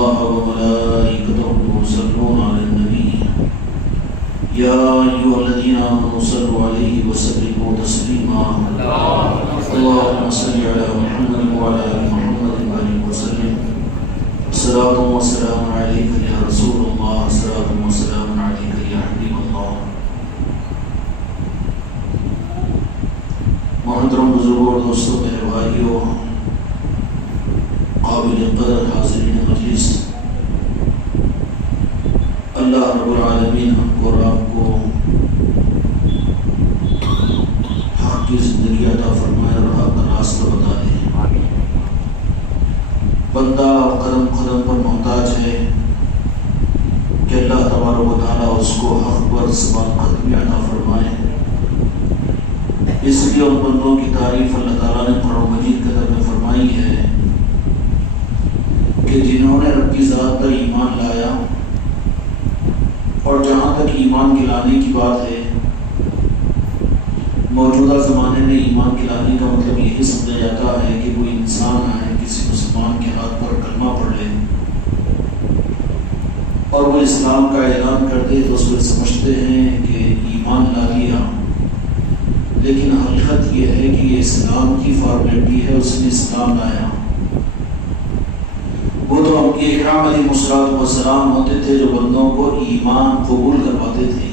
الله وملائكته يصلون على النبي يا أيها الذين آمنوا صلوا عليه وسلموا تسليما اللهم صل على محمد وعلى آل محمد وسلم صلاة وسلام عليك يا رسول الله صلاة وسلام عليك يا حبيب الله. محترم بزرگوں اور دوستوں، میرے بھائیوں، قابل قدر حاضرین مجلس، اللہ رب العالمین ہم کو اور آپ کو حق کی زندگی عطا فرمائے اور حق کا راستہ بتا دے. بندہ قدم قدم پر محتاج ہے کہ اللہ تبارک و تعالیٰ اس کو حق پر ثبات قدمی عطا فرمائے. اس لیے ان بندوں کی تعریف اللہ تعالیٰ نے قرآن مجید کے اندر میں فرمائی ہے کہ جنہوں نے رب کی ذات پر ایمان لایا، اور جہاں تک ایمان کے لانے کی بات ہے، موجودہ زمانے میں ایمان کے لانے کا مطلب یہی سمجھا جاتا ہے کہ کوئی انسان آئے کسی مسلمان کے ہاتھ پر کلمہ پڑھ لے اور وہ اسلام کا اعلان کر دے تو اس کو سمجھتے ہیں کہ ایمان لا لیا، لیکن حقیقت یہ ہے کہ یہ اسلام کی فارمیلٹی ہے، اس نے اسلام لایا. وہ تو انبیاء اکرام علیہ السلام ہوتے تھے جو بندوں کو ایمان قبول کرواتے تھے،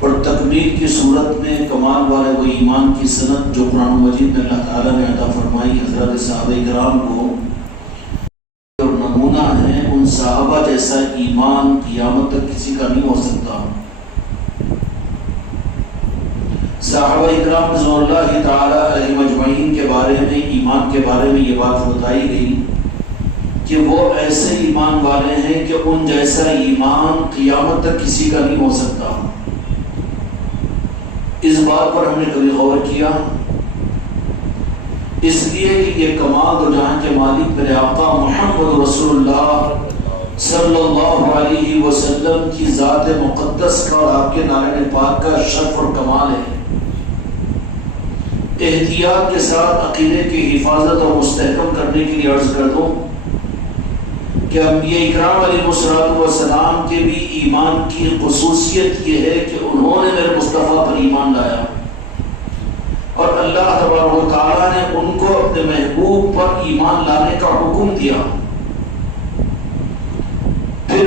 اور تکمیل کی صورت میں کمال والے وہ ایمان کی سند جو قرآن مجید میں اللہ تعالیٰ نے عطا فرمائی حضرت صحابہ کرام کو، اور نمونہ ہے ان صحابہ جیسا ایمان قیامت تک کسی کا نہیں ہو سکتا. صحابہ اکرام رضوان اللہ تعالیٰ علیہ مجمعین کے بارے میں، ایمان کے بارے میں یہ بات بتائی گئی کہ وہ ایسے ایمان والے ہیں کہ ان جیسا ایمان قیامت تک کسی کا نہیں ہو سکتا. اس بات پر ہم نے کبھی غور کیا؟ اس لیے کہ یہ کمال و جہاں کے مالک میرے آقا محمد رسول اللہ صلی اللہ علیہ وسلم کی ذات مقدس کا اور آپ کے نارین پاک کا شرف اور کمال ہے. احتیاط کے ساتھ عقیدے کی حفاظت اور مستحکم کرنے کے لیے عرض کر دوں کہ انبیاء اکرام علیہ السلام کے بھی ایمان کی خصوصیت یہ ہے کہ انہوں نے میرے مصطفیٰ پر ایمان لایا، اور اللہ تبارک و تعالیٰ نے ان کو اپنے محبوب پر ایمان لانے کا حکم دیا. پھر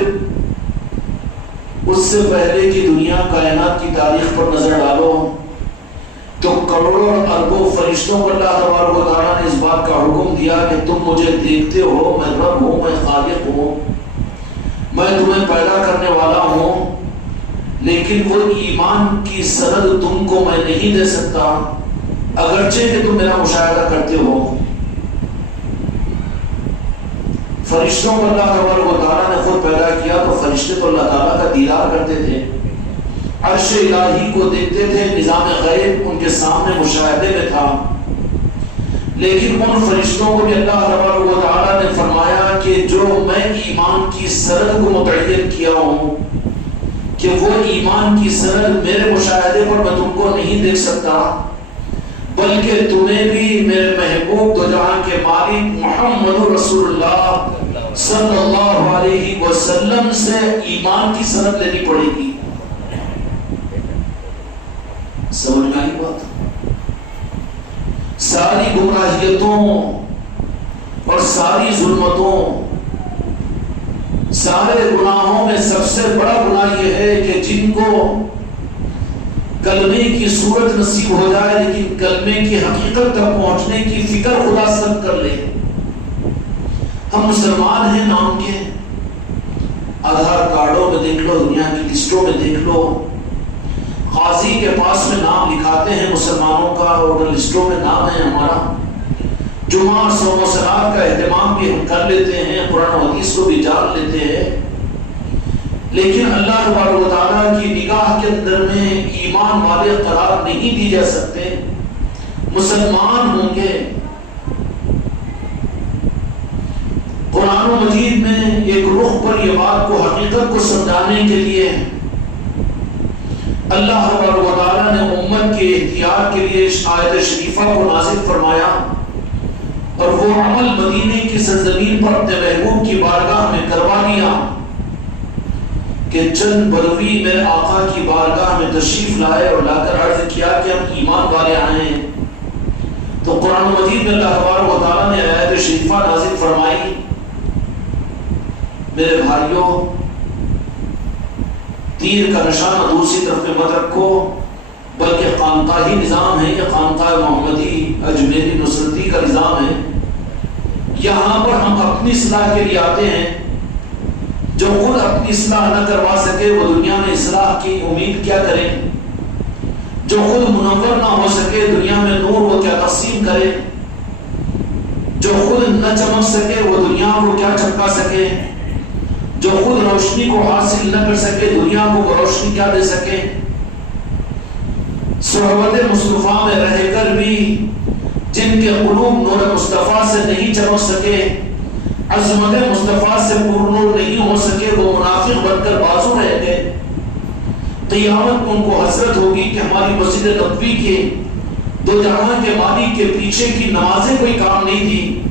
اس سے پہلے کی دنیا کائنات کی تاریخ پر نظر ڈالو تو کروڑوں اور اربوں فرشتوں کو اللہ تبارک و تعالیٰ نے اس بات کا حکم دیا کہ تم مجھے دیکھتے ہو، میں رب ہوں، میں خالق ہوں، میں تمہیں پیدا کرنے والا ہوں، لیکن وہ ایمان کی سند تم کو میں نہیں دے سکتا اگرچہ کہ تم میرا مشاہدہ کرتے ہو. فرشتوں کو اللہ تبارک و تعالیٰ نے خود پیدا کیا تو فرشتے تو اللہ تعالیٰ کا دیدار کرتے تھے، عرش الہی کو دیکھتے تھے، نظام غیب ان کے سامنے مشاہدے میں تھا. لیکن ان فرشتوں کو بھی اللہ تبارک و تعالیٰ نے فرمایا کہ جو میں ایمان کی سند کو متعین کیا ہوں کہ وہ ایمان کی سند میرے مشاہدے پر میں تم کو نہیں دیکھ سکتا، بلکہ تمہیں بھی میرے محبوب دو جہاں کے مالک محمد رسول اللہ صلی اللہ علیہ وسلم سے ایمان کی سند لینی پڑے گی. سمجھ میں آئی بات؟ ساری گمراہیتوں اور ساری ظلمتوں، سارے گناہوں میں سب سے بڑا گناہ یہ ہے کہ جن کو کلمے کی صورت نصیب ہو جائے لیکن کلمے کی حقیقت تک پہنچنے کی فکر خدا سب کر لے. ہم مسلمان ہیں نام کے، آدھار کارڈوں میں دیکھ لو، دنیا کی لسٹوں میں دیکھ لو، قاضی کے پاس میں نام لکھاتے ہیں مسلمانوں کا اور لسٹوں میں نام ہے ہمارا. جمعہ اور صوم و صلات کا اہتمام بھی ہم کر لیتے ہیں، قرآن و حدیث کو بھی جان لیتے ہیں، لیکن اللہ تبارک و تعالیٰ کی نگاہ کے اندر میں ایمان والے قرار نہیں دی جا سکتے. مسلمان ہوں گے. قرآن و مجید میں ایک رخ پر یہ بات کو، حقیقت کو سمجھانے کے لیے اللہ تبارک و تعالیٰ نے امت کے احتیاط کے لیے آیت شریفہ کو نازل فرمایا اور وہ عمل مدینے کی سرزمین پر اپنے محبوب کی بارگاہ میں کروا لیا کہ چند بدوی میرے آقا کی بارگاہ میں تشریف لائے اور لا کر عرض کیا کہ ہم ایمان والے آئے ہیں. تو قرآن مجید میں اللہ تبارک و تعالیٰ نے آیت شریفہ نازل فرمائی. میرے بھائیوں، تیر کا نشانہ دوسری طرف میں مت رکھو، بلکہ خانقاہی نظام ہے، یہ خانقاہ محمدی اجمیری نصرتی کا نظام ہے. یہاں پر ہم اپنی اصلاح کے لیے آتے ہیں. جو خود اپنی اصلاح نہ کروا سکے وہ دنیا میں اصلاح کی امید کیا کرے؟ جو خود منور نہ ہو سکے دنیا میں نور وہ کیا تقسیم کرے؟ جو خود نہ چمک سکے وہ دنیا کو کیا چمکا سکے؟ جو خود روشنی کو حاصل نہ کر سکے دنیا کو وہ روشنی کیا دے سکے؟ صحبت مصطفیٰ میں رہ کر بھی جن کے قلوب نور مصطفیٰ سے نہیں چمک سکے، عظمت مصطفیٰ سے پر نور نہیں ہو سکے، وہ منافق بن کر بازو رہ گئے. قیامت ان کو حسرت ہوگی کہ ہماری مسجد نبوی کے دو جہاں کے مالک کے پیچھے کی نمازیں کوئی کام نہیں تھی،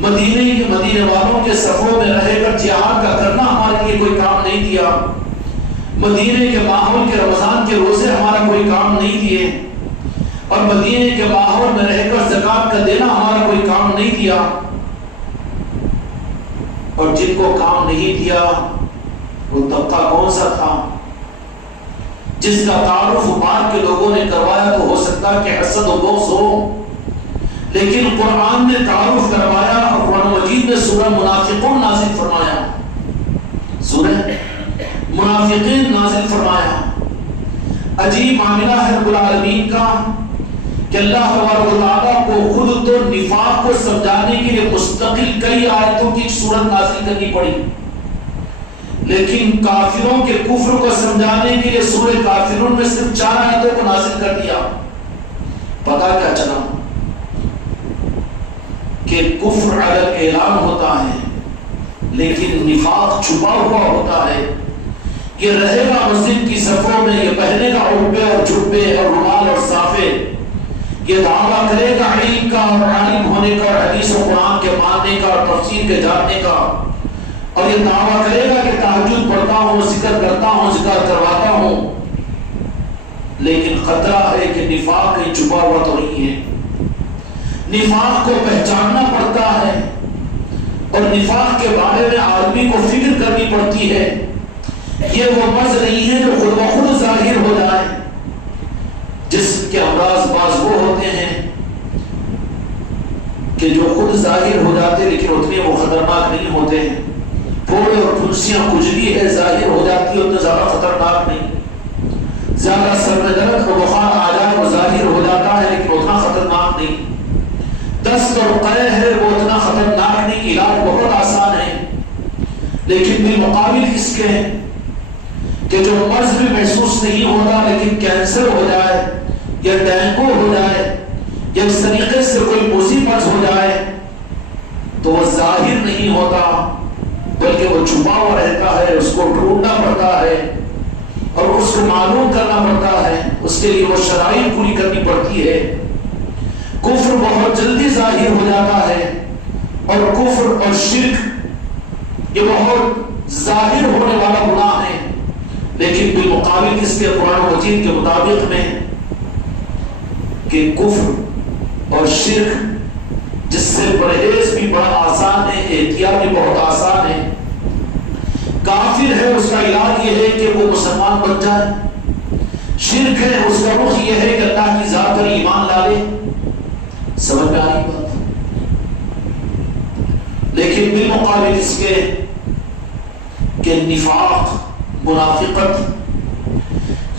مدینے والوں کے صفوں میں رہ کر جہاد کا کرنا ہمارے لیے کوئی کام نہیں دیا، مدینے کے ماحول کے رمضان کے روزے ہمارا کوئی کام نہیں دیے، اور مدینے کے ماحول میں رہ کر زکات کا دینا ہمارا کوئی کام نہیں دیا. اور جن کو کام نہیں دیا وہ طبقہ کون سا تھا؟ جس کا تعارف باہر کے لوگوں نے کروایا تو ہو سکتا کہ حسد و بغض ہو، لیکن قرآن نے تعارف کروایا اور قرآن مجید میں سورہ منافقون نازل فرمایا، سورہ منافقین نازل فرمایا. عجیب معاملہ ہے رب العالمین کا کہ اللہ تبارک و تعالیٰ کو خود تو نفاق کو سمجھانے کے لیے مستقل کئی آیتوں کی صورت نازل کرنی پڑی، لیکن کافروں کے کفر کو سمجھانے کے لیے سورہ کافرون میں صرف 4 آیتوں کو نازل کر دیا. پتہ کیا چلا کہ کفر علی اعلان ہوتا ہے لیکن نفاق چھپا ہوا ہوتا ہے. یہ رہے گا مسجد کی صفوں میں، یہ پہنے گا عبے اور جبے اور رومال اور صافے، یہ دعویٰ کرے گا علم کا اور عالم ہونے کا اور حدیث و قرآن کے ماننے کا اور تفسیر کے جاننے کا، اور یہ دعویٰ کرے گا کہ تہجد پڑھتا ہوں، ذکر کرتا ہوں، ذکر کرواتا ہوں، لیکن خطرہ ہے کہ نفاق کہیں چھپا ہوا تو نہیں ہے. نفاق کو پہچاننا پڑتا ہے اور نفاق کے بارے میں آدمی کو فکر کرنی پڑتی ہے. یہ وہ مرض نہیں ہے جو خود بخود ظاہر ہو جائے. جسم کے امراض بعض وہ ہوتے ہیں کہ جو خود ظاہر ہو جاتے لیکن اتنے وہ خطرناک نہیں ہوتے ہیں. پھوڑے اور پھنسیاں کھجلی ہے ظاہر ہو جاتی ہے، اتنا زیادہ خطرناک نہیں. زیادہ سر میں درد اور بخار آ جائے وہ ظاہر ہو جاتا ہے لیکن اتنا خطرناک نہیں. دست اور قے ہے وہ اتنا خطرناک نہیں، علاج بہت آسان ہے. لیکن بالمقابل اس کے کہ جو مرض بھی محسوس نہیں ہوتا لیکن کینسر ہو جائے یا ڈینگو ہو جائے یا اس طریقے سے کوئی موذی مرض ہو جائے تو وہ ظاہر نہیں ہوتا بلکہ وہ چھپا ہوا رہتا ہے. اس کو ڈھونڈنا پڑتا ہے اور اس کو معلوم کرنا پڑتا ہے، اس کے لیے وہ شرائط پوری کرنی پڑتی ہے. کفر بہت جلدی ظاہر ہو جاتا ہے اور کفر اور شرک یہ بہت ظاہر ہونے والا گناہ ہے، لیکن بالمقابل اس کے قرآن مجید کے مطابق میں کہ کفر اور شرک جس سے پرہیز بھی بڑا آسان ہے، احتیاط بھی بہت آسان ہے. کافر ہے اس کا علاج یہ ہے کہ وہ مسلمان بن جائے. شرک ہے اس کا رخ یہ ہے کہ اللہ کی ذات پر ایمان لا لے. سمجھ میں آئی بات؟ لیکن بالمقابل اس کے کہ نفاق، منافقت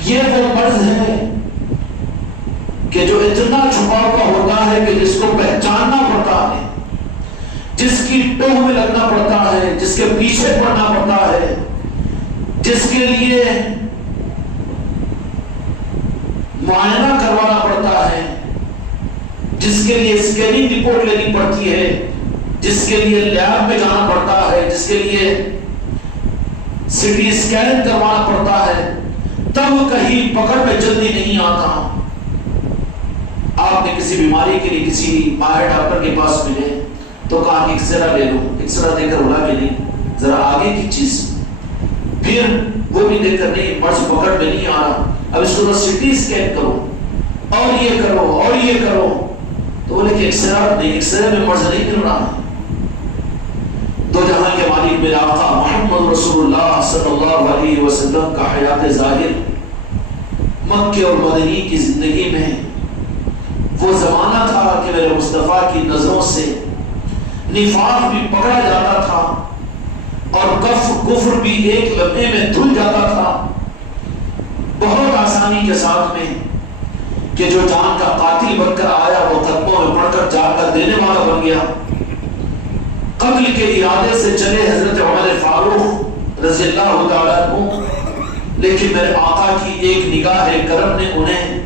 یہ وہ مرض ہے کہ جو اتنا چھپا ہوا ہوتا ہے کہ جس کو پہچاننا پڑتا ہے، جس کی ٹوہ میں لگنا پڑتا ہے، جس کے پیچھے پڑنا پڑتا ہے، جس کے لیے معائنہ کروانا پڑتا ہے، جس کے لیے اسکیننگ رپورٹ لینی پڑتی ہے، جس کے لیے لیب میں جانا پڑتا ہے، جس کے لیے سی ٹی اسکین کروانا پڑتا ہے، تب کہیں پکڑ میں جلدی نہیں آتا. آپ نے کسی بیماری کے لیے کسی ماہر ڈاکٹر کے پاس ملے تو کہا کہ ایکسرا لے لو، ایکسرا دے کر بولا کہ نہیں، ذرا آگے کی چیز، پھر وہ بھی دے کر نہیں، مرض پکڑ میں نہیں آ رہا، اب اس کو سٹی اسکین کرو اور یہ کرو اور یہ کرو، تو بولے کہ ایکسرا نہیں، ایکسرے میں مرض نہیں مل رہا ہے۔ دو جہاں کے مالک میرے آقا محمد رسول اللہ صلی اللہ علیہ وسلم کا حیات ظاہر مکہ اور مدنی کی زندگی میں وہ زمانہ تھا کہ میرے مصطفیٰ کی نظروں سے نفاق بھی پکڑا جاتا تھا اور کفر بھی ایک لمحے میں دھل جاتا تھا بہت آسانی کے ساتھ میں، کہ جو جان کا قاتل بن کر آیا وہ قدموں میں پڑھ کر جان کا دینے والا بن گیا۔ قتل کے ارادے سے چلے حضرت عمر فاروق رضی اللہ تعالیٰ عنہ، لیکن میرے آقا کی ایک نگاہ کرم نے انہیں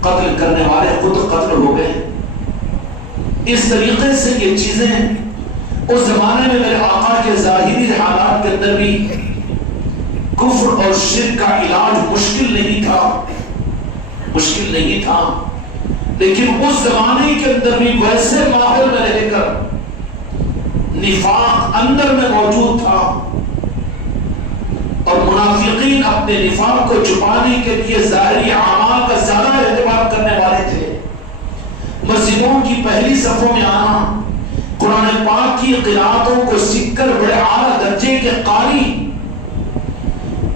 قتل کرنے والے خود قتل ہو گئے۔ اس طریقے سے یہ چیزیں اس زمانے میں میرے آقا کے ظاہری حالات کے اندر بھی کفر اور شرک کا علاج مشکل نہیں تھا، لیکن اس زمانے کے اندر بھی ویسے ماحول میں رہ کر نفاق اندر میں موجود تھا، اور منافقین اپنے نفاق کو چھپانے کے لیے ظاہری اعمال کا زیادہ اہتمام کرنے والے تھے۔ مسجدوں کی پہلی صفوں میں آنا، قرآن پاک کی قرأتوں کو سیکھ کر بڑے اعلیٰ درجے کے قاری،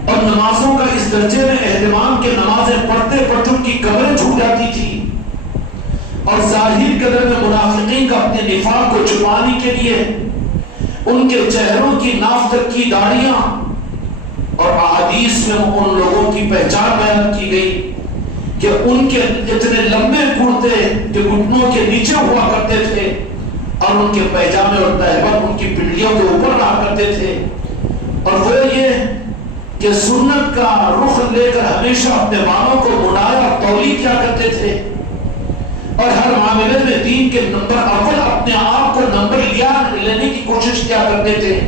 اور نمازوں کا اس درجے میں اہتمام کہ نمازیں پڑھتے پڑھتے ان کی قبریں چھوٹ جاتی تھی، اور ظاہر قدر میں منافقین کا اپنے نفاق کو چھپانے کے لیے ان کے چہروں کی ناف تک کی داڑیاں، اور احادیث میں ان لوگوں کی پہچان بیان کی گئی کہ ان کے اتنے لمبے کرتے کہ گھٹنوں کے نیچے ہوا کرتے تھے، اور ان کے پیجامے اور تہبند ان کی پنڈلیوں کے اوپر رہا کرتے تھے، اور وہ یہ کہ سنت کا رخ لے کر ہمیشہ اپنے بالوں کو منایا اور تولی کیا کرتے تھے، اور ہر معاملے میں دین کے نمبر اول اپنے آپ کو نمبر لینے کی کوشش کیا کرتے تھے۔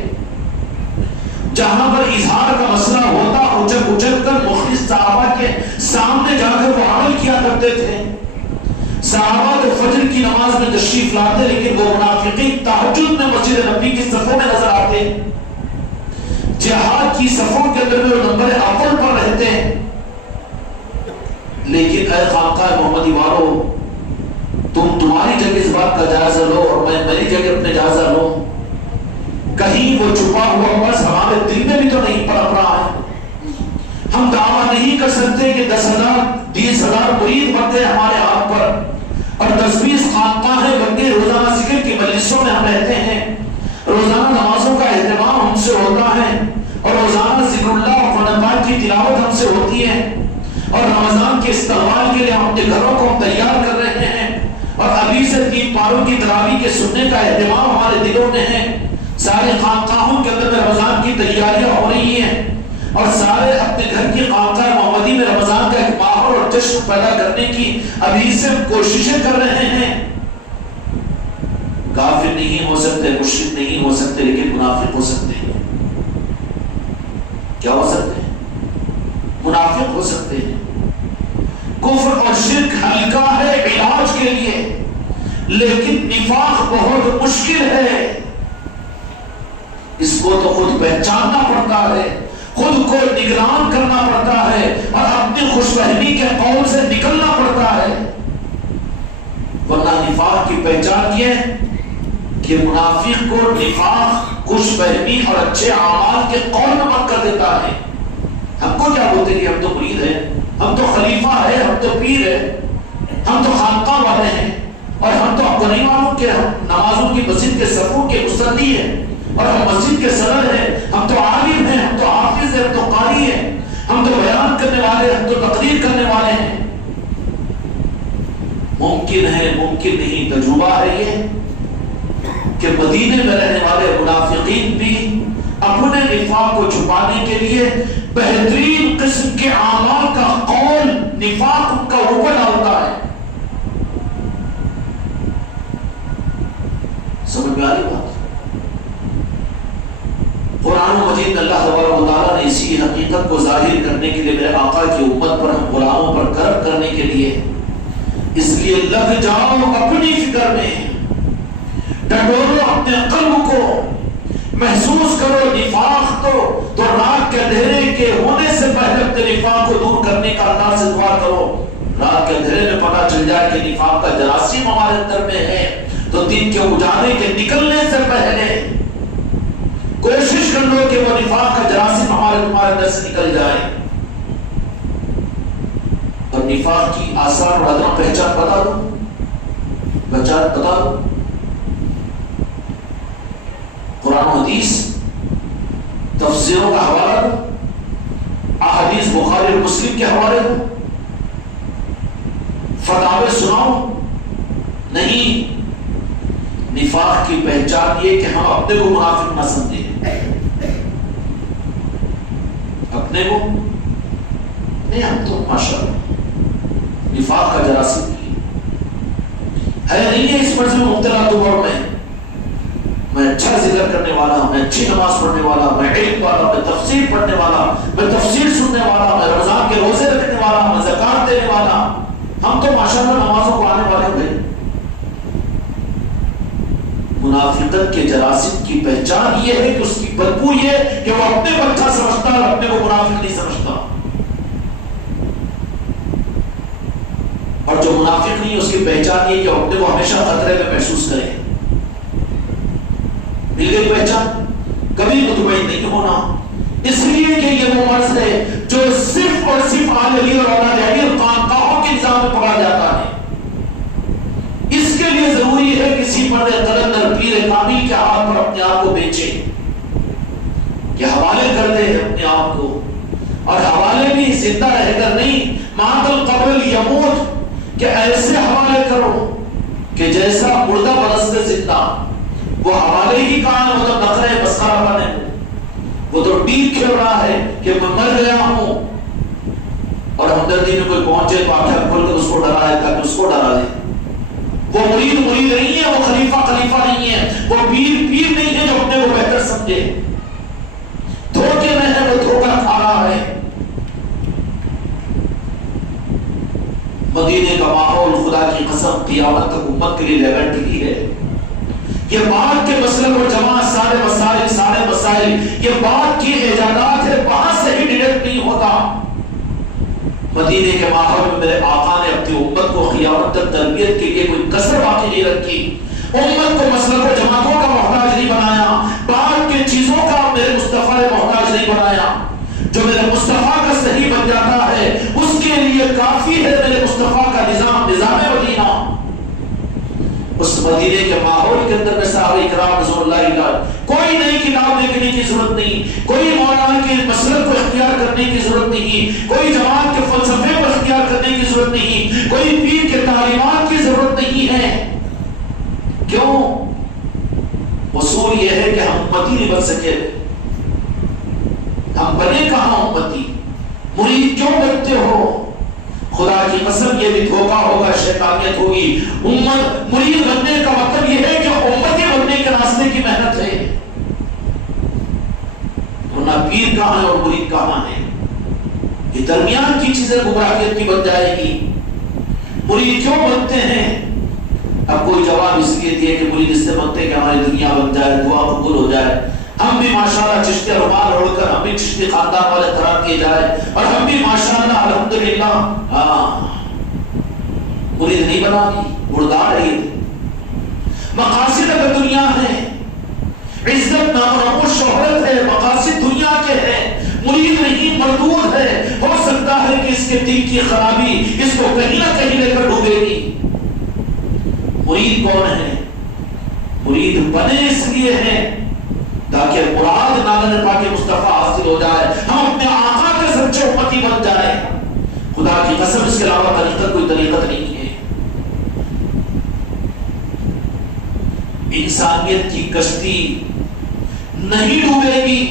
جہاں پر اظہار کا مسئلہ ہوتا اچھل کر مخلص صحابہ کے سامنے جا کر وہ عمل کیا کرتے تھے۔ صحابہ تو فجر کی نماز میں تشریف لاتے، لیکن وہ منافقین تہجد میں مسجد نبی کی صفوں میں نظر آتے، جہاد کی صفوں کے اندر میں وہ نمبر اول پر رہتے ہیں۔ لیکن اے خانقاہ محمدی والو، تمہاری جگہ اس بات کا جائزہ لو اور میں میری جگہ اپنے جائزہ لو، کہیں وہ چھپا ہوا بس ہمارے دل میں بھی تو نہیں پڑپ رہا ہے۔ ہم دعویٰ نہیں کر سکتے کہ 10,000 20,000 مرید بنتے ہمارے ہاتھ پر، اور 10-20 خانقاہیں بن کے روزانہ ذکر کی مجلسوں میں ہم رہتے ہیں، روزانہ نمازوں کا اہتمام ہم سے ہوتا ہے، اور روزانہ ذکر اللہ اور قرآن پاک کی تلاوت ہم سے ہوتی ہے، اور رمضان کے استقبال کے لیے ہم اپنے گھروں کو تیار کر رہے ہیں، اور ابھی سے 3 پاروں کی تراویح کے سننے کا اہتمام ہمارے دلوں میں ہے۔ سارے خانقاہوں کے اندر میں رمضان کی تیاریاں ہو رہی ہیں، اور سارے اپنے گھر کی خانقاہ محمدی میں رمضان کا ایک ماحول اور جشن پیدا کرنے کی ابھی سے کوششیں کر رہے ہیں۔ کافر نہیں ہو سکتے، مشرک نہیں ہو سکتے، لیکن منافق ہو سکتے ہیں۔ کیا ہو سکتے ہیں؟ منافق ہو سکتے ہیں۔ کفر اور شرک ہلکا ہے علاج کے لیے، لیکن نفاق بہت مشکل ہے۔ اس کو تو خود پہچاننا پڑتا ہے، خود کو نگران کرنا پڑتا ہے، اور اپنی خوش فہمی کے قول سے نکلنا پڑتا ہے، ورنہ نفاق کی پہچان یہ ہے کہ منافق کو نفاق خوش فہمی اور اچھے اعمال کے قول میں مت کر دیتا ہے۔ ہم کو کیا بولتے کہ ہم تو مرید ہیں، ہم تو خلیفہ ہے، ہم تو پیر ہے، ہم تو خانقاہ والے ہیں، اور ہم تو آپ کو نہیں معلوم کہ ہم نمازوں کی مسجد کے صفوں کے مصلی ہیں، اور ہم مسجد کے صدر ہیں، ہم تو عالم ہیں، ہم تو حافظ ہیں، ہم تو قاری ہیں، ہم تو بیان کرنے والے ہیں، ہم تو تقریر کرنے والے ہیں۔ ممکن ہے، ممکن نہیں، تجربہ ہے یہ کہ مدینے میں رہنے والے منافقین بھی اپنے نفاق کو چھپانے کے لیے بہترین قسم کے اعمال کا قول نفاق ان کا اوپر ڈالتا ہے۔ سمجھ میں آ رہی بات؟ قرآن مجید میں اللہ تبارک و تعالیٰ نے اسی حقیقت کو ظاہر کرنے کے لیے میرے آقا کی امت پر، غلاموں پر کرم کرنے کے لیے اس لیے لگ جاؤ اپنی فکر میں، ڈٹورو اپنے قلب کو، محسوس کرو نفاق تو رات کے اندھیرے کے ہونے سے پہلے اپنے نفاق کو دور کرنے کا اللہ سے دعا کرو۔ رات کے اندھیرے میں پتہ چل جائے کہ نفاق کا جراثیم ہمارے اندر میں ہے تو دن کے اجالے کے نکلنے سے پہلے کوشش کر لو کہ وہ نفاق کا جراثیم تمہارے اندر سے نکل جائے۔ اور نفاق کی آسان اور ادنا پہچان بتا دو، قرآن و حدیث تفسیروں کا حوالہ دو، احادیث بخاری اور مسلم کے حوالے دو، فتاوے سناؤ۔ نہیں، نفاق کی پہچان یہ کہ ہم اپنے کو منافق نہ سمجھیں، اپنے کو نہیں، ہم تو ماشاءاللہ نفاق کا جراثیم ہے نہیں ہے اس مرض میں مبتلا دور میں اچھا ذکر کرنے والا، میں اچھی نماز پڑھنے والا، میں علم والا، میں تفسیر پڑھنے والا، میں تفسیر سننے والا، میں رمضان کے روزے رکھنے والا، میں زکات دینے والا، ہم تو ماشاءاللہ نمازوں کو آنے والے ہوئے۔ منافقت کے جراثیم کی پہچان یہ ہے کہ اس کی بدبو یہ کہ وہ اپنے کو اچھا سمجھتا اور اپنے کو منافق نہیں سمجھتا، اور جو منافق نہیں اس کی پہچان یہ کہ وہ اپنے کو ہمیشہ خطرے میں محسوس کرے۔ مل گئی پہچان؟ کبھی مطمئن نہیں ہونا، اس لیے کہ یہ وہ مرض ہے جو صرف اور صرف آل علی اور اولاد علی اور خانقاہوں کے نظام میں پکڑا جاتا ہے۔ اس کے لیے ضروری ہے کسی مرد قلندر پیر کامل کے ہاتھ پر اپنے آپ کو بیچے، کہ حوالے کر دے اپنے آپ کو، اور حوالے بھی زندہ رہ کر نہیں، معدل قبل یموت، کہ ایسے حوالے کرو کہ جیسا مردہ برستے زندہ۔ وہ حوالے ہی کہاں ہے، وہ تو نخرے مسخرہ بنے، وہ تو ٹیپ کھیل رہا ہے کہ میں مر گیا ہوں، اور ہمدردی میں کوئی پہنچے تو آنکھیں کھول کر اس کو ڈرا ہے تاکہ اس کو ڈرا دے۔ وہ مرید نہیں ہے، وہ خلیفہ نہیں ہے، وہ پیر نہیں ہے جو اپنے کو بہتر سمجھے، دھوکے میں ہے، وہ دھوکہ کھا رہا ہے۔ مدینے کا ماحول خدا کی قسم قیامت تک امت کے لیے لیبرٹی ہے۔ یہ بات کے مسئلے کو جمع سارے مسائل یہ بات کی ایجادات ہے، وہاں سے ہی ڈیریکٹ نہیں ہوتا۔ مدینے کے ماحول میں میرے آقا نے اپنی امت کو قیامت تک تربیت کے لیے کوئی کسر باقی نہیں رکھی، امت کو مسئلہ کو جماعتوں کا محتاج نہیں بنایا، بعد کے چیزوں کا میرے مصطفیٰ نے محتاج نہیں بنایا۔ جو میرے مصطفیٰ کا صحیح بن جاتا ہے اس کے لیے کافی ہے میرے مصطفیٰ کا نظام مدینہ۔ اس مدینے کے ماحول کے اندر میں صحابہ کرام رضوان اللہ علیہ کوئی نئی کتاب دیکھنے کی ضرورت نہیں، کوئی مولانا کے مسلک کو اختیار کرنے کی ضرورت نہیں، کوئی جماعت کے فلسفے کو اختیار کرنے کی ضرورت نہیں، کوئی پیر کے تعلیمات کی ضرورت نہیں ہے۔ کیوں؟ اصول یہ ہے کہ ہم امتی نہیں بن سکے، ہم بنے کہاں امتی؟ مرید کیوں بنتے ہو؟ خدا کی قسم یہ بھی دھوکہ ہوگا، شیطانیت ہوگی۔ امت مرید بننے کا مطلب یہ ہے کہ امتی بننے کے راستے کی محنت ہے، ورنہ پیر کہاں ہے اور مرید کہاں ہے؟ یہ درمیان کی چیزیں گمراہیت کی بن جائے گی۔ مرید کیوں بنتے ہیں؟ اب کوئی جواب اس لیے دیے کہ مرید اس سے بنتے ہیں کہ ہماری دنیا بن جائے، دعا قبول ہو جائے، ہم بھی ماشاءاللہ چشتی رومال اوڑھ کر ہم بھی چشتی خاندان والے قرار دیے جائے، اور ہم بھی ماشاءاللہ الحمدللہ مرید نہیں بنا دی، مردار ہے۔ مقاصد اگر دنیا ہے، عزت نام و نمود شہرت ہے، مقاصد دنیا کے ہیں، مرید نہیں مردود ہے، ہو سکتا ہے کہ اس کے دل کی خرابی اس کو کہیں نہ کہیں لے کر ڈوبے گی۔ مرید کون ہے؟ مرید بنے اس لیے ہیں تاکہ مراد نالن پاک مصطفیٰ حاصل ہو جائے، ہم اپنے آقا کے سچے امتی بن جائیں۔ خدا کی قسم اس کے علاوہ طریقت کوئی طریقت نہیں ہے۔ انسانیت کی کشتی نہیں ڈوبے گی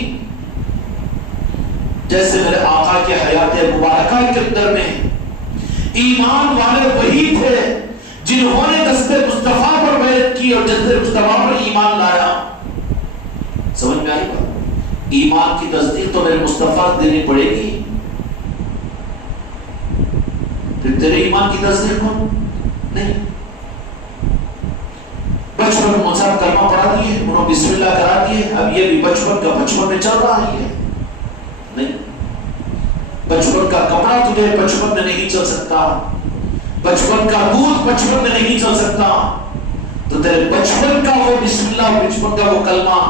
جیسے میرے آقا کے حیات مبارکہ کے اندر میں ایمان والے وہی تھے جنہوں نے دست مصطفیٰ پر بیعت کی اور دست مصطفیٰ پر ایمان لایا۔ سمجھ میں آئی بات؟ ایمان کی تصدیق تو میرے مصطفیٰ دینی پڑے گی، پھر تیرے ایمان کی تصدیق کون؟ نہیں. بچپن میں صاحب کلمہ پڑھا دیے, انہوں بسم اللہ کرا دیے, اب یہ بھی بچپن کا بچپن میں چل رہا ہے. نہیں, بچپن کا کپڑا تجھے بچپن میں نہیں چل سکتا, بچپن کا دودھ بچپن میں نہیں چل سکتا, تو تیرے بچپن کا وہ بسم اللہ, بچپن کا وہ کلمہ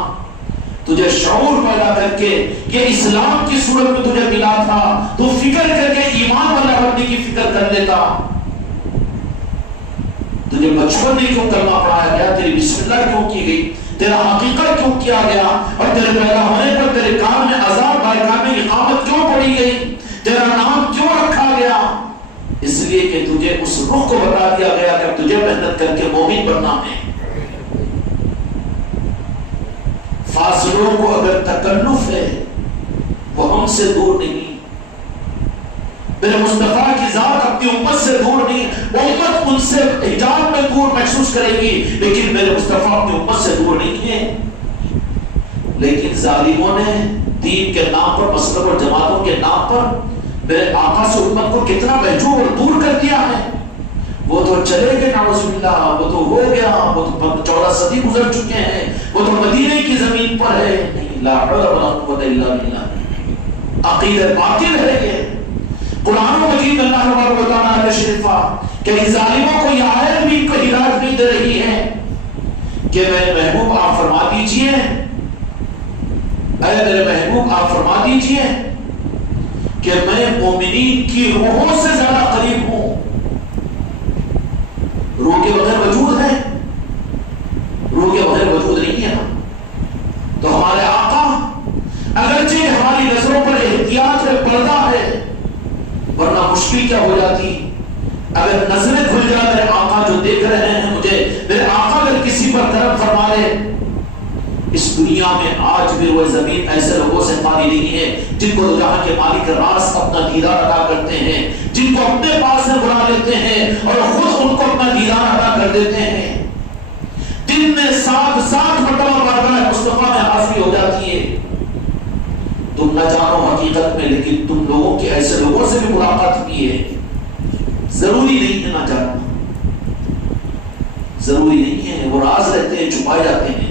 تجھے شعور پیدا کر کے یہ اسلام کی صورت میں تجھے ملا تھا, تو فکر کر کے ایمان والا بننے کی فکر کر لیتا. تجھے بچپن میں کیوں کلمہ پڑھایا گیا, تیری بسم اللہ کیوں کی گئی, تیرا عقیقہ کیوں کیا گیا, اور تیرے پیدا ہونے پر تیرے کان میں اذان بارگاہ میں اقامت کیوں پڑھی گئی, تیرا نام کیوں رکھا گیا؟ اس لیے کہ تجھے اس روح کو بتا دیا گیا کہ تجھے محنت کر کے مومن بننا ہے. فاضلوں کو اگر تکلف ہے وہ ہم سے دور نہیں, میرے مصطفیٰ کی ذات اپنی امت سے دور نہیں, امت ان سے حجاب میں دور محسوس کرے گی, لیکن میرے مصطفیٰ اپنی امت سے دور نہیں ہے. لیکن ظالموں نے دین کے نام پر, مسلک اور جماعتوں کے نام پر میرے آقا سے امت کو کتنا محجوب اور دور کر دیا ہے. وہ تو چلے گئے نعوذ باللہ, وہ تو ہو گیا, وہ تو 14 صدی گزر چکے ہیں, وہ تو مدینے کی زمین پر ہے. نہیں, لا حول ولا قوت الا باللہ, عقیدہ باطل ہے یہ. قرآن مجید اللہ تبارک و تعالیٰ نے شریفہ کہ ان ظالموں کو یہ آیت بھی کوئی ہدایت نہیں دے رہی ہے کہ میرے محبوب آپ فرما دیجئے, اے میرے محبوب آپ فرما دیجئے کہ میں مومنین کی روحوں سے زیادہ قریب ہوں. روح کے بغیر وجود ہے, روح کے بغیر وجود نہیں ہے. تو ہمارے آقا اگرچہ ہماری نظروں پر احتیاط ہے, پردہ ہے, ورنہ مشکل کیا ہو جاتی اگر نظریں کھل جائے میرے آقا جو دیکھ رہے ہیں مجھے, میرے آقا اگر کسی پر کرم فرما لے. اس دنیا میں آج بھی وہ زمین ایسے لوگوں سے خالی نہیں ہے جن کو جہاں کے مالک راز اپنا دیدار ادا کرتے ہیں, جن کو اپنے پاس سے بلا لیتے ہیں اور خود ان کو اپنا دیدار ادا کر دیتے ہیں. دن میں 7 مرتبہ بارگاہ مصطفیٰ میں حاضری ہو جاتی ہے. تم نہ جانو حقیقت میں, لیکن تم لوگوں کے ایسے لوگوں سے بھی ملاقات ہوئی ہے. ضروری نہیں ہے نہ جاننا, ضروری نہیں ہے, وہ راز رہتے ہیں, چھپائے جاتے ہیں.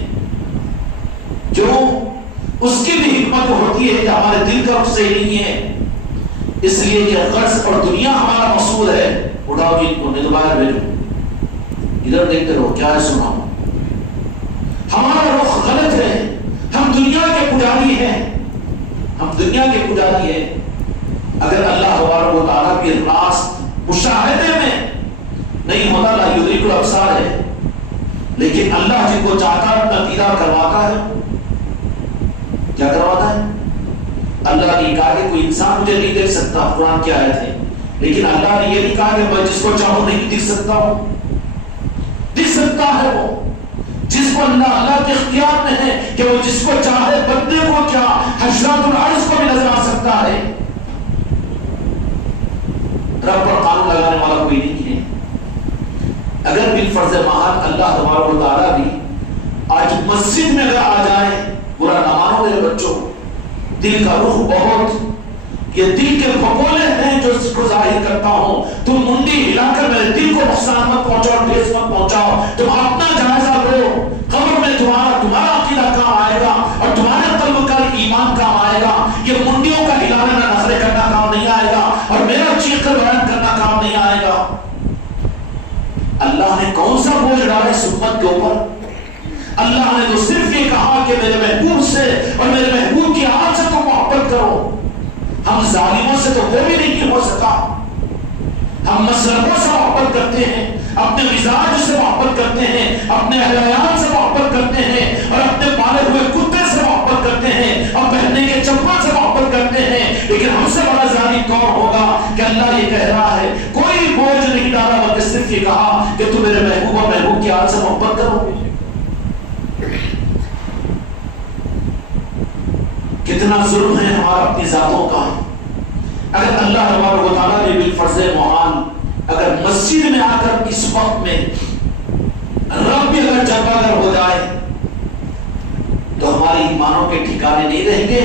جو اس کی بھی حکمت ہوتی ہے کہ ہمارے دل کا رخ صحیح نہیں ہے, اس لیے یہ غرض اور دنیا ہمارا مقصود ہے. اٹھاؤ جن کو نہیں تو باہر بھیجو, ادھر دیکھتے رہو کیا ہے سناؤ. ہمارا رخ غلط ہے, ہم دنیا کے پجاری ہیں, ہم دنیا کے پجاری ہیں. اگر اللہ تبارک و تعالیٰ کی راست مشاہدے میں نہیں ہوتا, لا یدرک الابصار ہے, لیکن اللہ جن کو چاہتا ہے اپنا دیدار کرواتا ہے. کیا کرواتا ہے؟ اللہ نے کہا کہ کوئی انسان مجھے نہیں دیکھ سکتا, قرآن کی آیت ہے, لیکن اللہ نے یہ نہیں کہا کہ میں جس کو چاہوں نہیں دکھ سکتا ہوں. دکھ سکتا ہے وہ جس کو اللہ کے اختیار میں ہے کہ وہ جس کو چاہے بندے کو کیا حشرات العرض کو بھی نظر آ سکتا ہے. رب پر قانون لگانے والا کوئی نہیں ہے. اگر بالفرض محال اللہ تبارک و تعالیٰ بھی آج مسجد میں اگر آ جائے, برا نہ مانو میرے بچوں, دل کا رخ بہت یہ دل کے بھگولے ہیں جو اس کو ظاہر کرتا ہوں. تم منڈی ہلا کر میرے دل کو نقصان مت پہنچاؤ, ٹھیس مت پہنچاؤ. تم اپنا جائزہ لو, قبر میں تمہارا عقیدہ کام آئے گا اور تمہارے قلب کا ایمان کام آئے گا. یہ منڈیوں کا ہلانا نہ نخرے کرنا کام نہیں آئے گا, اور میرا چیخ کر بیان کرنا کام نہیں آئے گا. اللہ نے کون سا بوجھ ڈالا اس امت کے اوپر؟ اللہ نے تو صرف یہ کہا کہ میرے محبوب سے اور میرے محبوب کی آج سے تو محبت کرو. ہم ظالموں سے تو وہ بھی نہیں ہو سکا. ہم مسلموں سے محبت کرتے ہیں, اپنے مزاج سے محبت کرتے ہیں, اپنے اہلیان سے محبت کرتے ہیں, اور اپنے پالے ہوئے کتے سے محبت کرتے ہیں, اور پہننے کے چپل سے محبت کرتے ہیں. لیکن ہم سے بڑا ظالم کون ہوگا کہ اللہ یہ کہہ رہا ہے کوئی بوجھ نہیں ڈالا, بلکہ صرف یہ کہا کہ تم میرے محبوب اور محبوب کی آج سے محبت کرو. کتنا ظلم ہے ہمارا اپنی ذاتوں کا. اگر اللہ تبارک و تعالیٰ نے بالفرض محال اگر مسجد میں آ کر اس وقت میں رب بھی اگر جلوہ گر ہو جائے تو ہماری ایمانوں کے ٹھکانے نہیں رہیں گے,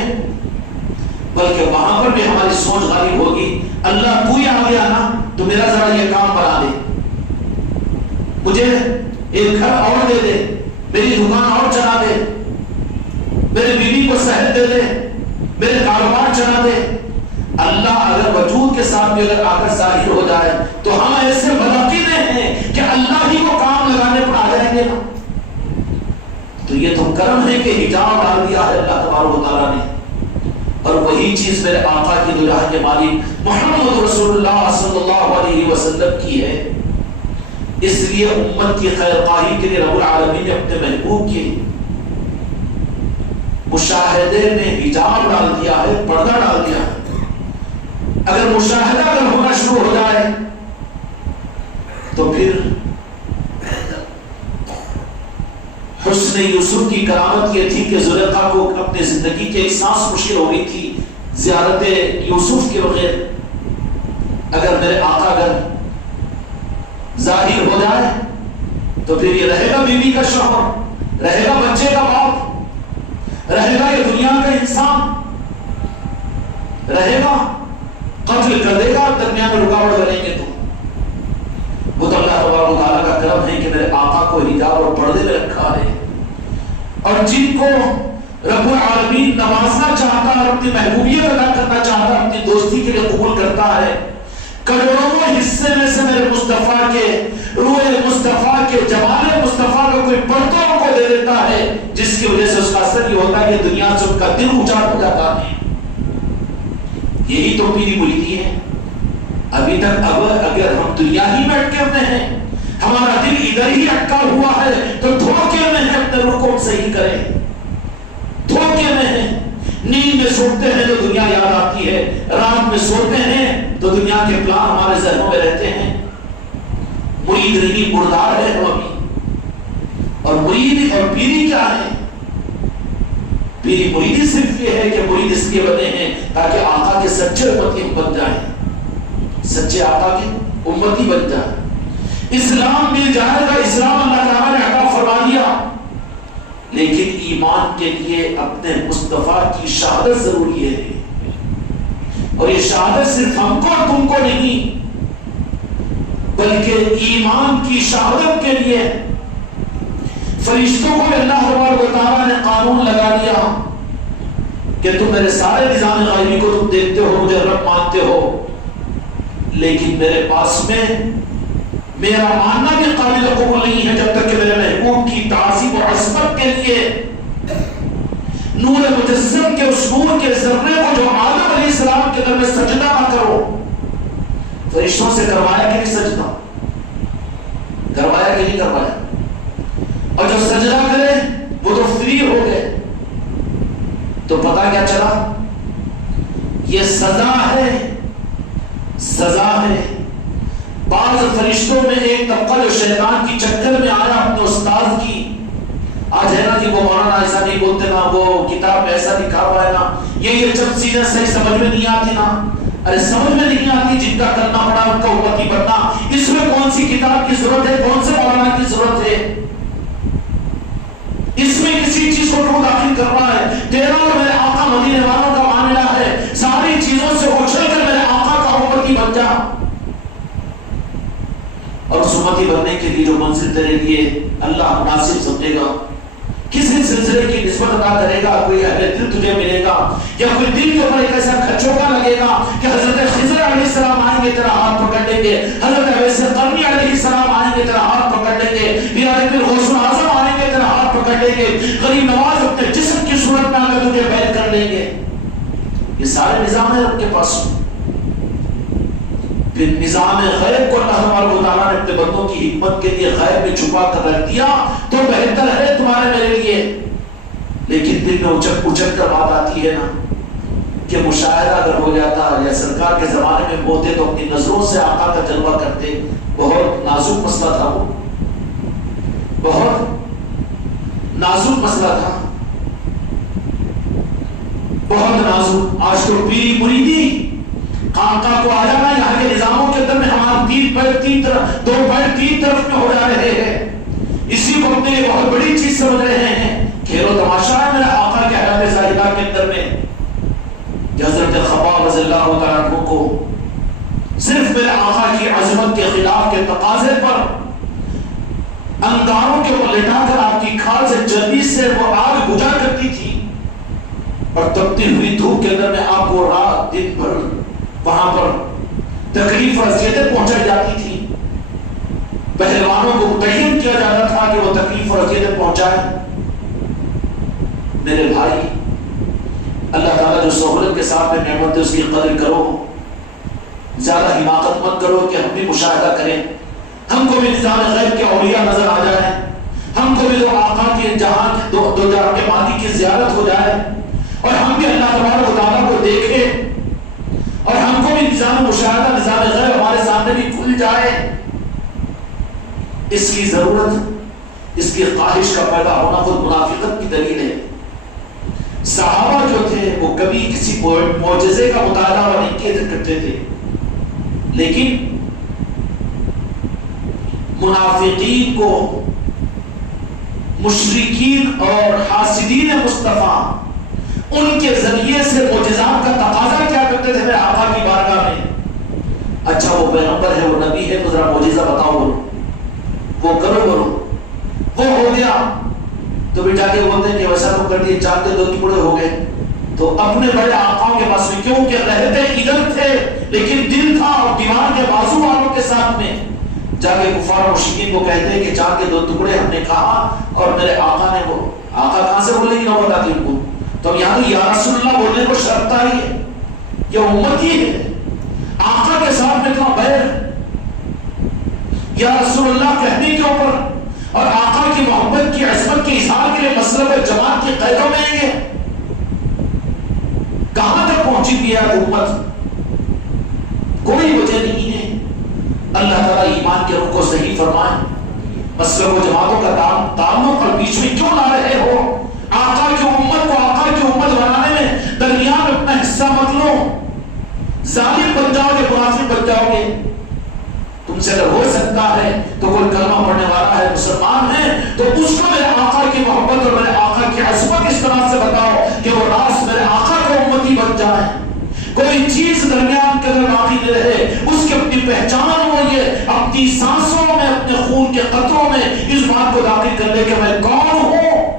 بلکہ وہاں پر بھی ہماری سوچ غالب ہوگی, اللہ تو ہی آ گیا نا تو میرا ذرا یہ کام بنا دے. مجھے ایک گھر اور دے دے، میری دکان اور چلا دے، میرے بیوی کو صحت دے دے، میرے کاروبار چلا دے۔ اللہ اگر وجود کے ساتھ بھی اگر آ کر ظاہر ہو جائے تو ہم ایسے ملقین ہیں کہ اللہ ہی کو کام لگانے پر آ جائیں گے نا۔ تو یہ تو کرم ہے کہ حجاب ڈال دیا ہے اللہ تبارک و تعالیٰ نے، اور وہی چیز میرے آقا کی دلہا کے مالک محمد رسول اللہ صلی اللہ علیہ وسلم کی ہے۔ اس لیے امت کی خیر خواہی کے لیے رب العالمین نے اپنے محبوب کے مشاہدے میں حجاب ڈال دیا ہے، پردہ ڈال دیا ہے۔ اگر مشاہدہ اگر ہونا شروع ہو جائے تو پھر حسن یوسف کی کرامت یہ تھی کہ زلیخا کو اپنے زندگی کے ایک سانس مشکل ہو گئی تھی زیارت یوسف کے بغیر۔ اگر میرے آقا اگر ظاہر ہو جائے تو پھر یہ رہے گا بیوی کا شوہر، رہے گا بچے کا باپ، رہے گا یہ دنیا کا انسان، رہے گا قتل کر دے گا، درمیان میں رکاوٹ کریں گے تو وہ تو اللہ تبارک و تعالیٰ کا کرم ہے کہ میرے آقا کو حجاب اور پردے میں رکھا ہے۔ اور جن کو رب العالمین نوازنا چاہتا ہے اور اپنی محبوبیت ادا کرنا چاہتا ہے، اپنی دوستی کے لیے قبول کرتا ہے، کروڑوں حصے میں سے میرے مصطفیٰ کے روح مصطفیٰ کے جمال مصطفیٰ کا کوئی پرتوں کو دے دیتا ہے، جس کی وجہ سے اس کا اثر یہ ہوتا ہے کہ دنیا سے ان کا دل اجاڑ ہو جاتا ہے۔ یہی تو پیری مریدی ہے۔ ابھی تک اگر ہم دنیا ہی میں اٹکے ہوئے ہیں، ہمارا دل ادھر ہی اٹکا ہوا ہے، تو دھوکے میں ہے، اپنے رخ کو صحیح کریں۔ دھوکے میں ہے، نیند میں سوتے ہیں تو دنیا یاد آتی ہے، رات میں سوتے ہیں تو دنیا کے پلان ہمارے ذہنوں میں رہتے ہیں۔ مرید نہیں، مردار ہے ہم ابھی۔ اور مرید اور پیری کیا ہے؟ پیری مریدی صرف یہ ہے کہ مرید اس لیے بنے ہیں تاکہ آقا کے سچے امتی بن جائیں، سچے آقا کی امتی بن جائیں۔ اسلام مل جائے گا، اسلام اللہ تعالیٰ نے عطا فرما دیا، لیکن ایمان کے لیے اپنے مصطفیٰ کی شہادت ضروری ہے۔ اور یہ شہادت صرف ہم کو اور تم کو نہیں، بلکہ ایمان کی شہادت کے لیے فرشتوں کو اللہ تبارک و تعالیٰ نے قانون لگا دیا کہ تم میرے سارے نظام غیبی کو تم دیکھتے ہو، مجھے رب مانتے ہو، لیکن میرے پاس میں میرا ماننا بھی قابل قبول نہیں ہے جب تک کہ میرے محبوب کی تعظیم و عظمت کے لیے نور مجسم کے اس نور کے ذرے کو جو آدم علیہ السلام کے در میں سجدہ نہ کرو۔ فرشتوں سے کروایا کہ نہیں سجدہ؟ کروایا کہ نہیں کروایا؟ اور جو سجدہ کرے وہ تو فری ہو گئے۔ تو پتا کیا چلا؟ یہ سزا ہے، سزا ہے۔ بعض فرشتوں میں ایک طبقہ جو شیطان کی چکر میں آیا اپنے استاد کی، آج ہے نا جی وہ مولانا ایسا نہیں بولتے نا، وہ کتاب میں ایسا لکھا ہوا ہے نا، یہ چند چیزیں صحیح سمجھ میں نہیں آتی نا، ارے سمجھ میں نہیں آتی، جن کا کرنا پڑا ان کا امتی بننا، اس میں کون سی کتاب کی ضرورت ہے، کون سے مولانا کی ضرورت ہے، اس میں کسی چیز کو کیوں داخل کر رہا ہے؟ تیرا اور میرے آقا مدینے والوں کا معاملہ ہے، ساری چیزوں سے اچھل کر میرے آقا کا امتی بن جا، اور اس امتی بننے کے لیے جو منزل تیرے لیے اللہ مناسب سمجھے گا، کسی سلسلے کی نسبت ادا کرے گا، کوئی اہل دل تجھے ملے گا، یا کوئی دل کے اوپر ایک ایسا کھچوکا لگے گا کہ حضرت خضر علیہ السلام آئیں گے تیرا ہاتھ پکڑ لیں گے، حضرت اویس قرنی علیہ السلام آئیں گے تیرا ہاتھ پکڑ لیں گے، یا پھر غوث اعظم آئیں گے تیرا ہاتھ پکڑ لیں گے، غریب نواز اپنے جسم کی صورت میں آ کر تجھے بیعت کر لیں گے۔ یہ سارے نظام ہے رب کے پاس۔ پھر نظام غیب کو اللہ تبارک و تعالیٰ نے اپنے بندوں کی حکمت کے لیے غیب میں چھپا کر رکھ دیا تو بہتر ہے تمہارے میرے لیے، لیکن دل میں اچک کر بات آتی ہے نا کہ مشاہدہ اگر ہو جاتا، یا سرکار کے زمانے میں ہوتے تو اپنی نظروں سے آقا کا جلوہ کرتے۔ بہت نازک مسئلہ تھا، وہ بہت نازک مسئلہ تھا، بہت نازک۔ آج تو پیری مریدی خانقاہ کو آ جانا، یہاں کے نظاموں کے اندر میں ہمارے دو پیر تین طرف میں ہو جا رہے ہیں، اسی کو اپنے لیے بہت بڑی چیز سمجھ رہے ہیں۔ کھیل و تماشا ہے میرے آقا کے حیات زاہدہ کے اندر میں کہ حضرت خباب رضی اللہ تعالیٰ عنہ کو صرف میرے آقا کی عظمت کے خلاف کے تقاضے پر انگاروں کے اوپر لٹا کر آپ کی کھال سے چربی سے وہ آگ بجھا کرتی تھی، اور تپتی ہوئی دھوپ کے اندر میں آپ کو رات دن بھر وہاں پر تکلیف اور اذیتیں پہنچائی جاتی تھی. پہلوانوں کو متعین کیا جاتا تھا کہ وہ تکلیف اور اذیتیں پہنچائیں. میرے بھائی، اللہ تعالیٰ جو سہولت کے ساتھ میں نعمت ہے اس کی قدر کرو، زیادہ حماقت مت کرو کہ ہم بھی مشاہدہ کریں، ہم کو بھی نظام غیب کے اولیاء نظر آ جائیں، ہم کو بھی دو آقا کے جہاں دو جہاں کے مالک کی زیارت ہو جائے، اور ہم بھی اللہ تبارک و تعالیٰ کو دیکھیں، اور ہم کو بھی نظام مشاہدہ نظام غیب ہمارے سامنے بھی کھل جائے. اس کی ضرورت، اس کی خواہش کا پیدا ہونا خود منافقت کی دلیل ہے. صحابہ جو تھے وہ کبھی کسی معجزے کا مطالعہ نہیں کرتے تھے، لیکن منافقین کو مشرکین اور حاسدین مصطفیٰ ان کے ذریعے سے معجزات کا تقاضا کیا کرتے تھے میرے آقا کی بارگاہ میں. اچھا وہ پیغمبر ہے، وہ نبی ہے، تو ذرا معجزہ بتاؤ، بولو وہ کرو، وہ ہو گیا تو بیٹا کے بولتے ہیں کہ ویسا تو کر دیے، چاند کے 2 ٹکڑے ہو گئے. تو اپنے بڑے آقاؤں کے پاس میں کیوں کہ رہتے ادھر تھے لیکن دل تھا اور دیوار کے بازو والوں کے ساتھ میں، جا کے کفار و مشرکین کو کہتے ہیں کہ چاند کے 2 ٹکڑے ہم نے کہا اور میرے آقا نے، وہ آقا کہاں سے بولنے کی نوبت آتی ان کو؟ تو یہاں تو یا رسول اللہ بولنے کو شرط آئی ہے، یہ امت ہی ہے، آقا کے ساتھ میں اتنا بیر، یا رسول اللہ کہنے کے اوپر اور آقا کی محبت کی عظمت کے اظہار کے لیے مسلب جماعت کی قیدوں میں ہے. کہاں تک پہنچی بھی ہے امت؟ کوئی وجہ نہیں ہے. اللہ تعالیٰ ایمان کے رخ کو صحیح فرمائے. مسلب و جماعتوں کا تعلق پر بیچ میں کیوں لا رہے ہو؟ آقا کی امت کو آقا کی امت بنانے میں درمیان میں اپنا حصہ مت لو. ظالم بن جاؤ گے، منافق بن جاؤ گے. تم سے اگر ہو سکتا ہے تو کوئی کلمہ پڑھنے والا ہے، مسلمان ہے، تو اس کو میرے آقا کی محبت اور میرے آقا کی عظمت اس طرح سے بتاؤ کہ وہ راست میرے آقا کو امتی بن جائے. کوئی چیز درمیان کے اندر باقی نہ رہے. اس کی اپنی پہچان ہو، یہ اپنی سانسوں میں، اپنے خون کے قطروں میں اس بات کو داخل کر لے کہ میں کون ہوں.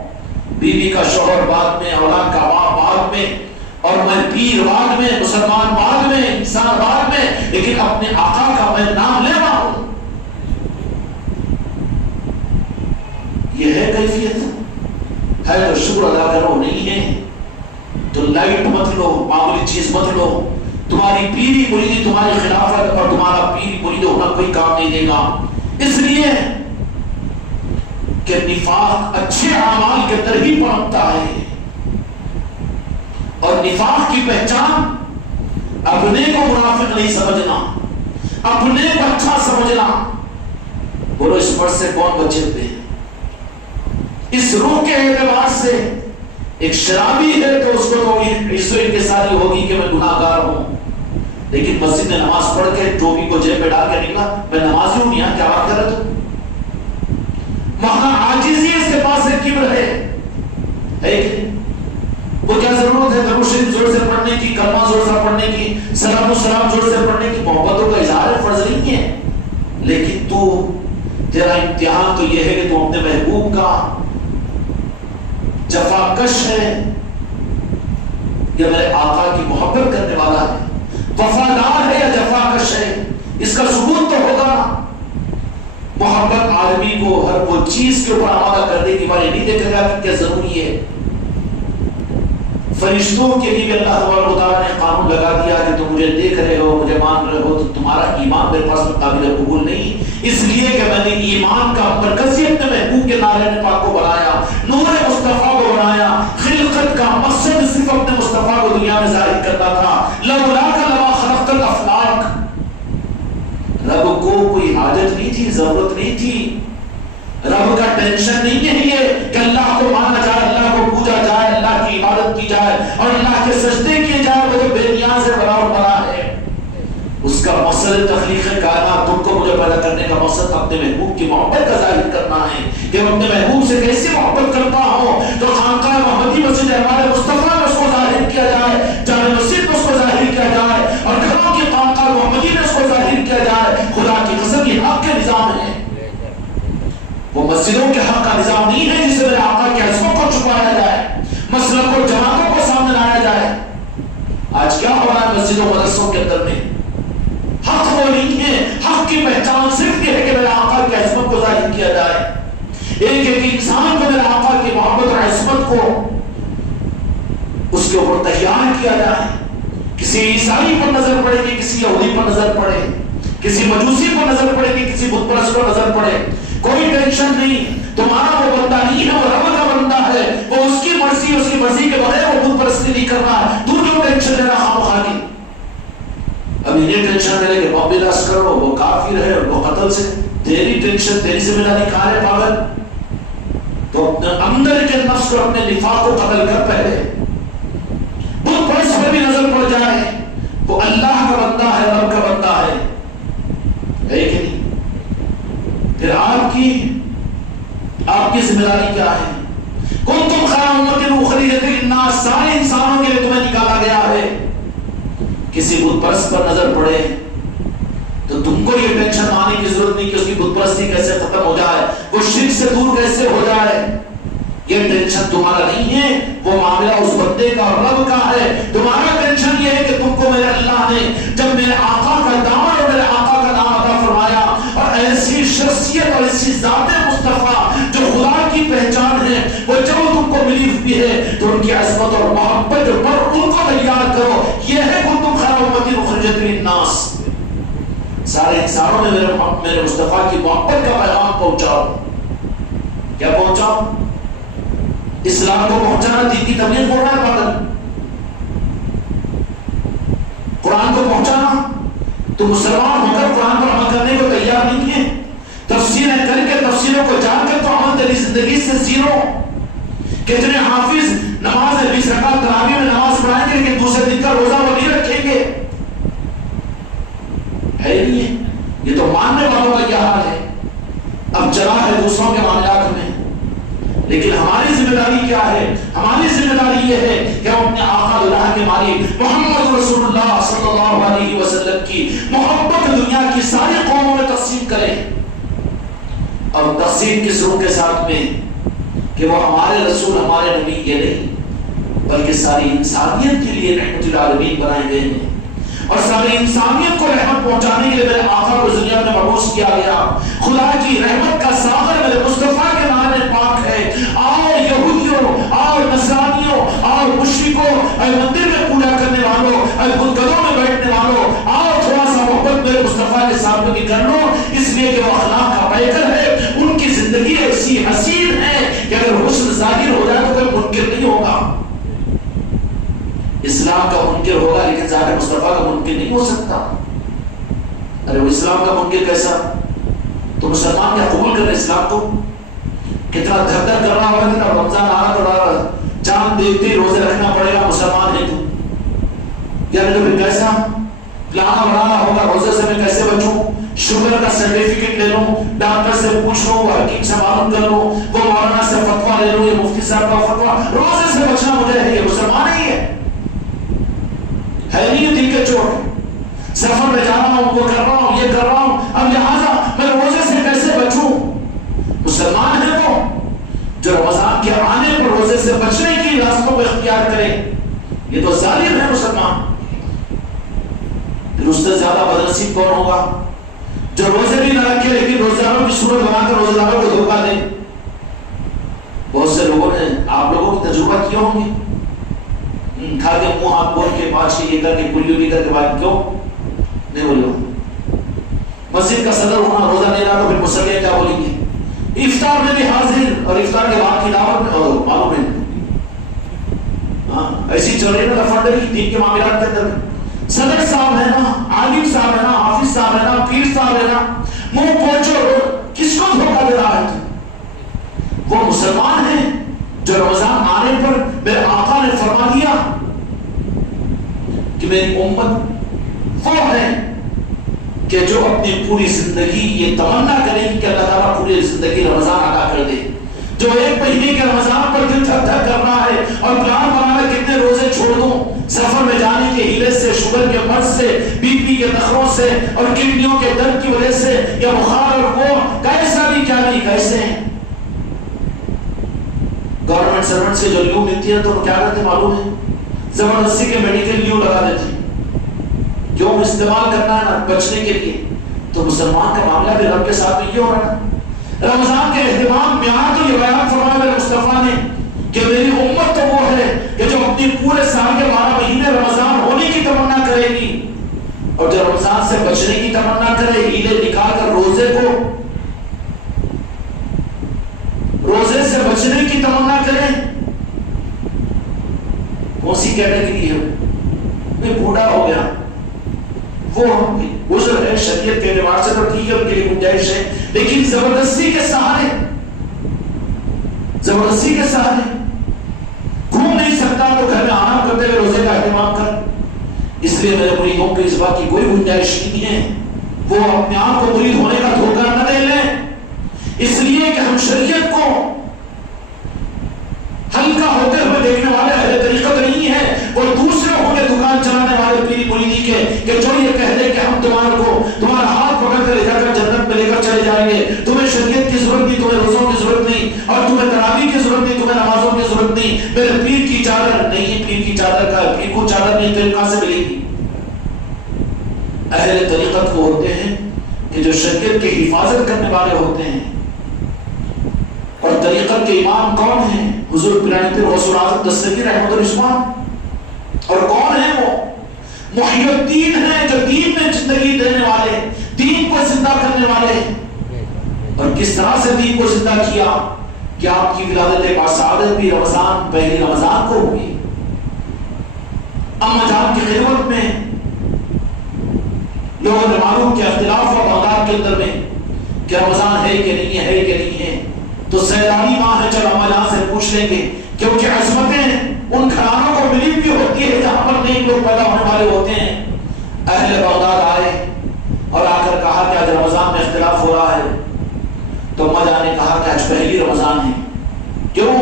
بیوی کا شوہر بعد میں، اولاد کا باپ بعد میں، اور میں پیر بعد میں، مسلمان بعد میں، انسان بعد میں، لیکن اپنے آقا کا میں نام لے رہا ہوں. یہ ہے کیفیت ہے تو شکر ادا کرو، نہیں ہے تو لائٹ مت لو، معمولی چیز مت لو. تمہاری پیری مریدی تمہاری خلافت اور تمہارا پیری مرید ہونا کوئی کام نہیں دے گا. اس لیے کہ نفاق اچھے اعمال کے اندر ہی پنپتا ہے، اور نفاق کی پہچان اپنے کو منافق نہیں سمجھنا، اپنے کو اچھا سمجھنا. بولو اس پر سے کون بچے ہوتے ہیں؟ اس روح کے اعتبار سے ایک شرابی ہے تو اس کو تو عزت و انکساری ہوگی کہ میں گناہ گار ہوں، لیکن مسجد میں نماز پڑھ کے ٹوپی کو جیب میں ڈال کے نکلا، میں نمازی ہوں، یہاں کیا بات کر رہا تھا؟ وہاں عاجزی اس کے پاس ایک کبر ہے کہ وہ کیا ضرورت ہے درود شریف زور سے پڑھنے کی، کلمہ زور سے پڑھنے کی، سلام و سلام زور سے پڑھنے کی؟ محبتوں کا اظہار فرض نہیں ہے، لیکن تیرا امتحان تو یہ ہے کہ تو اپنے محبوب کا جفاکش ہے یا میرے آقا کی محبت کرنے والا ہے، وفادار ہے یا جفاکش ہے؟ اس کا ثبوت تو ہوگا. محبت آدمی کو ہر وہ چیز کے اوپر آمادہ کرنے کی بارے نہیں دیکھے گا کہ کیا ضروری ہے. فرشتوں کے لیے بھی اللہ تبارک و تعالیٰ نے قانون لگا دیا کہ تم مجھے دیکھ رہے ہو، مجھے مان رہے ہو، تو تمہارا ایمان میرے پاس میں قابل قبول نہیں، اس لیے کہ میں نے ایمان کا مرکزی اپنے محبوب کے نارین پاک کو بنایا، نور مصطفیٰ کو بنایا. خلقت کا مقصد صرف اپنے مصطفیٰ کو دنیا میں ظاہر کرنا تھا. لولاک لما خلقت الافلاک. رب کو کوئی حاجت نہیں تھی، ضرورت نہیں تھی. رب کا ٹینشن نہیں ہے یہ کہ اللہ کو مانا جائے، اللہ کو پوجا جائے، اللہ کی عبادت کی جائے اور اللہ کے سجدے کیے جائے. وہ تو بے نیاز سے بڑا اور بڑا ہے. اس کا مقصد تخلیق کائنات، تم کو مجھے پیدا کرنے کا مقصد اپنے محبوب کی محبت کا ظاہر کرنا ہے کہ میں اپنے محبوب سے کیسے محبت کرتا ہوں. تو خانقاہ محمدی مسجد ہمارے مصطفیٰ میں اس کو ظاہر کیا جائے، جامع مسجد میں اس کو ظاہر کیا جائے، اور گھروں کی خانقاہ محمدی میں اس کو ظاہر کیا جائے. خدا کی قسم یہ حق کے نظام ہے. وہ مسجدوں کے حق کا نظام نہیں ہے جس سے میرے آقا کی عظمت کو چھپایا جائے، مسلک اور جماعتوں کو سامنے لایا جائے۔ آج کیا ہو رہا ہے مسجدوں مدرسوں کے اندر میں؟ حق وہ نہیں ہے، حق کی پہچان صرف یہ ہے کہ میرے آقا کی عظمت کو ظاہر کیا جائے، ایک ایک انسان کو میرے آقا کی محبت اور عظمت کو اس کے اوپر تیار کیا جائے۔ کسی عیسائی پر نظر پڑے گی، کسی یہودی پر نظر پڑے، کسی مجوسی پر نظر پڑے گی، کسی بت پرست پر نظر پڑے، کوئی ٹینشن نہیں۔ تمہارا وہ بندہ نہیں ہے، وہ رب کا بندہ ہے، وہ اس کی مرضی کے بغیر وہ بت پرستی نہیں کر رہا ہے۔ تو جو ٹینشن لے رہا خواہ کی، اب یہ ٹینشن لے کہ بم بلاس کرو، وہ کافر ہے، وہ قتل سے، تیری ٹینشن تیری ذمہ داری کہاں ہے پاگل؟ تو اپنے اندر کے نفس کو، اپنے نفاق کو قتل کر پہلے بت پرست پر بھی نظر پڑ جائے، وہ اللہ کا بندہ ہے، رب کا بندہ ہے کہ نہیں؟ پھر آپ کی ذمہ داری کیا ہے؟ کنتم خیر امۃ اخرجت للناس، سارے انسانوں کے لیے تمہیں نکالا گیا ہے۔ کسی بت پرست پر نظر پڑے تو تم کو یہ ٹینشن آنے کی ضرورت نہیں کہ اس کی بت پرستی کیسے ختم ہو جائے، وہ شرک سے دور کیسے ہو جائے۔ یہ ٹینشن تمہارا نہیں ہے، وہ معاملہ اس بندے کا اور رب کا ہے۔ تمہارا ٹینشن یہ ہے کہ تم کو میرے اللہ نے جب میرے آقا کا دامن اور میرے آقا کا نام عطا فرمایا، اور ایسی شخصیت اور ایسی ذات مصطفیٰ جو خدا کی پہچان ہے، وہ جب تم کو ملی ہوئی ہے تو ان کی عظمت اور محبت پر ان کو تیار کرو۔ یہ ہے کنتم خیر امۃ اخرجت للناس، سارے انسانوں میں میرے مصطفیٰ کی محبت کا پیغام پہنچاؤ۔ کیا پہنچاؤ؟ اسلام کو پہنچانا، دین کی تبلیغ ہو رہا ہے پاگل، قرآن کو پہنچانا۔ تو مسلمان ہو کر قرآن پر عمل کرنے کو تیار نہیں ہے، تفسیریں کر کے تفسیروں کو جان کر تو عمل تیری زندگی سے زیرو۔ کتنے حافظ نماز 20 رکعت تراویح میں نماز پڑھائیں گے لیکن دوسرے دن کا روزہ وہ نہیں رکھیں گے، ہے نہیں ہے؟ یہ تو ماننے والوں کا کیا حال ہے، اب چلا ہے دوسروں کے معاملات میں۔ لیکن ہماری ذمہ داری کیا ہے؟ ہماری ذمہ داری یہ ہے کہ ہم اپنے آقا اللہ کے مالک محمد رسول اللہ صلی اللہ علیہ وسلم کی محبت دنیا کی ساری قوموں میں تقسیم کریں، اور تقسیم کس روح کے ساتھ میں کہ وہ ہمارے رسول ہمارے نبی یہ نہیں بلکہ ساری انسانیت کے لیے رحمت للعالمین بنائے گئے ہیں، اور ساری انسانیت کو رحمت پہنچانے کے لیے میرے آقا کو دنیا میں مبعوث کیا گیا۔ خدا کی رحمت کا ساغر میرے مصطفیٰ کے نام پاک ہے۔ آؤ یہودیوں، آؤ نصرانیوں، آؤ مشرکوں، اے مندر میں پوجا کرنے والوں، اے بتگدوں میں بیٹھنے والوں، آؤ تھوڑا سا محبت میرے مصطفیٰ کے سامنے بھی کر لو، اس لیے کہ وہ اخلاق کا پیکر ہے، ان کی زندگی ایسی حسین ہے کہ اگر حسن ظاہر ہو جائے تو کوئی منکر نہیں ہوگا۔ اسلام کا منکر ہوگا لیکن ظاہر مصطفیٰ کا منکر نہیں ہو سکتا۔ ارے وہ اسلام کا منکر کیسا؟ تو مسلمان کیا قبول کر رہے اسلام کو؟ کتنا دھر دھر کر رہا ہوگا، کتنا رمضان آ رہا، چاند دیکھتے روزے رکھنا پڑے گا، مسلمان ہے تو یار تو پھر کیسا پلانا بنانا ہوگا، روزے سے میں کیسے بچوں، شوگر کا سرٹیفکیٹ لے لوں، ڈاکٹر سے پوچھ لوں، حکیم سے معلوم کر لوں، وہ مولانا سے فتویٰ لے لوں، یہ مفتی صاحب کا فتویٰ، روزے سے بچنا مجھے ہے، یہ مسلمان ہی ہے نہیں دل کے چوٹ، سفر میں جا رہا ہوں، وہ کر رہا ہوں، یہ کر رہا ہوں، اب لہٰذا میں روزے سے کیسے بچوں؟ مسلمان ہے وہ جو رمضان کے آنے پر روزے سے بچنے کی راستوں کو اختیار کرے، یہ تو ظالم ہے مسلمان۔ پھر اس سے زیادہ بدنصیب کون ہوگا جو روزے بھی نہ رکھے لیکن روزداروں کی صورت بنا کر روزداروں کو دھوکہ دے۔ بہت سے لوگوں نے، آپ لوگوں کی تجربہ کیا ہوں گے، کھا کے منہ ہاتھ بول کے پانچ کے یہ کر کے کلی کر کے بعد کیوں نہیں بولو؟ مسجد کا صدر ہونا، روزہ نہیں رہا تو پھر مسلح کیا بولیں گے؟ افطار میں بھی حاضر اور افطار کے بعد کی دعوت میں اور معلوم ہے ایسی چل رہی ہے نا لفندری دین کے معاملات کے اندر۔ صدر صاحب ہے نا، عالم صاحب ہے نا، حافظ صاحب ہے نا، پیر صاحب ہے نا، منہ پہنچو، کس کو دھوکہ دے رہا ہے؟ وہ مسلمان ہیں جو رمضان آنے پر میرے آقا نے فرما دیا کہ میری امت وہ ہے کہ جو اپنی پوری زندگی یہ تمنا کرے کہ اللہ تعالیٰ پوری زندگی رمضان ادا کر دے، جو ایک مہینے کے رمضان پر دل تھک تھک کر رہا ہے اور پلان بنا رہا ہے کتنے روزے چھوڑ دوں، سفر میں جانے کے ہیلے سے، شوگر کے مرض سے، بی پی کے نخروں سے، اور کڈنیوں کے درد کی وجہ سے، یا بخار اور وہ کیسا بھی کیا نہیں کیسے ہیں، وہ مسلمان ہے۔ وہ مسلمان ہے جو رمضان آنے پر میرے آقا نے فرما دیا کہ گورنمنٹ سرونٹ سے جو لیو ملتی ہے تو وہ کیا کرتے معلوم ہے؟ زبردستی کے میڈیکل لیو لگا دیتے ہیں، جو استعمال کرنا ہے نا بچنے کے لیے۔ تو مسلمان کا معاملہ بھی رب کے ساتھ یہ ہو رہا ہے۔ رمضان کے اہتمام میں تو یہ بیان فرمایا میرے مصطفیٰ نے کہ میری امت تو وہ ہے کہ جو اپنی پورے سال کے 12 مہینے رمضان ہونے کی تمنا کرے گی، اور جو رمضان سے بچنے کی تمنا کرے، عیدیں نکال کر روزے سے بچنے کی تمنا کرے۔ کون سی کیٹیگری ہے؟ میں بوڑھا ہو گیا، وہ عذر ہے شریعت کے اعتبار سے تو ٹھیک ہے، ان کے لیے گنجائش ہے، لیکن زبردستی کے سہارے گھوم نہیں سکتا تو گھر میں آرام کرتے ہوئے روزے کا اہتمام کر۔ اس لیے میرے مریدوں کو اس بات کی کوئی گنجائش نہیں ہے وہ اپنے آپ کو مرید ہونے کا دھوکہ نہ دے لیں، اس لیے کہ ہم شریعت کو ہلکا ہوتے ہوئے دیکھنے والے اہل طریقت نہیں ہے، وہ دوسرے ہوں گے دکان چلانے والے پیری مریدی کے کہ جو یہ کہہ دے کہ ہم تمہارا ہاتھ پکڑ کر لے جا کر جنت میں لے کر چلے جائیں گے، تمہیں شریعت کی ضرورت نہیں، تمہیں روزوں کی ضرورت نہیں، اور تمہیں تراویح کی ضرورت نہیں، تمہیں نمازوں کی ضرورت نہیں، میرے پیر کی چادر نہیں، پیر کی چادر کا پیر کو چادر نہیں تو کہاں سے ملے گی؟ اہل طریقت کو ہوتے ہیں کہ جو شریعت کی حفاظت کرنے والے ہوتے ہیں، اور طریقت کے امام کون ہیں؟ حضور پیرانتی رسول اعظم دستگیر رحمت الرحمان۔ اور کون ہیں وہ؟ محی الدین ہیں، جو دین میں زندگی دینے والے، دین کو زندہ کرنے والے۔ اور کس طرح سے دین کو زندہ کیا کہ آپ کی ولادت باسعادت بھی پہلی رمضان کو ہوئی۔ اما جان کی خدمت میں لوگوں نے معلوم کیا اختلاف ہوا بغداد کے اندر میں کہ رمضان ہے کہ نہیں ہے کہ نہیں ہے، تو سیدانی ماں ہے، چلو اما جان سے پوچھ لیں گے، کیونکہ عظمتیں ان گھرانوں کو ملی بھی ہوتی ہے جہاں پر نئے لوگ پیدا ہونے والے ہوتے ہیں۔ اہل بغداد آئے اور آ کر کہا کہ آج رمضان میں اختلاف ہو رہا ہے، تو اما جان نے کہا کہ آج پہلی رمضان ہے۔ کیوں؟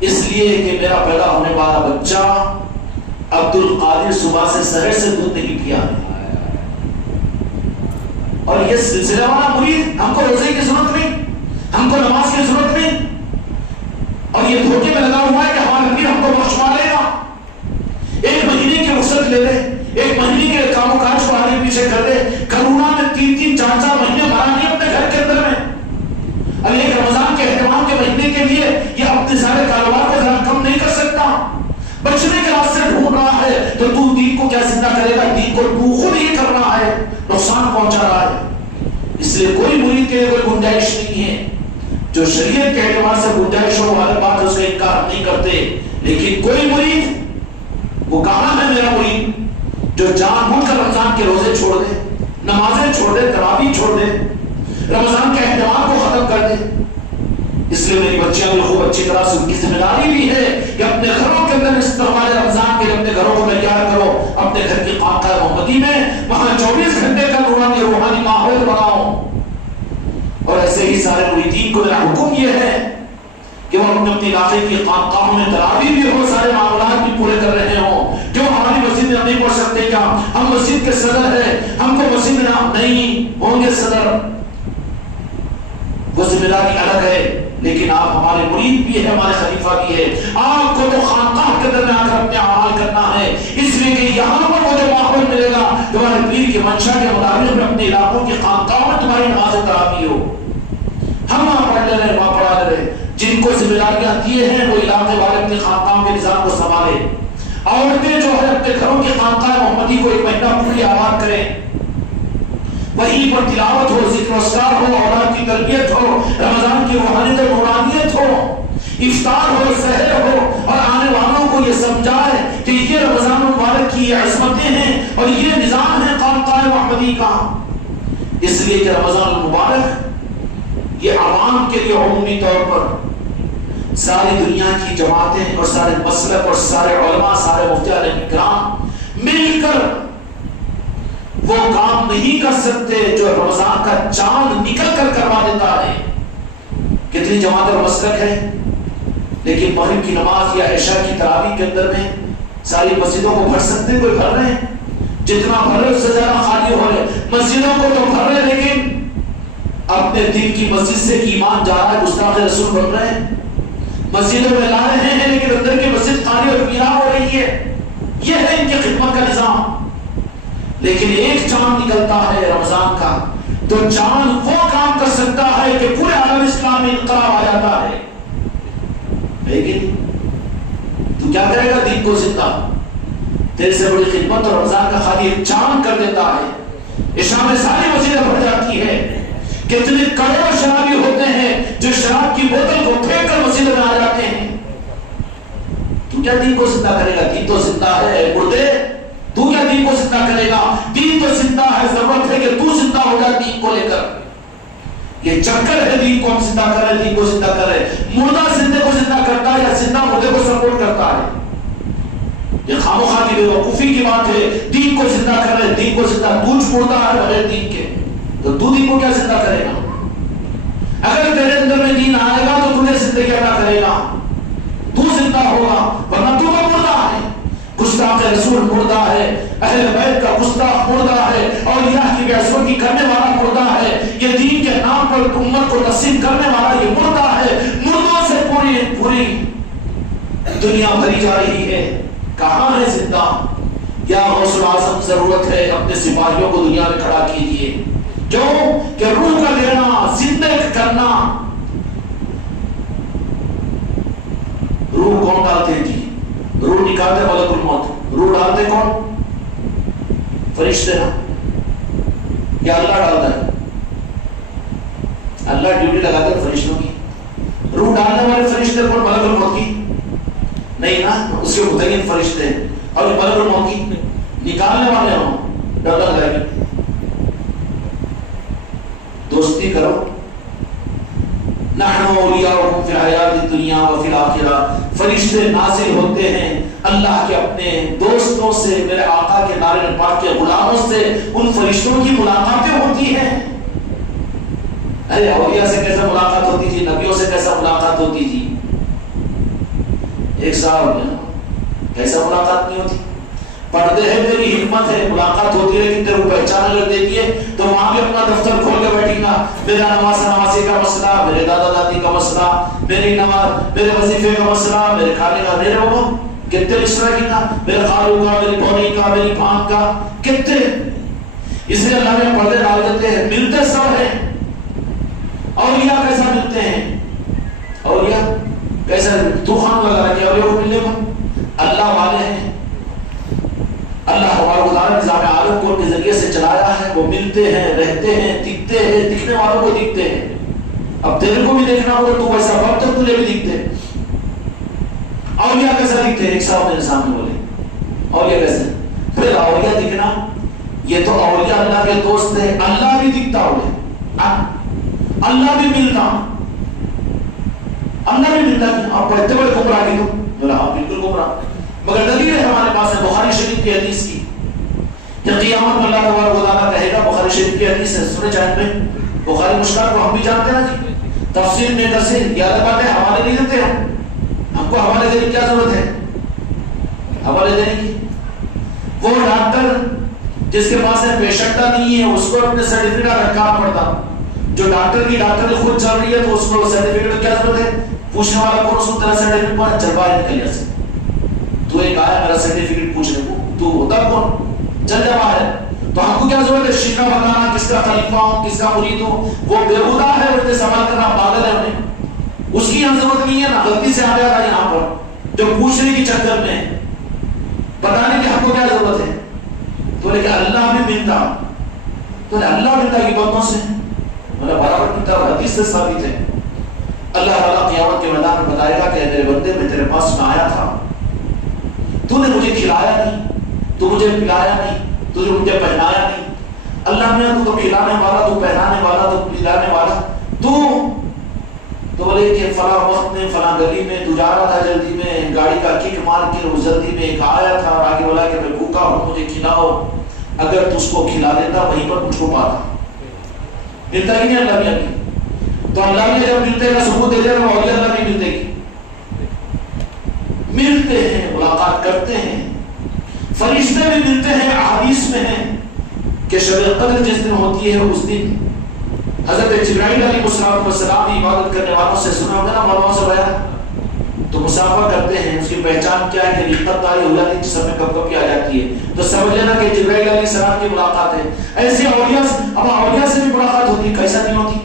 اس لیے کہ میرا پیدا ہونے والا بچہ عبد القادر صبح سے سحر سے دودھ نہیں پیا، اور یہ سلسلہ والا مرید، ہم کو روزے کی ضرورت نہیں، ہم کو نماز کی ضرورت نہیں، اور یہ دھوکے میں لگا ہوا ہے کہ ہمارا نبی ہم کو بخشوا لے گا۔ ایک مہینے کی رخصت لے لے، ایک مہینے کے کام و کاج کو آگے پیچھے کر دے، کرونا میں 3-3 4-4 مہینے مرانی اپنے گھر کے اندر میں، اور ایک رمضان کے اہتمام کے مہینے کے لیے یہ اپنے سارے کاروبار کو ذرا کم نہیں کر سکتا، بچنے کے راستے ڈھونڈ رہا ہے، تو تو دین کو کیا زندہ کرے گا؟ دین کو تو خود ہی کر رہا ہے، نقصان پہنچا رہا ہے۔ اس لیے کوئی مرید کے لیے کوئی گنجائش نہیں ہے، جو شریعت کے اعتبار سے گنجائش ہو والے بات اس کا انکار نہیں کرتے، لیکن کوئی مرید، وہ کہاں ہے میرا مرید جو جان بوجھ کر رمضان کے روزے چھوڑ دے، نمازیں چھوڑ دے، تراویح چھوڑ دے، رمضان کے اہتمام کو ختم کر دے۔ اس لیے میری بچیاں بھی خوب اچھی طرح سے ان کی ذمہ داری بھی ہے کہ اپنے گھروں کے اندر استقبال رمضان کے لیے اپنے گھروں کو تیار کرو، اپنے گھر کی خانقاہ محمدی میں وہاں 24 گھنٹے کا روحانی ماحول بناؤ۔ اور ایسے ہی سارے مریدین کو میرا حکم یہ ہے کہ وہ اپنے علاقے کی خانقاہوں میں تراویح بھی ہو، سارے معاملات بھی پورے کر رہے ہوں۔ جو ہماری مسجد میں نہیں پڑھ سکتے، کیا ہم مسجد کے صدر ہیں، ہم کو مسجد میں نہیں ہوں گے صدر، وہ ذمہ داری الگ ہے، لیکن آپ ہمارے مرید بھی ہے، ہمارے خلیفہ بھی ہے، آپ کو تو خانقاہ کے اندر میں آ کر اپنے اعمال کرنا ہے، اس لیے کہ یہاں پر وہ جو ماحول ملے گا تمہارے پیر کی منشا کے مطابق میں اپنے علاقوں کی خانقاہوں میں تمہاری نماز تراویح ہو، ہم وہاں پڑھ لے رہے، وہاں پڑھا لے رہے، جن کو ذمہ داریاں دیے ہیں وہ علاقے والے اپنے خانقاہوں کے نظام کو سنبھالے، عورتیں جو ہے اپنے گھروں کی خانقاہ محمدی کو 1 مہینہ پوری آباد کریں، وہیں پر تلاوت ہو، ذکر و اذکار ہو، اولاد کی تربیت ہو، رمضان کی روحانیت اور نورانیت ہو، افطار ہو، سحر ہو، اور آنے والوں کو یہ سمجھائے کہ یہ رمضان مبارک کی یہ عظمتیں ہیں اور یہ نظام ہے خانقاہ محمدی کا۔ اس لیے کہ رمضان المبارک یہ عوام کے لیے عمومی طور پر ساری دنیا کی جماعتیں اور سارے مسلک اور سارے علماء، سارے مفتیان کرام مل کر وہ کام نہیں کر سکتے جو رمضان کا چاند نکل کر کروا دیتا ہے۔ کتنی جماعت اور مسلک ہے، لیکن مغرب کی نماز یا عشاء کی تراویح کے اندر میں ساری مسجدوں کو بھر سکتے، کوئی بھر رہے ہیں، جتنا بھر رہے اس سے زیادہ خالی ہو رہے، مسجدوں کو تو بھر رہے لیکن اپنے دل کی مسجد سے ایمان جا رہا ہے، گستاخ رسول بن رہے ہیں، مسجدوں میں لا رہے ہیں لیکن اندر کی مسجد خالی اور ویران ہو رہی ہے. یہ ہے ان کی خدمت کا نظام. لیکن ایک چاند نکلتا ہے رمضان کا تو چاند وہ کام کر سکتا ہے کہ پورے عالم اسلام میں انقلاب آ جاتا ہے. لیکن تو کیا کرے گا دین کو زندہ؟ تیرے سے بڑی خدمت اور رمضان کا خالی ایک چاند کر دیتا ہے. عشاء میں ساری مسجدیں بھر جاتی ہے. کتنے کروڑ شرابی ہوتے ہیں جو شراب کی بوتل کو پھینک کر مسجد میں آ جاتے ہیں. تو کیا دین کو زندہ کرے گا؟ دین تو زندہ ہے مردے. تو کیا دین کو زندہ کرے گا؟ دین تو زندہ ہے. ضرورت ہے کہ تو زندہ ہو جا دین کو لے کر. یہ چکر ہے دین کو ہم زندہ کر رہے ہیں. دین کو زندہ کر رہے ہیں. مردہ زندے کو زندہ کرتا ہے یا زندہ مردے کو سپورٹ کرتا ہے؟ یہ خاموخواہ کی بے وقوفی کی بات ہے. دین کو زندہ کر رہے ہیں. دین کو زندہ تو چھوڑتا ہے بغیر دین کے تو دین کو کیا زندہ کرے گا؟ اگر تیرے اندر میں دین آئے گا تو تجھے زندگی عطا کرے گا. تو زندہ ہوگا ورنہ تو مردہ ہے. گستاخ رسول مردہ ہے. اہل بیت کا گستاخ مردہ ہے. اولیاء کی بے عصمتی کرنے والا مردہ ہے. یہ دین کے نام پر امت کو تقسیم کرنے والا یہ مردہ ہے. مردوں سے پوری دنیا بھری جا رہی ہے. کہاں ہے زندہ؟ یا غوث اعظم ضرورت ہے اپنے سپاہیوں کو دنیا میں کھڑا کیجیے. کیوں کہ روح کا لینا زندہ کرنا. روح کون ڈالتے ہیں جی؟ روح نکالتے ملک الموت. روح ڈالتے کون؟ فرشتے نا. یا اللہ ڈالتا ہے؟ اللہ ڈیوٹی لگاتا ہے فرشتوں کی. روح ڈالنے والے فرشتے کون؟ ملک الموت کی نہیں نا. اس کے متعین فرشتے اور ملک الموت کی نکالنے والے ہوں. ڈر لگ رہا ہے. دوستی کرو. نحن اولیاؤکم فی الحیات الدنیا وفی الآخرہ. فرشتے نازل ہوتے ہیں اللہ کے اپنے دوستوں سے, میرے آقا کے نارے پاک کے غلاموں سے. ان فرشتوں کی ملاقاتیں ہوتی ہیں. ارے اولیاء سے کیسا ملاقات ہوتی تھی, نبیوں سے کیسا ملاقات ہوتی تھی. ایک صاحب کیسا ملاقات نہیں ہوتی. پردے ہے تیری حکمت ہے, ملاقات ہوتی ہے لیکن تیرے کو پہچان اگر دیتی ہے تو وہاں بھی اپنا دفتر کھول کے بیٹھی گا. میرا نواسی کا مسئلہ, میرے دادا دادی کا مسئلہ, میری نماز, میرے وظیفے کا مسئلہ, میرے کھانے کا, میرے وہ کتنے رشتہ کی کا, میرے خالو کا, میری بھونی کا, میری بھان کا, کتنے. اس لیے اللہ نے پردے ڈال دیتے ہیں. ملتے سب ہیں. اولیاء کیسا ملتے ہیں؟ اولیاء کیسا تو خان لگا کہ اولیاء کو ملنے کو اللہ والے ہیں. اللہ تبارک و تعالی نے نظام عالم کو ان کے ذریعے سے چلایا ہے. وہ ملتے ہیں, رہتے ہیں, دکھتے ہیں, دکھنے والوں کو دکھتے ہیں. اب تیرے کو بھی دیکھنا ہوگا تو ویسا وقت تک تجھے بھی دکھتے. اولیاء کیسا دکھتے ہیں؟ ایک صاحب میرے سامنے بولے اولیاء کیسے؟ پھر اولیاء دکھنا یہ تو اولیاء اللہ کے دوست ہیں. اللہ بھی دکھتا ہوگا, اللہ بھی ملتا, اللہ بھی ملتا. آپ پڑھتے بڑے گمراہ کی تو بولا ہاں بالکل گمراہ. مگر دلیل ہے ہمارے پاس ہے بخاری شریف کی حدیث کی. جب قیامت میں اللہ تبارک و تعالیٰ کہے گا, بخاری شریف کی حدیث ہے, سنے چاہیں میں بخاری مشکل کو ہم بھی جانتے ہیں جی. تفسیر میں تفسیر یہ الگ بات ہے, حوالے نہیں دیتے ہم کو. حوالے دینے کی کیا ضرورت ہے حوالے دینے کی؟ وہ ڈاکٹر جس کے پاس پیشنٹا نہیں ہے اس کو اپنے سرٹیفکیٹ رکھنا پڑتا. جو ڈاکٹر کی ڈاکٹر خود چل رہی ہے تو اس کو سرٹیفکیٹ کی کیا ضرورت ہے؟ پوچھنے والا کون اس کو تیرا سرٹیفکیٹ پر چل پائے نکل سے. تو ایک آیا میرا سرٹیفکیٹ پوچھنے کو, تو ہوتا کون؟ چل جا باہر. تو ہم کو کیا ضرورت ہے شیخہ بتانا کس کا خلیفہ ہوں, کس کا مرید ہوں؟ وہ بےہودہ ہے, اس نے سوال کرنا پاگل ہے انہیں. اس کی یہاں ضرورت نہیں ہے نا, غلطی سے آ جاتا یہاں پر جو پوچھنے کی چکر میں بتانے کی ہم کو کیا ضرورت ہے. تو لیکن اللہ بھی ملتا, تو اللہ ملتا کی باتوں سے مطلب برابر ملتا. حدیث سے ثابت ہے. اللہ تعالیٰ قیامت کے میدان میں بتائے گا کہ میرے بندے میں تیرے پاس میں آیا تھا, تو نے مجھے کھلایا نہیں, تو مجھے پلایا نہیں, تو نے مجھے پہنایا نہیں. اللہ نے تو کھلانے والا, تو پہنانے والا, تو پلانے والا, تو بولے کہ فلاں وقت میں فلاں گلی میں تو جا رہا تھا جلدی میں, گاڑی کا کک مار کے وہ جلدی میں ایک آیا تھا, آگے بولا کہ میں بھوکا ہوں مجھے کھلاؤ. اگر تو اس کو کھلا دیتا وہیں پر مجھ کو پاتا. ملتا ہی نہیں اللہ بھی. تو اللہ بھی جب ملتے کا ثبوت دے دے وہ اللہ بھی ملتے گی. ملتے ہیں, ملاقات کرتے ہیں. فرشتے بھی ملتے ہیں. احادیث میں ہے کہ شب قدر جس دن ہوتی ہے اس دن حضرت جبرائیل علیہ السلام کی عبادت کرنے والوں سے سنا ہوگا نا, مولویوں سے بیان تو مسافہ کرتے ہیں، اس کی پہچان کیا ہے کہ رفت طاری ہو جاتی ہے، جسم میں کب کب کی آ جاتی ہے، تو سمجھ لینا کہ جبرائیل علیہ السلام کی ملاقات ہے۔ ایسے اولیاء اب اولیاء سے بھی ملاقات ہوتی، کیسا نہیں ہوتی،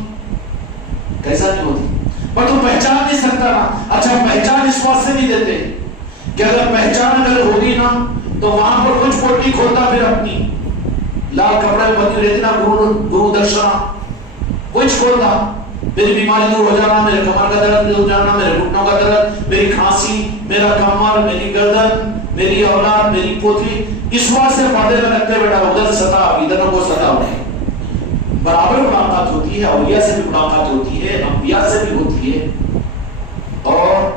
کیسا نہیں ہوتی، پر تو پہچان نہیں سکتا نا۔ اچھا پہچان اس بات سے نہیں دیتے کہ اگر پہچان اگر ہوگی نا تو وہاں پر کچھ کوٹ نہیں کھولتا، پھر اپنی لال کپڑے میں بندی رہتی نا گرو درشنا کچھ کھولتا، میری بیماری دور ہو جانا، میرے کمر کا درد دور ہو جانا، میرے گھٹنوں کا درد، میری کھانسی، میرا کمر، میری گردن، میری اولاد، میری پوتری، اس بات سے پردے میں رکھتے بیٹا ادھر ستا ادھر کو ستا نہیں۔ برابر ملاقات ہوتی ہے، اولیاء سے بھی ملاقات ہوتی ہے، انبیاء سے بھی ہوتی ہے، اور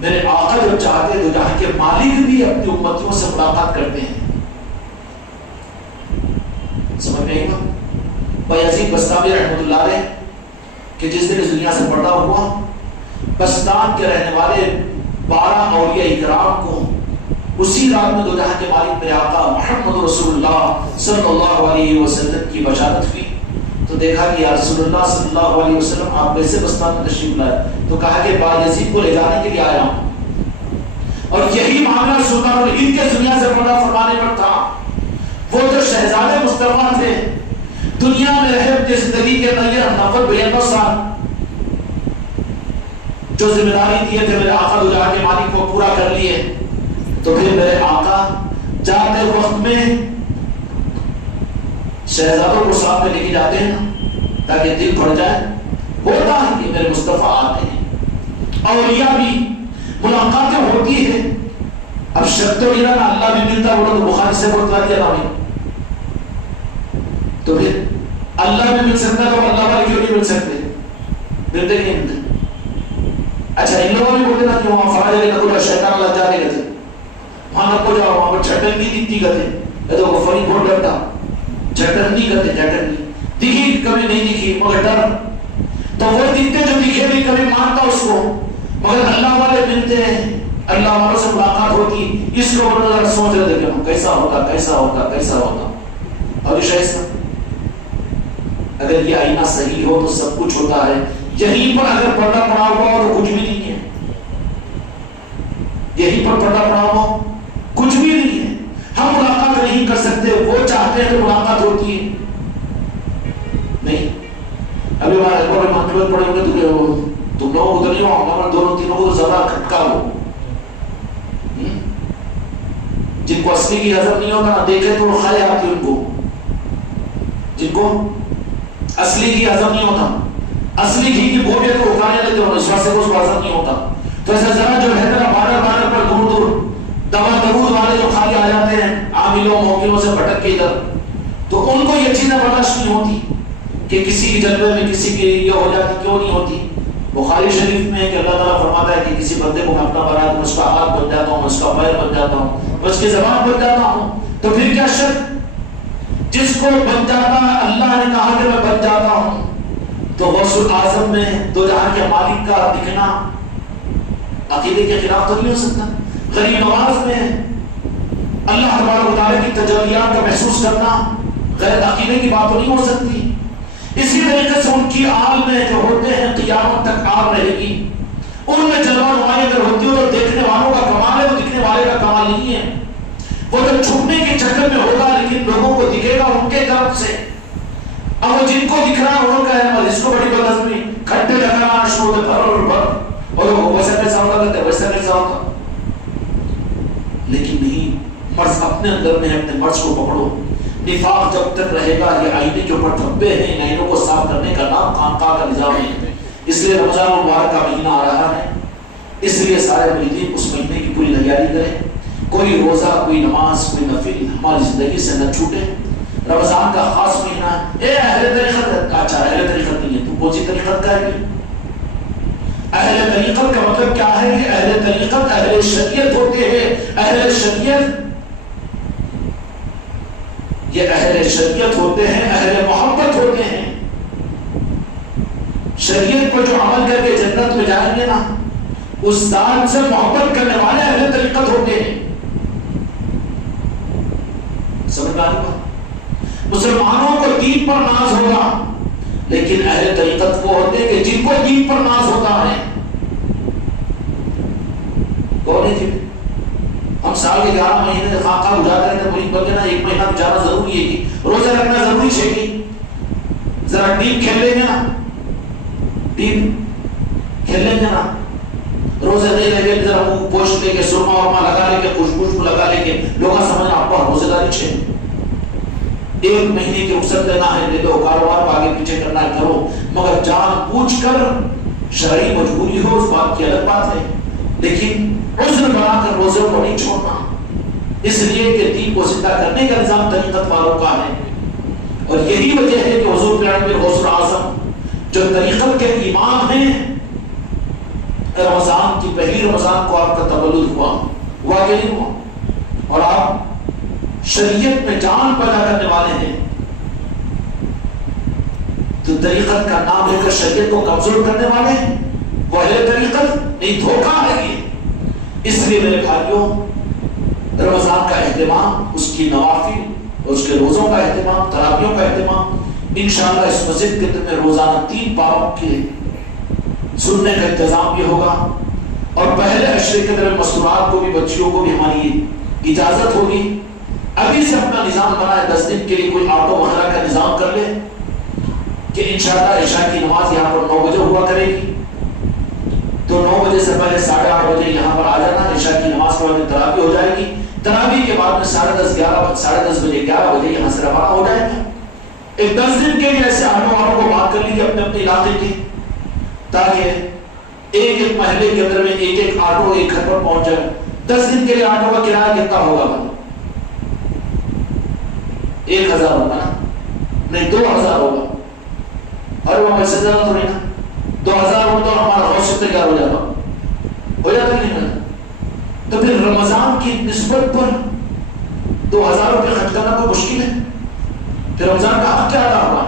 میرے آقا جو چاہتے تو جہاں کے مالک بھی اپنی امتیوں سے ملاقات کرتے ہیں۔ سمجھ میں آئی بات؟ بایزید بستامی رحمۃ اللہ علیہ کہ جس دن اس دنیا سے پردہ ہوا، بستان کے رہنے والے 12 اولیاء اکرام کو اسی رات میں دو جہاں کے مالک میرے آقا محمد رسول اللہ صلی اللہ علیہ وسلم کی بشارت ہوئی۔ تو دیکھا کہ یا رسول اللہ صلی اللہ علیہ وسلم آپ کیسے بستان میں تشریف لائے؟ تو کہا کہ بایزید کو لے جانے کے لیے آیا ہوں، اور یہی معاملہ سلطان الہند کے دنیا سے پردہ فرمانے پر تھا۔ وہ جو شہزادے مصطفیٰ تھے، دنیا میں رہے اپنی زندگی کے اندر 90 سال جو ذمہ داری دیے تھے میرے آقا دو جہاں کے مالک کو پورا کر لیے، تو پھر میرے آقا جاتے وقت میں شہزادوں کو ساتھ میں لے کے جاتے ہیں تاکہ دل بڑھ جائے۔ ہوتا ہے کہ میرے مصطفیٰ آتے ہیں، اولیاء بھی ملاقاتیں ہوتی ہیں۔ اب شرط تو یہ نا اللہ بھی ملتا بولو تو بخاری سے بولتا کیا نام ہے، تو پھر اللہ بھی مل سکتا تو اللہ والے کیوں نہیں مل سکتے؟ ملتے نہیں ملتے۔ اچھا ان لوگوں بھی بولتے نا کہ وہاں فراج علی نقل شیطان اللہ جانے گئے تھے، وہاں نکو جاؤ، وہاں پر چھٹن نہیں دکھتی گئے تھے، تو وہ فری بہت ڈرتا، چھٹن نہیں کرتے، چھٹن نہیں دکھی کبھی نہیں دکھی مگر ڈر، تو وہ دکھتے جو دکھے بھی کبھی مانتا اس کو، مگر اللہ والے ملتے ہیں، اللہ والوں سے ملاقات ہوتی، اس کو ذرا سوچ رہے تھے کہ کیسا ہوتا کیسا ہوتا کیسا ہوتا۔ اور شیخ اگر یہ آئینہ صحیح ہو تو سب کچھ ہوتا ہے، یہیں پر اگر پردہ پڑا ہوا اور کچھ بھی نہیں ہے، یہیں پر پردہ پڑا ہوا کچھ بھی نہیں ہے، ہم ملاقات نہیں کر سکتے، وہ چاہتے ہیں تو ملاقات ہوتی ہے نہیں۔ ابھی ہمارے اکبر میں منقبت پڑے ہوئے تو تم لوگ ادھر نہیں ہو، ہمارے دونوں تینوں کو تو زیادہ کھٹکا ہو، جن کو اصلی کی حضرت نہیں ہوتا نا دیکھے تو خیال آتی ان کو، جن کو اصلی کی حضرت نہیں ہوتا، اصلی گھی کی بوٹے تو اٹھانے لیتے ہو، اس واسطے کو حضرت نہیں ہوتا، تو ایسا ذرا جو ہے نا بارڈر پر دور دور دوا درود والے جو خالی آ جاتے ہیں عاملوں موکلوں سے بھٹک کے ادھر، تو ان کو یہ چیزیں برداشت نہیں ہوتی کہ کسی کی جلوے میں کسی کی یہ ہو جاتی، کیوں نہیں ہوتی؟ بخاری شریف میں کہ اللہ تعالیٰ فرماتا ہے کہ کسی بندے کو میں اپنا بنایا تو اس کا ہاتھ بن جاتا ہوں، اس کا پیر بن جاتا ہوں، اس کی زبان بن جاتا ہوں، تو پھر کیا شک جس کو بن جاتا اللہ نے کہا کہ میں بن جاتا ہوں، تو غوث اعظم میں دو جہاں کے مالک کا دکھنا عقیدے کے خلاف تو نہیں ہو سکتا۔ غریب نواز میں اللہ تبارک و تعالیٰ کی تجلیات کا محسوس کرنا غیر عقیدے کی بات تو نہیں ہو سکتی۔ اسی طریقے سے ان کی آل میں جو ہوتے ہیں قیامت تک آل رہے گی، ان میں جلوہ نمائی اگر ہوتی ہو تو دیکھنے والوں کا کمال ہے، تو دکھنے والے کا کمال نہیں ہے، وہ تو چھپنے کے چکر میں ہوگا لیکن لوگوں کو دکھے گا ان کے طرف سے۔ اب وہ جن کو دکھ رہا ہے انہوں کا ہے اس کو بڑی بدعزمی کھٹے لگانا شروع ہوتے بھر اور بھر، اور وہ ویسا کیسا ہوتا کہتے ویسا کیسا ہوتا، لیکن نہیں، مرض اپنے اندر میں اپنے مرض کو پکڑو۔ نفاق جب تک رہے گا، یہ آئینے کے اوپر دھبے ہیں، ان آئینوں کو صاف کرنے کا نام خانقاہ کا نظام ہے۔ اس لیے رمضان المبارک کا مہینہ آ رہا ہے، اس لیے سارے مریدین اس مہینے کی پوری تیاری کریں، کوئی روزہ کوئی نماز کوئی نفل ہماری زندگی سے نہ چھوٹے۔ رمضان کا خاص مہینہ ہے۔ اے اہل طریقت، اچھا اہل طریقت نہیں ہے، تو کون سی طریقت کا ہے؟ اہل طریقت کا مطلب کیا ہے؟ کہ اہل طریقت اہل شریعت ہوتے ہیں، اہل شریعت یہ اہل شریعت ہوتے ہیں، اہل محبت ہوتے ہیں۔ شریعت پر جو عمل کر کے جنت میں جائیں گے نا، اس ذات سے محبت کرنے والے اہل طریقت ہوتے ہیں۔ سمجھ میں آ رہی بات؟ مسلمانوں کو دین پر ناز ہوگا، لیکن اہل طریقت وہ ہوتے ہیں کہ جن کو دین پر ناز ہوتا ہے۔ کون ہے جی؟ ہم سال کے 11 مہینے خاکہ گزارتے رہتے ہیں، بلکہ نا 1 مہینہ گزارنا ضروری ہے کہ روزہ رکھنا ضروری ہے کہ ذرا ٹیم کھیل لیں گے نا، ٹیم کھیل لیں گے نا، روزے نہیں لگے ذرا منہ پوچھ لے کے سرما ورما لگا لے کے خوشبو لگا لے کے لوگ سمجھنا آپ کو روزے داری چھے 1 مہینے کی رخصت لینا ہے، لے دو، کاروبار کو آگے پیچھے کرنا ہے کرو، مگر جان پوچھ کر شرعی مجبوری ہو اس بات کی الگ بات ہے، لیکن عذر بنا کر روزے کو نہیں چھوڑنا، اس لیے کہ دین کو زندہ کرنے کا نظام طریقت والوں کا ہے، اور یہی وجہ ہے کہ حضور پیارے میں غوث اعظم جو طریقت کے امام ہیں، رمضان کی پہلی رمضان کو آپ کا تولد ہوا کہ نہیں ہوا، اور آپ شریعت میں جان پیدا کرنے والے ہیں، تو طریقت کا نام لے کر شریعت کو کمزور کرنے والے ہیں، وہ اہل طریقت نہیں، دھوکہ ہے یہ۔ اس لیے میرے بھائیوں، رمضان کا اہتمام، اس کی نوافل، اس کے روزوں کا اہتمام، تراویحوں کا اہتمام، انشاءاللہ اس مسجد کے اندر روزانہ 3 پاروں کے سننے کا انتظام بھی ہوگا، اور پہلے عشرے کے اندر مستورات کو بھی، بچیوں کو بھی ہماری اجازت ہوگی، ابھی سے اپنا نظام بنائے، 10 دن کے لیے کوئی آٹو وغیرہ کا نظام کر لے کہ انشاءاللہ عشاء کی نماز یہاں پر 9 بجے ہوا کرے گی، تو 9 بجے سے پہلے 8:30 بجے یہاں پر آ جانا، عشاء کی نماز کے بعد تراویح ہو جائے گی، تراویح کے بعد میں 10:30 11 بجے یہاں سے روانہ ہو جائیں گے۔ ایک 10 دن کے لیے ایسے آٹو کو بات کر لیجیے اپنے اپنے علاقے کی، تاکہ ایک ایک محلے کے اندر میں ایک آٹو ایک گھر پر پہنچ جائے۔ 10 دن کے لیے آٹو کا کرایہ کتنا ہوگا؟ 1000 ہوگا نا؟ نہیں 2000 ہوگا، اور وہ میں سے زیادہ تو نہیں نا، 2000 ہوتا اور ہمارا غوث تیار ہو جاتا، ہو جاتا نہیں نا؟ تو پھر رمضان کی نسبت پر 2000 روپے خرچ کرنا کوئی مشکل ہے؟ پھر رمضان کا حق کیا ادا ہوگا؟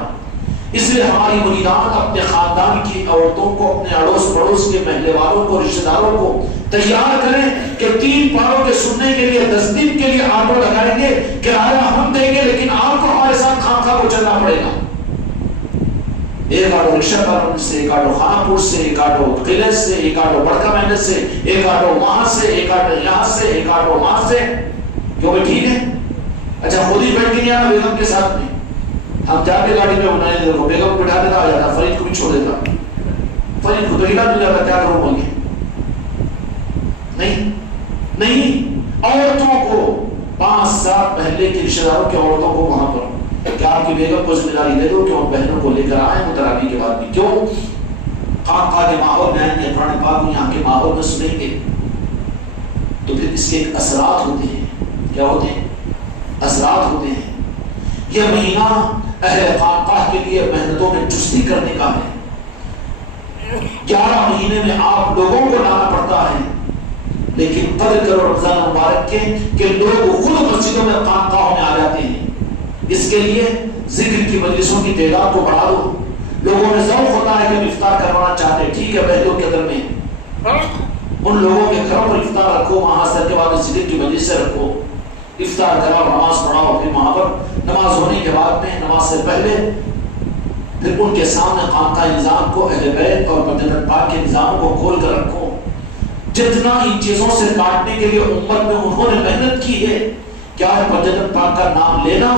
اس لیے ہماری مریدان اپنے خاندان کی عورتوں کو، اپنے اڑوس پڑوس کے محلے والوں کو، رشتہ داروں کو تیار کریں کہ 3 پاروں کے سننے کے لیے 10 دن کے لیے آٹو لگائیں گے، کرایہ ہم دیں گے، لیکن آپ کو ہمارے ساتھ خانقاہ کو چلنا پڑے گا۔ ایک آٹو رکشہ کارن سے، ایک آٹو خانہ پور سے، ایک آٹو قلعہ سے، ایک آٹو بڑکا محنت سے، ایک آٹو وہاں سے، ایک آٹو یہاں سے، ایک آٹو وہاں سے، کیوں بھائی ٹھیک ہے؟ اچھا خود ہی بیٹھ کے نہیں آنا بیگم کے ساتھ میں، ہم جاتے گاڑی میں انہیں دیکھو بیگم کو بٹھا دیتا، آ جاتا، فرید کو بھی چھوڑ دیتا، فرید کو تو ہلا مل جاتا، کیا کرو بولے؟ نہیں، عورتوں کو 5-7 محلے کے رشتہ داروں کی عورتوں کو وہاں پر کیا آپ کی بیگم کو ذمہ داری دے دو کہ ان بہنوں کو لے کر آئیں تراویح کے بعد بھی، کیوں؟ خانقاہ کے ماحول میں آئیں گے، قرآن پاک کو یہاں کے ماحول میں سنیں گے، تو پھر اس کے ایک اثرات ہوتے ہیں، کیا ہوتے ہیں؟ اثرات ہوتے ہیں۔ یہ مہینہ اہل خانقاہ کے لیے محنتوں میں چستی کرنے کا ہے، 11 مہینے میں آپ لوگوں کو لانا پڑتا ہے، لیکن قدر کرو رمضان مبارک کے کہ لوگ خود مسجدوں میں خانقاہوں میں آ جاتے ہیں۔ اس کے لیے ذکر کی مجلسوں کی تعداد کو بڑھا دو، لوگوں میں ذوق ہوتا ہے کہ ہم افطار کروانا چاہتے ہیں، ٹھیک ہے بیتوں کے اندر میں ان لوگوں کے گھروں پر افطار رکھو، وہاں سے کے بعد ذکر کی مجلس سے رکھو، افطار کراؤ، نماز پڑھاؤ، پھر وہاں پر نماز ہونے کے بعد میں، نماز سے پہلے پھر ان کے سامنے خانقاہ نظام کو، اہل بیت اور مدینہ پاک کے نظام کو کھول کر رکھو۔ جتنا ان چیزوں سے کاٹنے کے لیے امت میں انہوں نے محنت کی ہے، کیا مدینہ پاک کا نام لینا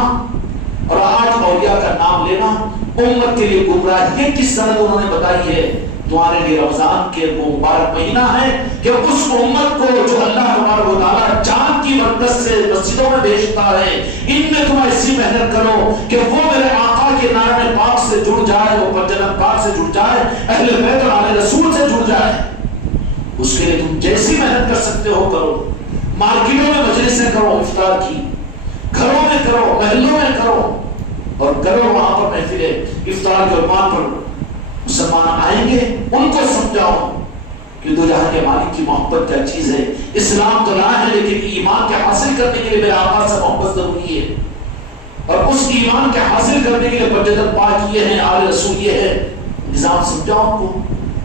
اور آج اولیاء کا نام لینا امت کے لیے گمراہی کی سند انہوں نے بتائی ہے۔ تمہارے لیے رمضان کے وہ مبارک مہینہ ہے کہ اس امت کو جو اللہ تبارک و تعالیٰ چاند کی مدد سے مسجدوں میں بھیجتا ہے، ان میں تم ایسی محنت کرو کہ وہ میرے آقا کے نام پاک سے جڑ جائے، وہ جنت پاک سے جڑ جائے، اہل بیت اور آل رسول سے جڑ جائے۔ اس کے لیے تم جیسی محنت کر سکتے ہو کرو، مارکیٹوں میں مجلسیں کرو، افطار کی گھروں میں کرو، محلوں میں کرو، اور کرو وہاں پر محفلیں افطار کے عنوان پر مسلمان آئیں گے، ان کو سمجھاؤ کہ دو جہاں کے مالک کی محبت کیا چیز ہے۔ اسلام تو لا ہے، لیکن ایمان کے حاصل کرنے کے لیے میرے آقا سے محبت ضروری ہے، اور اس ایمان کے حاصل کرنے کے لیے بجت پاک یہ ہے، آل رسول یہ ہے، نظام سمجھاؤ ان کو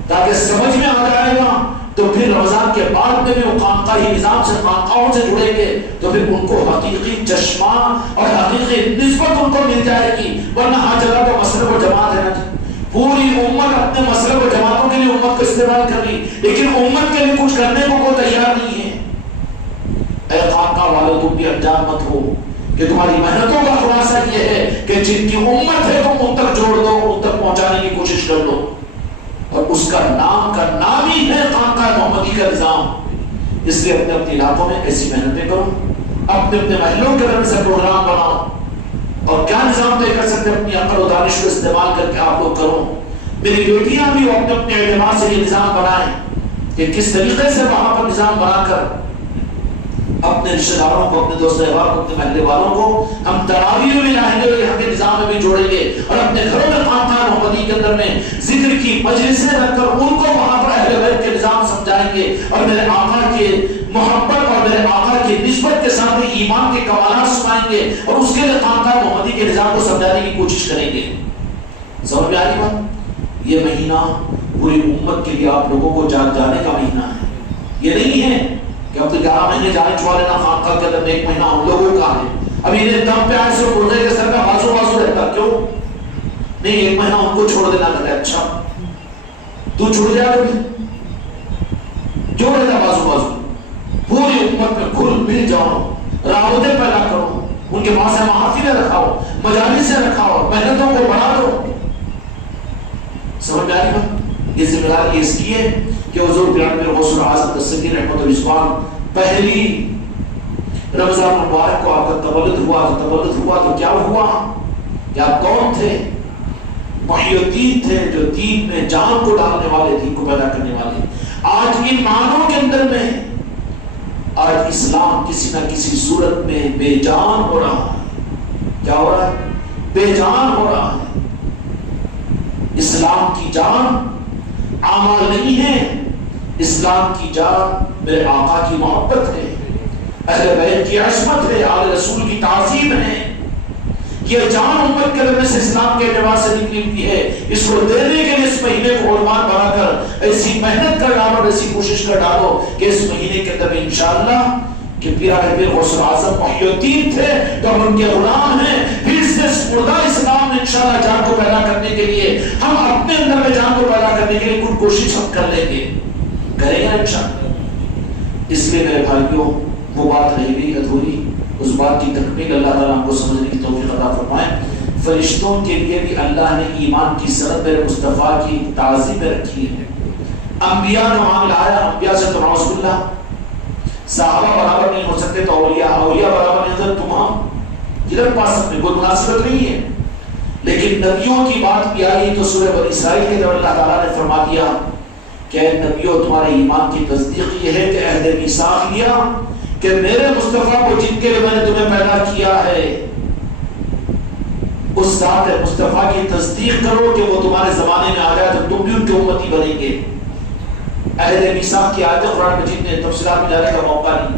تاکہ سمجھ میں آ جائے گا۔ تو پھر رمضان کے بعد میں بھی وہ خانقاہی نظام سے، خانقاہوں سے جڑیں گے، تو پھر ان کو حقیقی چشمہ اور حقیقی نسبت ان کو مل جائے گی، ورنہ ہر جگہ تو مسئلہ کو جماعت ہے نا، پوری امت اپنے مسئلے و جماعتوں کے لیے امت کو استعمال کر لی، لیکن امت کے لیے کچھ کرنے کو کوئی تیار نہیں ہے۔ اے خانقاہ والو تم بھی انجام مت ہو کہ تمہاری محنتوں کا خلاصہ یہ ہے کہ جن کی امت ہے تم ان تک جوڑ دو، ان تک پہنچانے کی کوشش کر لو، اور اس کا نام ہی ہے خانقاہ محمدی کا نظام۔ اس لیے اپنے اپنے علاقوں میں ایسی محنتیں کرو، اپنے اپنے محلوں کے اندر سے پروگرام بناؤ، اور کیا نظام طے کر سکتے اپنی عقل و دانش کو استعمال کر کے آپ لوگ کرو۔ میری بیٹیاں بھی اپنے اپنے اعتبار سے یہ نظام بنائیں کہ کس طریقے سے وہاں پر نظام بنا کر اپنے رشتہ داروں کو، اپنے دوست احباب کو، اپنے محلے والوں کو ہم تراویح میں لائیں گے اور یہاں کے نظام میں بھی جوڑیں گے، اور اپنے گھروں میں خانقاہ محمدی کے اندر میں ذکر کی مجلسیں رکھ کر ان کو وہاں پر اہل بیت کے نظام سمجھائیں گے، اور میرے آقا کے محبت اور میرے آقا کی نسبت کے ساتھ ایمان کے کمالات سنائیں گے، اور اس کے لیے خانقاہ محمدی کے نظام کو سمجھانے کی کوشش کریں گے۔ سمجھ میں آ رہی بات؟ یہ مہینہ پوری امت کے لیے آپ لوگوں کو جانے کا مہینہ ہے۔ یہ نہیں ہے کہ اب تو 11 مہینے جانے چھوڑ لینا خانقاہ کے اندر، ایک مہینہ ہم لوگوں کا ہے، اب انہیں دم پہ آئے سے بردے کے سر کا بازو رہتا، کیوں نہیں؟ ایک مہینہ ان کو چھوڑ دینا کہتا ہے اچھا تو چھوڑ جائے گا، کیوں رہتا بازو؟ پوری امت میں کھل مل جاؤ، رابطے پیدا کرو، ان کے پاس محافلیں رکھاؤ، مجالسیں رکھاؤ، محنتوں کو بڑھا دو۔ سمجھ آئی بات؟ یہ ذمہ داری اس کی ہے کہ حضور پیارے میرے غوث اعظم دستگیر رحمت الرضوان پہلی رمضان مبارک کو آپ کا تولد ہوا تو کیا ہوا کہ آپ کون تھے؟ محی الدین تھے، جو دین میں جان کو ڈالنے والے، دین کو پیدا کرنے والے۔ آج ان معنوں کے اندر میں آج اسلام کسی نہ کسی صورت میں بے جان ہو رہا ہے۔ کیا ہو رہا ہے؟ بے جان ہو رہا ہے۔ اسلام کی جان اعمال نہیں ہے، اسلام کی جان میرے آقا کی محبت ہے، اہل بیت کی عصمت ہے، آل رسول کی تعظیم ہے۔ یہ جان امت کے اندر سے اسلام کے اعتبار سے نکلتی ہے، اس کو دینے کے لیے اس مہینے کو عنوان بنا کر ایسی محنت کر ڈالو، ایسی کوشش کر ڈالو کہ اس مہینے کے اندر انشاءاللہ کہ پیارے پیر غوث اعظم محی الدین تھے تو ہم ان کے غلام ہیں، پھر سے مردہ اسلام میں انشاءاللہ جان کو پیدا کرنے کے لیے ہم اپنے اندر میں جان کو پیدا کرنے کے لیے کچھ کوشش ہم کر لیں گے، کریں گے انشاءاللہ۔ اس لیے میرے بھائیوں وہ بات رہ گئی ادھوری، اس بات کی تکمیل اللہ تعالیٰ ہم کو سمجھنے کی توفیق عطا فرمائے۔ فرشتوں کے لیے بھی اللہ نے ایمان کی سند میرے مصطفیٰ کی تعظیم میں رکھی ہے۔ انبیاء کا معاملہ آیا، انبیاء سے تو نعوذ باللہ صحابہ برابر نہیں ہو سکتے، تو اولیاء برابر نہیں ہوتے، تمام جدھر پاس سکتے، کوئی مناسبت نہیں ہے۔ لیکن نبیوں کی بات بھی آئی تو سورہ بنی اسرائیل کے اندر اللہ تعالیٰ نے فرما دیا کہ اے نبیوں تمہارے ایمان کی تصدیق یہ ہے کہ عہد میثاق لیا کہ میرے مصطفیٰ کو جن کے لیے میں نے تمہیں پیدا کیا ہے اس ذات مصطفیٰ کی تصدیق کرو کہ وہ تمہارے زمانے میں آ جائے تو تم بھی ان کے امتی بنیں گے۔ عہد میثاق کی آیت قرآن مجید نے تفصیلات میں جانے کا موقع نہیں،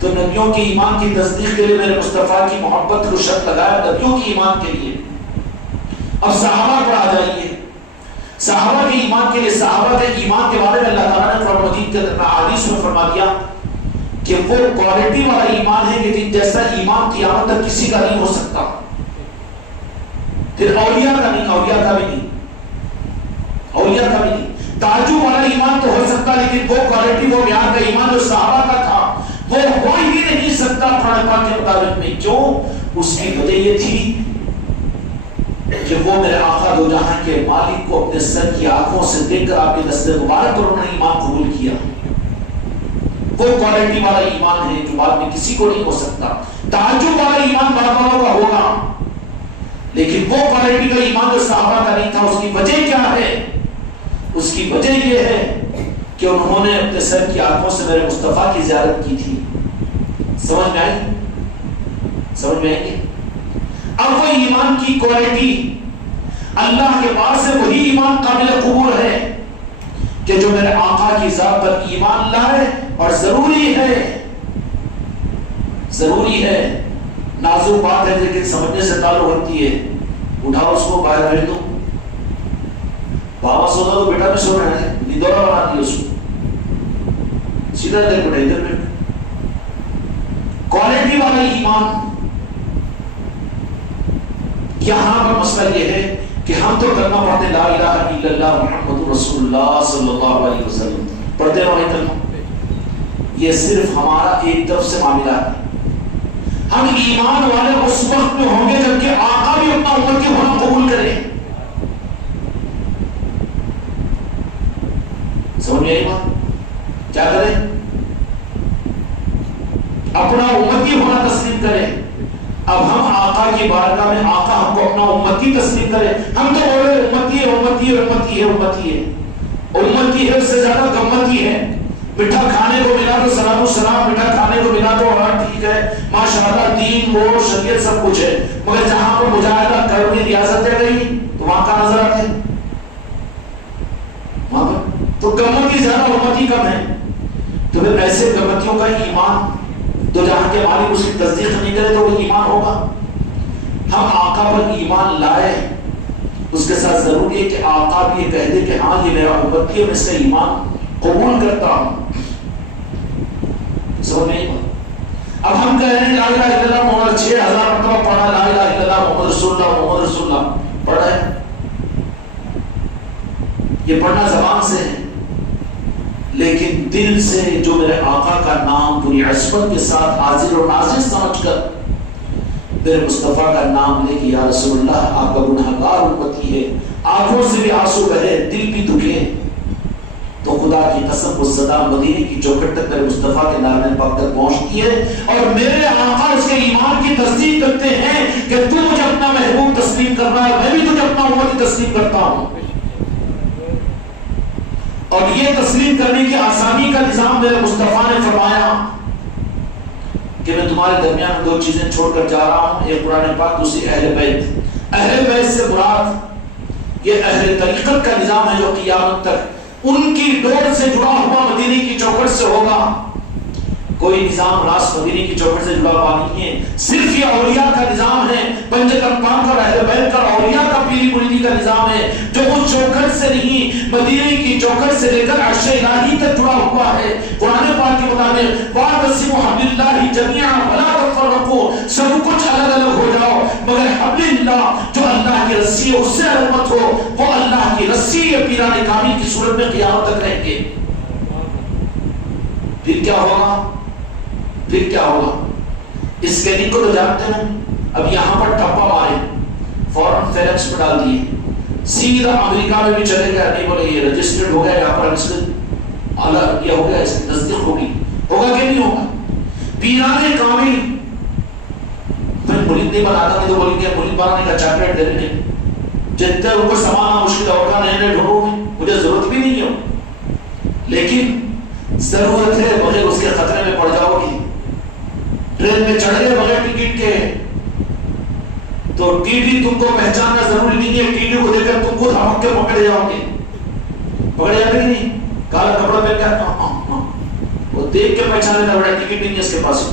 تو نبیوں کی ایمان کی تصدیق کے لیے میرے مصطفیٰ کی محبت کو شرط لگایا نبیوں کی ایمان کے لیے۔ اب صحابہ پر آ جائیے، صحابہ کے ایمان کے لیے، صحابہ کے ایمان کے بارے میں اللہ تعالیٰ نے قرآن مجید کے احادیث میں فرما دیا کہ وہ کوالٹی والا ایمان ہے کہ جن جیسا ایمان قیامت تک کسی کا نہیں ہو سکتا۔ پھر اولیاء کا نہیں، اولیاء کا بھی نہیں، اولیاء کا بھی نہیں۔ تعجب والا ایمان تو ہو سکتا، لیکن وہ کوالٹی، وہ معیار کا ایمان جو صحابہ کا تھا وہ ہو ہی نہیں سکتا قرآن پاک کے مطابق میں۔ کیوں؟ اس کی وجہ یہ تھی کہ وہ میرے آقا دو جہاں کے مالک کو اپنے سر کی آنکھوں سے دیکھ کر آپ کے دست مبارک پر انہوں نے ایمان قبول کیا۔ وہ کوالٹی والا ایمان ہے جو بعد میں کسی کو نہیں ہو سکتا۔ تعجب والا ایمان بعد والوں کا ہوگا، لیکن وہ کوالٹی کا ایمان جو صحابہ کا نہیں تھا، اس کی وجہ کیا ہے؟ اس کی وجہ یہ ہے کہ انہوں نے اپنے سر کی آنکھوں سے میرے مصطفیٰ کی زیارت کی تھی۔ سمجھ میں آئی؟ سمجھ میں آئی؟ اب وہ ایمان کی کوالٹی اللہ کے پاس سے وہی ایمان قابل قبول ہے کہ جو میرے آقا کی ذات پر ایمان لائے، اور ضروری ہے نازک بات ہے لیکن سمجھنے سے تعلق رکھتی ہے۔ اٹھاؤ اس کو، باہر بھیج دو، بابا سونا تو بیٹا بھی سو رہا ہے، نیندورا بناتی ہے اس کو، سیدھا دیکھ بیٹا ادھر بیٹھ۔ کوالٹی والا ایمان، یہاں پر مسئلہ یہ ہے کہ ہم تو کلمہ پڑھتے لا الہ الا اللہ محمد رسول اللہ صلی اللہ علیہ وسلم پڑھتے رہے کلمہ، یہ صرف ہمارا ایک طرف سے معاملہ ہے. ہم ایمان والے اس وقت میں ہوں گے جبکہ آقا بھی اپنا امت کے ہونا قبول کرے. سمجھ میں آئی بات؟ کیا کریں؟ اپنا امتی ہونا تسلیم کرے. اب ہم آقا کی بارگاہ میں آقا ہم کو اپنا امتی تسلیم کرے. ہم تو بولے امتی ہے امتی ہے امتی ہے امتی ہے امتی ہے، اس سے زیادہ گمتی ہے. میٹھا کھانے کو ملا تو صلاۃ السلام، میٹھا کھانے کو ملا تو ہاں ٹھیک ہے ماشاءاللہ دین وہ شریعت سب کچھ ہے، مگر جہاں پر مجاہدہ کرنی ریاستیں گئی تو وہاں کا نظر آتے ہیں وہاں پر تو گمتی زیادہ امتی کم ہے. تو پھر ایسے گمتیوں کا ایمان تو جہاں کے مالک اس کی تصدیق نہیں کرے تو وہ ایمان ہوگا. ہم آقا پر ایمان لائے، اس کے ساتھ ضروری ہے کہ آقا بھی یہ کہہ دے کہ ہاں یہ میرا امتی ہے، میں اس کا ایمان قبول کرتا ہوں. سمجھ نہیں ہوا؟ اب ہم کہہ رہے ہیں لا الہ الا اللہ محمد 6000 مرتبہ پڑھا، لا الہ الا اللہ محمد رسول اللہ محمد رسول اللہ پڑھا ہے. یہ پڑھنا زبان سے ہے، لیکن دل سے جو میرے آقا کا نام پوری عصمت کے ساتھ حاضر و ناظر سمجھ کر میرے مصطفیٰ کا نام لے کہ یا رسول اللہ آپ کا گنہگار امتی ہے، آنکھوں سے بھی آنسو بہے دل بھی دکھے، تو خدا کی قسم وہ صدا مدینے کی چوکھٹ تک میرے مصطفیٰ کے نام پاک تک پہنچتی ہے اور میرے آقا اس کے ایمان کی تصدیق کرتے ہیں کہ تو مجھے اپنا محبوب تسلیم کر رہا ہے، میں بھی تجھے اپنا امتی تسلیم کرتا ہوں. اور یہ تسلیم کرنے کی آسانی کا نظام میرے مصطفیٰ نے فرمایا کہ میں تمہارے درمیان دو چیزیں چھوڑ کر جا رہا ہوں، ایک قرآن پاک، دوسری اہل بیت. اہل بیت سے مراد یہ اہل طریقت کا نظام ہے جو قیامت تک ان کی ڈور سے جڑا ہوا مدینے کی چوکھٹ سے ہوگا. کوئی نظام راس مدینے کی چوکھٹ سے جڑا ہوا نہیں ہے، صرف یہ اولیاء کا نظام ہے. پنج کرپان کا اہل بیت کا اولیاء کا پیری مریدی کا نظام ہے جو اس چوکھٹ سے نہیں مدینے کی چوکھٹ سے لے کر عرش الہی تک جڑا ہوا ہے. قرآن پاک کے مطابق واعتصموا بحبل اللہ جميعا ولا تفرقوا، سب کچھ الگ الگ ہو جاؤ مگر حبل اللہ جو اللہ کی رسی ہے اس سے الگ مت ہو. وہ اللہ کی رسی یا پیران کامل کی صورت میں قیامت تک رہیں گے. پھر کیا ہوگا؟ پھر کیا ہوگا؟ اس اسکیننگ کو تو جانتے ہیں. اب یہاں پر ٹپا مارے فوراً فیلکس پہ ڈال دیے، سیدھا امریکہ میں بھی چلے گیا. نہیں بولے یہ رجسٹرڈ ہو گیا یہاں پر، اس یہ ہو گیا، اس کی تصدیق ہوگی. ہوگا کہ نہیں ہوگا؟ پیران کامل پھر مرید نہیں بناتا نہیں تو بولیں گے مرید بنانے کا چارٹر دے دیں، جتنے ان کو سمانا مشکل ہوگا نئے نئے ڈھونڈو گے، مجھے ضرورت بھی نہیں ہو. لیکن ضرورت ہے بغیر اس کے خطرے میں پڑ جاؤ گی. ٹرین میں چڑھ گئے بغیر ٹکٹ کے تو ٹی ٹی تم کو پہچاننا ضروری نہیں ہے. ٹی ٹی کو دیکھ کر تم خود ہمک کے پکڑے جاؤ گے. پکڑے جاتے کہ نہیں؟ کالا کپڑا پہن کر وہ دیکھ کے پہچان لیتا بڑا ٹکٹ نہیں ہے اس کے پاس.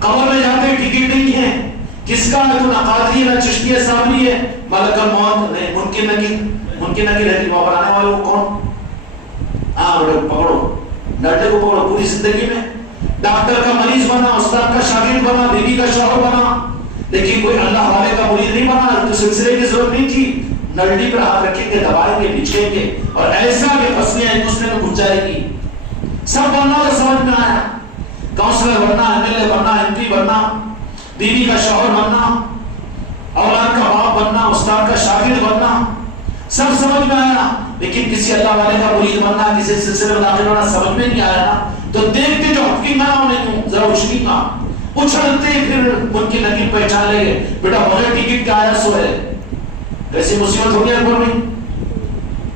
قبر میں جاتے ٹکٹ نہیں ہے، کس کا ہے؟ تو نہ قادری ہے نہ چشتی ہے صابری ہے. ملک الموت ممکن نکی رہتی وہاں بنانے والے وہ کون؟ ہاں بڑے پکڑو ڈاکٹر کو پکڑو. پوری زندگی میں ڈاکٹر کا مریض بنا، استاد کا شاگرد بنا، بیوی کا شوہر بنا، لیکن کوئی اللہ والے کا مرید نہیں بنا. تو سلسلے کی ضرورت نہیں تھی. نلڈی پر ہاتھ رکھیں گے، دبائیں گے، بچھیں گے اور ایسا کہ پسلیاں ایک دوسرے میں گھس جائے گی. سب بننا تو سمجھ میں آیا. کاؤنسلر بننا، MLA بننا، MP بننا، بیوی کا شوہر بننا، اولاد کا باپ بننا، استاد کا شاگرد بننا، سب سمجھ میں آیا. لیکن کسی اللہ والے کا مرید بننا، کسی سلسلے میں داخل ہونا سمجھ میں نہیں آیا نا. تو دیکھتے جو حقی نہ ہونے ذرا اچھلی کا اچھلتے پھر ان کی نقیب پہچان لے گئے. بیٹا بغیر ٹکٹ کے آیا سو ہے. کیسی مصیبت ہو گیا اکبر میں؟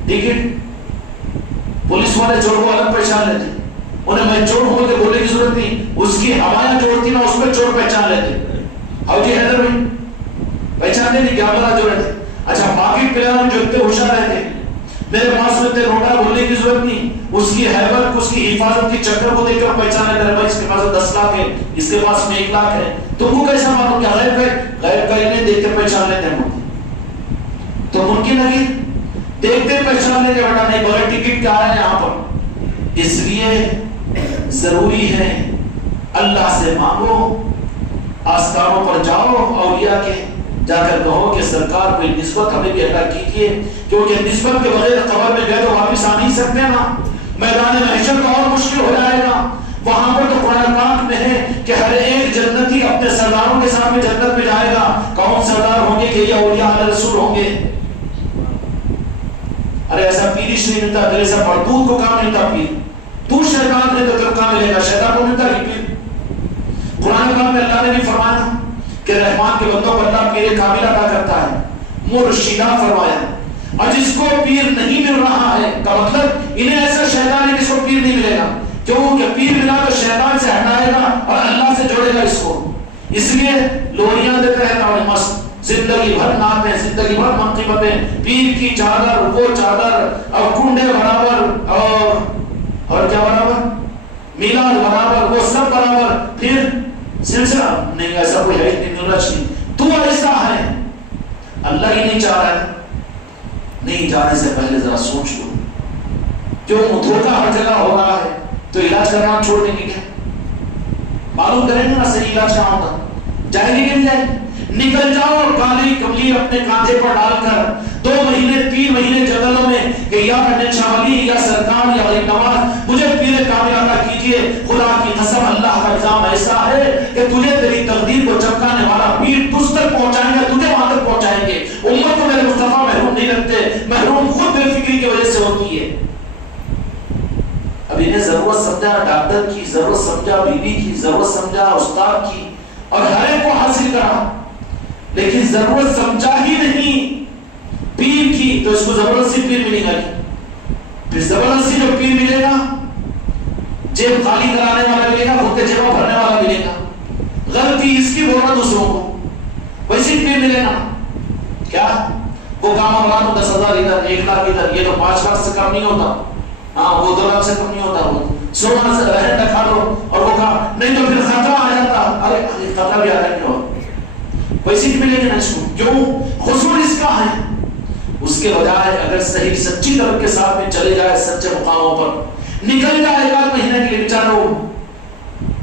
ٹکٹ پولیس والے چور کو الگ پہچان لیتے. انہیں میں چور ہوں کہ بولنے کی ضرورت نہیں، اس کی ہمایاں جو ہوتی نا اس میں چور پہچان لیتے. ہاؤ جی حیدر میں پہچان لیتے کیا بلا جو رہتے. اچھا باقی پلیئر جو اتنے ہوشیار رہتے میرے پاس میں اتنے روٹا بولنے کی ضرورت نہیں، اس کی حیبت اس کی حفاظت کی چکر کو دیکھ کر پہچان لیتے. بھائی اس کے پاس 10 لاکھ ہے، اس کے پاس میں 1 لاکھ ہے. تم کو کیسا معلوم؟ کیا غیر کا انہیں دیکھ کر پہچان لیتے ہیں. تو ممکن نہیں دیکھتے پہچان لیں گے بیٹا نہیں بغیر ٹکٹ کے آ رہے ہیں یہاں پر. اس لیے ضروری ہے اللہ سے مانگو، آستانوں پر جاؤ اولیاء کے جا کر کہو کہ سرکار کوئی نسبت ہمیں بھی عطا کیجیے، کیونکہ نسبت کے بغیر قبر میں گئے تو واپس آ نہیں سکتے نا، میدان محشر تو اور مشکل ہو جائے گا۔ وہاں پر تو قرآن پاک میں ہے کہ ہر ایک جنتی اپنے سرداروں کے ساتھ میں جنت میں جائے گا۔ کون سردار ہوں گے کہ یہ اولیاء علیہ رسول ہوں گے؟ ارے ایسا پیرش نہیں ملتا، پھر ایسا مردود کو کہاں ملتا پیر؟ تو شیطان نے تو تب کہاں ملے گا؟ شیطان کو ملتا ہی پیر۔ قرآن پاک میں اللہ نے بھی فرمایا کہ رحمان کے بندوں پر اللہ پیر کامل عطا کرتا ہے، مرشدہ فرمایا، اور جس کو پیر نہیں مل رہا ہے کا مطلب انہیں ایسا شیطان ہے جس کو پیر نہیں ملے گا، کیونکہ پیر ملا تو شیطان سے ہٹائے گا اور اللہ سے جوڑے گا اس کو۔ اس لیے لوریاں دیتے رہتا ہوں مست، زندگی بھر نعتیں، زندگی بھر منقبتیں، پیر کی چادر، وہ چادر، اور کنڈے برابر، اور کیا برابر، میلاد برابر، وہ سب برابر، پھر سلسلہ نہیں، ایسا کوئی ہے نہیں، تو ایسا ہے، اللہ ہی نہیں چاہ رہا ہے۔ نہیں جانے سے پہلے ذرا سوچ لو، کیوں دھوکہ ہر جگہ ہو رہا ہے تو علاج کرنا چھوڑ دیں گے کیا؟ معلوم کریں گے نا صحیح علاج کہاں ہوگا، جائیں گے کہ نہیں جائیں گے؟ نکل جاؤ اور کالی کملی اپنے کاندھے پر ڈال کر 2 مہینے 3 مہینے جنگلوں میں کہ یا حسین شاہ ولی یا سرکار یا غریب نواز مجھے پیر کامل عطا کیجیے۔ خدا کی قسم اللہ کا نظام ایسا ہے کہ تجھے تیری تقدیر کو چمکانے والا پیر تجھ تک پہنچائیں گے، تجھے وہاں تک پہنچائیں گے۔ امت کو میرے مصطفیٰ محروم نہیں رکھتے، محروم خود بے فکری کی وجہ سے ہوتی ہے۔ اب انہیں ضرورت سمجھا ڈاکٹر کی، ضرورت سمجھا بیوی کی، ضرورت سمجھا استاد کی، اور ہر ایک کو حاصل کرا، لیکن ضرورت سمجھا ہی نہیں پیر کی، تو اس کو زبردستی پیر ملے گا۔ پھر زبردستی جو پیر ملے گا جیب خالی کرانے والا ملے گا، خود کے جیبوں بھرنے والا ملے گا، غلطی اس کی بولنا دوسروں کو، ویسے پیر ملے گا کیا؟ وہ کام ہمارا تو 10,000 ادھر 1 لاکھ ادھر، یہ تو 5 لاکھ سے کم نہیں ہوتا، ہاں وہ 2 لاکھ سے کم نہیں ہوتا، وہ 16 سے رہن رکھا دو، اور وہ کہا نہیں تو پھر خطرہ آ جاتا، ارے خطرہ بھی آ رہا کیوں؟ ویسے ہی ملے گا نا اس کو، کیوں؟ حصول اس کا ہے۔ اس کے بجائے اگر صحیح سچی طرف کے ساتھ میں چلے جائے، سچے مقاموں پر نکل جائے 1 مہینے کے لیے، بیچارہ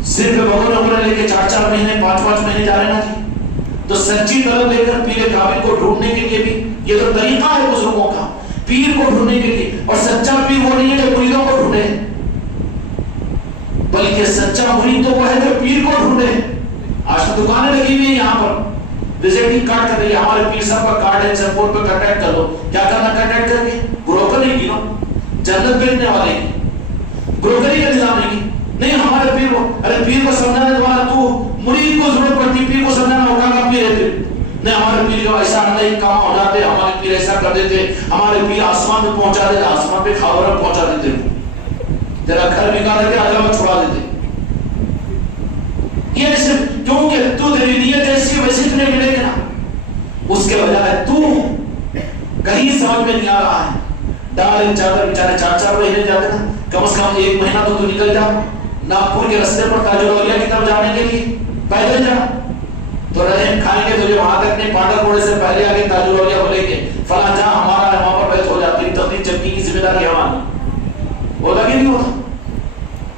صرف بغور لے کے 4 مہینے 5 مہینے جا رہے نا جی، تو سچی طرف لے کر پیر کامل کو ڈھونڈنے کے لیے بھی یہ تو طریقہ ہے بزرگوں کا، پیر کو ڈھونڈنے کے لیے۔ اور سچا پیر وہ نہیں ہے جو مریدوں کو ڈھونڈے، بلکہ سچا مرید تو وہ ہے جو پیر کو ڈھونڈے۔ آج تو دکانیں لگی ہوئی ہیں یہاں پر، وزٹنگ کارڈ کر رہی ہے، ہمارے پیر صاحب کا کارڈ ہے، ایئرپورٹ پہ کنٹیکٹ کر لو۔ کیا کرنا کنٹیکٹ کر کے؟ بروکر ہی کی نا، جنت بیچنے والے کی، بروکری کا نظام نہیں ہمارے پیر کو، ارے پیر کو سمجھانے دوبارہ تو مرید کو ضرورت پڑتی، پیر کو سمجھانا ہوگا کا پیر ہے پھر نہیں، ہمارے پیر جو ایسا نہیں کام ہو جاتے، ہمارے پیر ایسا کر دیتے، ہمارے پیر آسمان میں پہنچا دیتے، آسمان پہ خاورہ پہنچا دیتے، تیرا گھر بگا دیتے، عذاب چھڑا دیتے۔ یہ صرف کیونکہ تو تیری نیت ایسی ویسے تمہیں ملے گا نا، اس کے بجائے تو کہیں سمجھ میں نہیں آ رہا ہے، ڈال چادر بیچارے 4 مہینے جاتے نا، کم از کم 1 مہینہ تو نکل جا ناگپور کے رستے پر تاج الاولیاء کی طرف جانے کے لیے، پیدل جا تو رحم کھائیں گے تجھے وہاں تک نہیں، پاڈر کوڑے سے پہلے آگے تاج الاولیاء بولیں گے فلاں جہاں ہمارا ہے وہاں پر بیت ہو جاتی، تقدیر چمکی کی ذمہ داری ہماری، وہ لگے نہیں ہوتا۔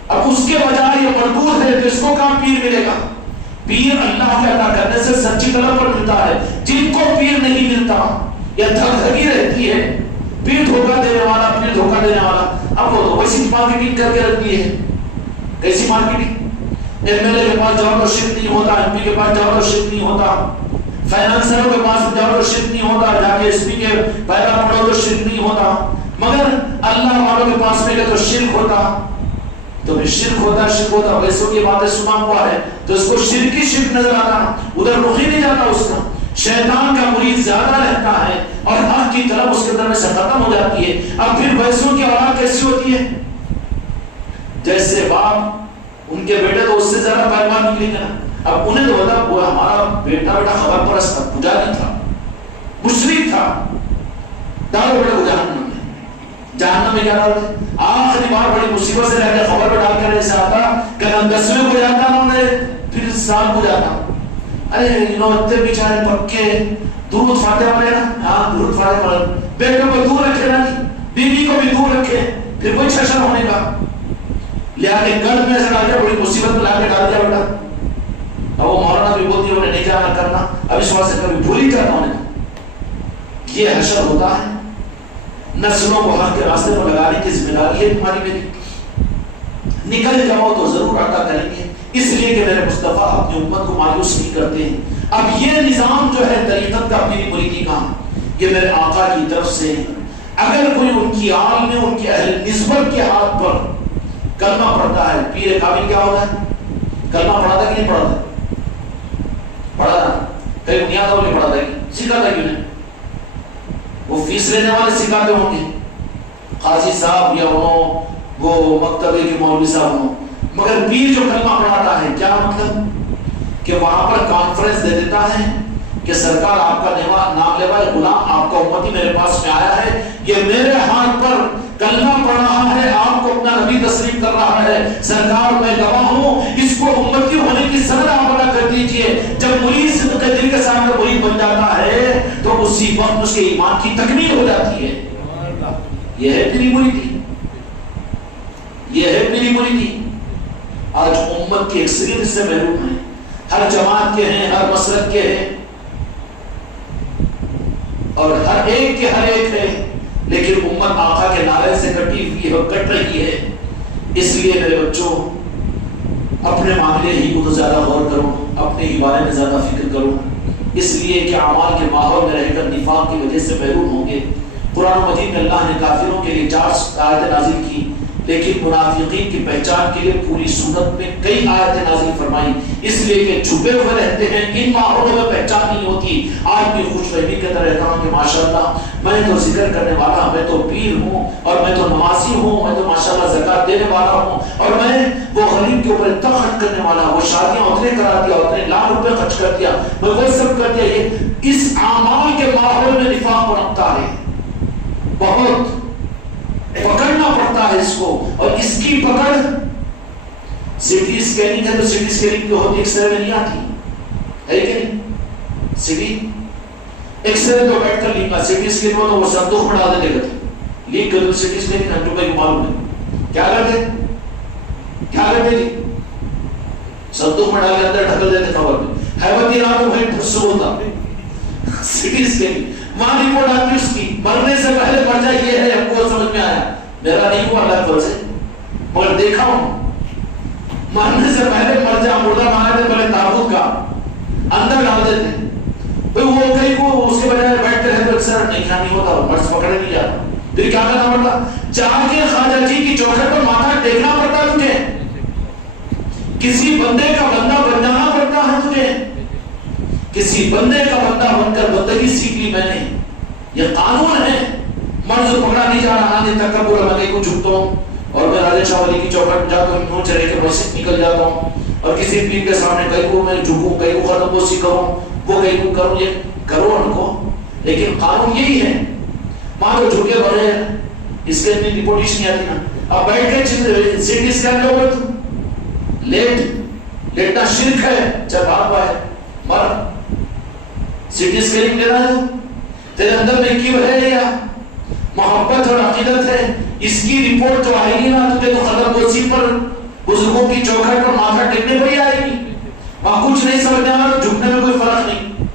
اب اس کے بجائے یہ مردود ہے، تو اس کو کہاں پیر ملے گا؟ پیر اللہ کے عطا کرنے سے سچی طرح پر ملتا ہے، جن کو پیر نہیں ملتا یا دھک دھکی رہتی ہے، پیر دھوکہ دینے والا، پیر دھوکہ دینے والا، اب وہ ویسی مارکیٹنگ کر کے رکھ دی ہے۔ کیسی مارکیٹنگ؟ ایم ایل اے کے پاس جاؤ تو شرک نہیں ہوتا، ایم پی کے پاس جاؤ تو شرک نہیں ہوتا، فائنانسروں کے پاس جاؤ تو شرک نہیں ہوتا، جا کے ایس پی کے پیدا پڑھو تو شرک نہیں ہوتا، مگر اللہ والوں کے پاس میں گئے تو شرک ہوتا، تو پھر شرک ہوتا ویسوں کی باتیں سنا ہوا ہے، تو اس کو شرک ہی شرک نظر آتا، ادھر رخ ہی نہیں جاتا اس کا، شیطان کا مرید زیادہ رہتا ہے اور حق کی طرف اس کے اندر میں سے ختم ہو جاتی ہے۔ اب پھر ویسوں کی اولاد کیسی ہوتی ہے؟ جیسے باپ ان کے بیٹے تو اس سے زیادہ پہلوان نکلیں گے نا، اب انہیں تو بتا وہ ہمارا بیٹا خبر پرست تھا، پجاری تھا، مشرک تھا، ڈالو بیٹے کو جہنم میں کیا ڈالتے؟ آخری بار بڑی مصیبت سے رہ کے خبر پہ ڈال کر ایسا آتا کہ 10ویں کو جاتا انہوں نے، پھر سال کو جاتا، ارے انہوں اتنے بیچارے پکے درود فاتحہ پڑھے نا، ہاں درود فاتحہ پڑھے، بیٹوں کو دور رکھے نا، بیوی کو بھی دور رکھے، پھر کوئی ششر ہونے کا، لیا کے گرد میں سے ڈال دیا، بڑی مصیبت میں لا کے ڈال دیا بیٹا، اب وہ مولانا بھی بولتی ہے انہیں نہیں جانا کرنا، اب اس واسطے کبھی بھول ہی کرنا انہیں. یہ حشر ہوتا ہے. نسلوں کو حق کے راستے پر لگانے کی ذمہ داری ہے تمہاری میری. نکل جاؤ تو ضرور عطا کریں گے، اس لیے کہ میرے مصطفیٰ اپنی امت کو مایوس نہیں کرتے ہیں. اب یہ نظام جو ہے طریقت کا پیری مریدی کا، یہ میرے آقا کی طرف سے. اگر کوئی ان کی آل میں ان کے اہل نسبت کے ہاتھ پر کلمہ پڑھتا ہے، پیر کامل کیا ہوتا ہے؟ کلمہ پڑھاتا کہ نہیں پڑھاتا؟ پڑھاتا. کئی بنیاد والے پڑھاتا ہے، سکھاتا کیوں نہیں؟ وہ فیس لینے والے سکھاتے ہوں گے، قاضی صاحب یا انہوں وہ مکتبے کے مولوی صاحب ہوں. مگر پیر جو کلمہ پڑھاتا ہے کیا مطلب؟ کہ وہاں پر کانفرنس دے دیتا ہے کہ سرکار آپ کا نام لیوا غلام آپ کا امتی میرے پاس میں آیا ہے، یہ میرے ہاتھ پر کلمہ پڑھ رہا ہے، آپ کو اپنا نبی تسلیم کر رہا ہے، سرکار میں گواہ ہوں، اس کو امتی ہونے کی سند آپ ادا کر دیجئے. جب مرید صدق دل کے سامنے مرید بن جاتا ہے تو اسی وقت اس کے ایمان کی تکمیل ہو جاتی ہے. یہ ہے میری مریدی، یہ ہے میری مریدی. آج امت کی اکثریت اس سے محروم ہے. ہر جماعت کے ہیں، ہر مسلک کے ہیں، اور ہر ایک کے ہر ایک ہے، لیکن امت آقا کے نعرے سے کٹی ہوئی ہے اور کٹ رہی ہے. اس لیے میرے بچوں اپنے معاملے ہی کو تو زیادہ غور کرو، اپنے ہی بارے میں زیادہ فکر کرو، اس لیے کہ اعمال کے ماحول میں رہ کر نفاق کی وجہ سے محروم ہوں گے. قرآن مجید میں اللہ نے کافروں کے لیے 4 آیتیں نازل کی، لیکن منافقین کی پہچان کے لیے پوری سورت میں کئی آیتیں نازل فرمائی، اس لیے کہ چھپے ہوئے رہتے ہیں، ان ماحولوں میں پہچان نہیں ہوتی. آج بھی خوش فہمی کے طرح رہتا ہوں کہ ماشاءاللہ میں تو ذکر کرنے والا، میں تو پیر ہوں، اور میں تو نمازی ہوں، میں تو ماشاءاللہ زکات دینے والا ہوں، اور میں وہ غریب کے اوپر اتنا خرچ کرنے والا، وہ شادیاں اتنے کرا دیا، اتنے لاکھ روپے خرچ کر دیا، میں وہ سب کر دیا. یہ اس اعمال کے ماحول میں نفاق بنتا ہے. بہت پکڑنا پڑتا ہے اس کو، اور اس کی پکڑ سٹی اسکیننگ ہے تو سٹی اسکیننگ جو ہوتی ایکس رے میں نہیں آتی ہے کہ نہیں؟ سٹی ایکس رے تو بیٹھ کر لیکا، سٹی اسکین ہو تو وہ صندوق میں ڈال دیتے گا، لیک کر دو سٹی اسکیننگ 100 روپے کی معلوم ہے کیا کرتے جی؟ صندوق میں ڈال کے اندر ڈھکل دیتے خبر میں. حیوتی رات میں بھسو ہوتا سٹی اسکیننگ، وہاں رپورٹ آتی اس کی مرنے سے پہلے مر جائے، یہ ہے ہم کو سمجھ میں آیا. میرا نہیں ہوا اللہ کی وجہ سے، مگر دیکھا ہوں مرنے سے پہلے مر جا، مردہ مارے تھے پہلے تابوت کا اندر ڈال دیتے. وہ کہیں کو اس کے بجائے بیٹھ کے رہتے اکثر نہیں ہوتا، مرض پکڑے نہیں جاتا. پھر کیا کرنا پڑتا؟ جا کے خواجہ جی کی چوکھٹ پر ماتھا ٹیکنا پڑتا ہے تجھے، کسی بندے کا بندہ بن جانا پڑتا ہے تجھے. کسی بندے کا بندہ بن کر بندگی سیکھ لی میں نے، یہ قانون ہے. مرض پکڑا نہیں جا رہا، نہیں تک بولا میں کہیں کو جھکتا ہوں اور میں راجہ شاہ ولی کی چوکھٹ میں جا کر نو چلے کے ویسے نکل جاتا ہوں، اور کسی پیر کے سامنے کہیں کو میں جھکوں، کہیں کو ختم بوسی کروں، وہ کہیں کو کروں، یہ کرو ان کو. لیکن قانون یہی ہے، ماں تو جھکے بغیر اس کے اندر رپورٹیش نہیں آتی نا. اب بیٹھ کے سیٹی اسکین لو گے تم، لیٹنا شرک ہے، چل بھاگ پائے مر. سیٹی اسکیننگ لے رہا ہے تیرے اندر میں کیوں ہے یا محبت اور عقیدت ہے، اس کی رپورٹ جو آئے گی نا تجھے تو قدم بوسی پر بزرگوں کی چوکھٹ پر ماتھا ٹیکنے پر ہی آئے گی. وہاں کچھ نہیں سمجھنے والا، جھکنے میں کوئی فرق نہیں.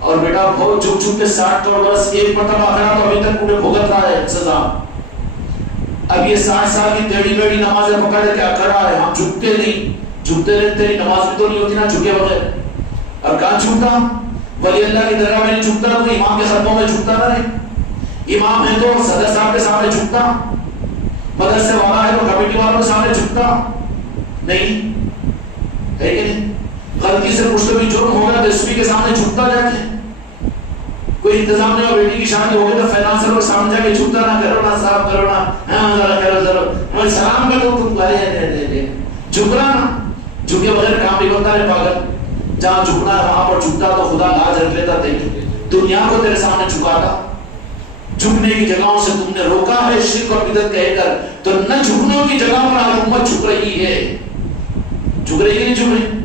اور بیٹا بہت جھک جھک کے 60 برس ایک مرتبہ آخرا تو ابھی تک پورے بھگت رہا ہے سزا. اب یہ 60 سال کی ٹیڑھی بیڑھی نمازیں پکڑ کے کھڑا ہے، ہم جھکتے نہیں. جھکتے رہتے تیری نماز بھی تو نہیں ہوتی نا جھکے بغیر. اور کہاں جھکتا؟ ولی اللہ کی درگاہ میں نہیں جھکتا تو امام کے خطبوں میں جھکتا نہ رہے. امام ہے تو صدر صاحب کے سامنے جھکتا، مدرسے والا ہے تو کمیٹی والوں کے سامنے جھکتا نہیں ہے کہ نہیں؟ غلطی سے کچھ تو بھی جرم ہوگا تو ایس پی کے سامنے جھکتا جا کے. کوئی انتظام نہیں ہو، بیٹی کی شادی ہو گئی تو فائنانسر کے سامنے جا کے جھکتا نہ، کرو نا صاحب کرو نا، ہاں ذرا کرو ذرا میں سلام کروں تم دے جھکنا نا. جھکے بغیر کام نہیں ہوتا ہے پاگل. جہاں جھکنا ہے وہاں پر جھکتا تو خدا لاج رکھ لیتا. دنیا کو تیرے سامنے جھکاتا. جھکنے کی جگہوں سے تم نے روکا ہے شرک اور بدعت کہہ کر، تو نہ جھکنوں کی جگہ پر آج امت جھک رہی ہے. جھک رہی ہے نہیں جھک رہی؟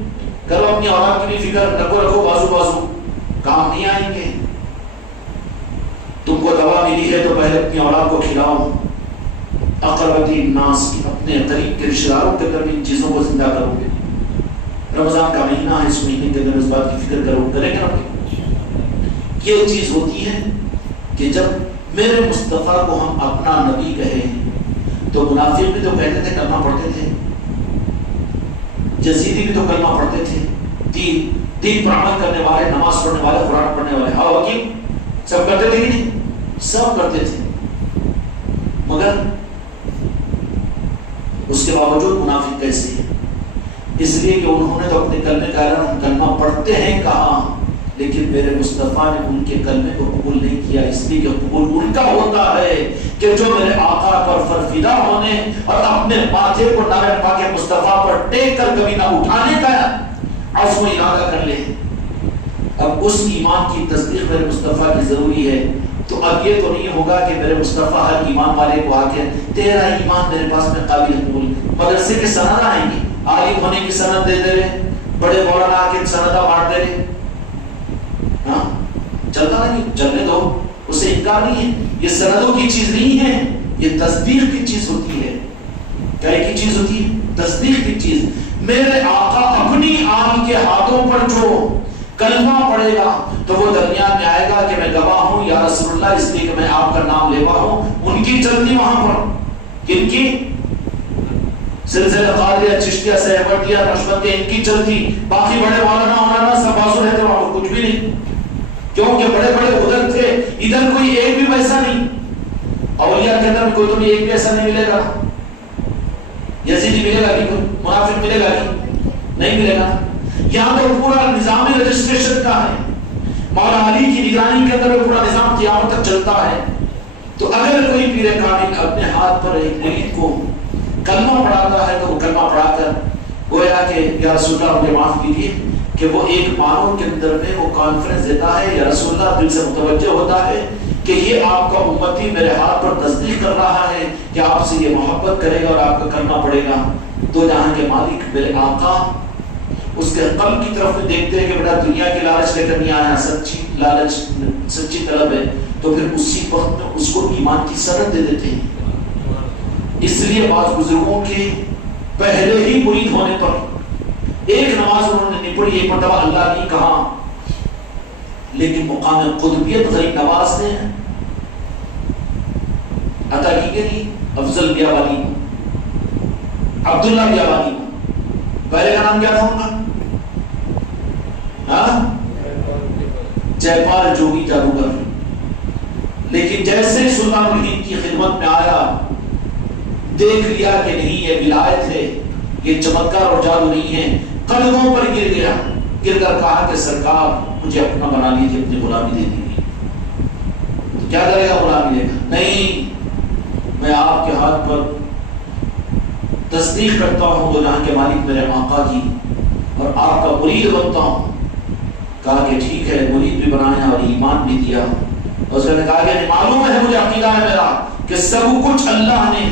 کرو اپنی اولاد کی بھی فکر، رکھو بازو بازو، کام نہیں آئیں گے. تم کو دوا ملی ہے تو پہلے اپنی اولاد کو کھلاؤ. اقربتی الناس، اپنے قریب کے رشتہ داروں کے اندر بھی ان چیزوں کو زندہ کرو گے. رمضان کا مہینہ ہے، اس مہینے کے اندر اس بات کی فکر کریں گے نا. یہ چیز ہوتی ہے کہ جب میرے مصطفیٰ کو ہم اپنا نبی کہیں تو منافق بھی تو کہتے تھے، کلمہ پڑھتے تھے، یزیدی بھی تو کلمہ پڑھتے تھے، دین پر عمل کرنے والے، نماز پڑھنے والے، قرآن پڑھنے والے، ہاں حکیم سب کرتے تھے کہ نہیں؟ سب کرتے تھے. مگر اس کے باوجود منافق کیسے ہیں؟ اس لیے کہ انہوں نے تو اپنے کلمے کا اعلان کلمہ پڑھتے ہیں کہا، لیکن میرے مصطفیٰ نے ان کے کلمے کو قبول نہیں کیا. اس لیے کہ قبول ان کا ہوتا ہے کہ جو میرے آقا پر فرفدہ ہونے اور اپنے ماتھے کو نارائن پاک کے مصطفیٰ پر ٹیک کر کبھی نہ اٹھانے کا عزم و ارادہ کر لے. اب اس ایمان کی تصدیق میرے مصطفیٰ کی ضروری ہے. تو اب یہ تو نہیں ہوگا کہ میرے مصطفیٰ ہر ایمان والے کو آ کے تیرا ایمان میرے پاس میں قابل قبول. مدرسے کے سند آئیں گے، عالم ہونے کی سند دے دے رہے، بڑے مولانا آ کے سندہ بانٹ دے رہے، ہاں چلتا نہیں، چلنے دو، اسے انکار نہیں ہے. یہ سندوں کی چیز نہیں ہے، یہ تصدیق کی چیز ہوتی ہے. کیا کی چیز ہوتی ہے؟ تصدیق کی چیز. میرے آقا اپنی آن کے ہاتھوں پر جو کلمہ پڑھے گا تو وہ درمیان میں آئے گا کہ میں گواہ ہوں یا رسول اللہ، اس لیے کہ میں آپ کا نام لیوا ہوں. ان کی چلتی وہاں پر، کن کی؟ سلسلہ قادریہ، چشتیہ، سہروردیہ، نقشبندیہ، ان کی چلتی. باقی بڑے مولانا سب بازو رہتے وہاں پر کچھ بھی نہیں، کیونکہ بڑے بڑے ادھر تھے، ادھر کوئی ایک بھی پیسہ نہیں. اولیاء کے اندر کوئی تمہیں ایک پیسہ نہیں ملے گا. یزیدی ملے گا کہ منافق ملے گا کہ نہیں ملے گا. یہاں تو پورا نظام رجسٹریشن کا ہے. مولا علی کی نگرانی کے اندر پورا نظام قیامت تک چلتا ہے. تو اگر کوئی پیر کامل اپنے ہاتھ پر ایک مرید کو کلمہ پڑھاتا ہے تو وہ کلمہ پڑھا کر گویا کہ یا رسول اللہ مجھے معاف کیجیے کہ وہ ایک مانو کے اندر میں وہ کانفرنس دیتا ہے، یا رسول اللہ دل سے متوجہ ہوتا ہے کہ یہ آپ کا امتی میرے ہاتھ پر تصدیق کر رہا ہے کہ آپ سے یہ محبت کرے گا اور آپ کا کلمہ پڑھے گا. تو جہاں کے مالک میرے آقا اس کے قلب کی طرف میں دیکھتے ہیں کہ بیٹا دنیا کی لالچ لے کر نہیں آیا، سچی لالچ، سچی طلب ہے، تو پھر اسی وقت میں اس کو ایمان کی سند دے دیتے ہیں. اس لیے بعض بزرگوں کے پہلے ہی مرید ہونے پر ایک نماز انہوں نے نہیں پڑھی، ایک مرتبہ اللہ نہیں کہا، لیکن مقام قطبیت غریب نواز نے عطا کی کہ نہیں. افضل بیابانی، عبداللہ بیابانی، پہلے کا نام کیا تھا ان کا؟ جے پال جوگی جادوگر. لیکن جیسے سلطان الہند کی خدمت میں آیا، دیکھ لیا کہ نہیں یہ ولایت ہے، یہ چمتکار اور جادو نہیں ہے، قدموں پر گر گیا، گر کر کہا کہ سرکار مجھے اپنا بنا لیجیے، اپنی غلامی دے دیجیے. تو کیا کرے گا؟ غلامی دے گا؟ نہیں، میں آپ کے ہاتھ پر تصدیق کرتا ہوں وہ جہاں کے مالک میرے آقا کی، اور آپ کا مرید بنتا ہوں. کہا کہ ٹھیک ہے، مرید بھی بنایا اور ایمان بھی دیا. اور اس نے کہا کہ معلوم ہے مجھے عقیدہ ہے میرا کہ سب کچھ اللہ نے،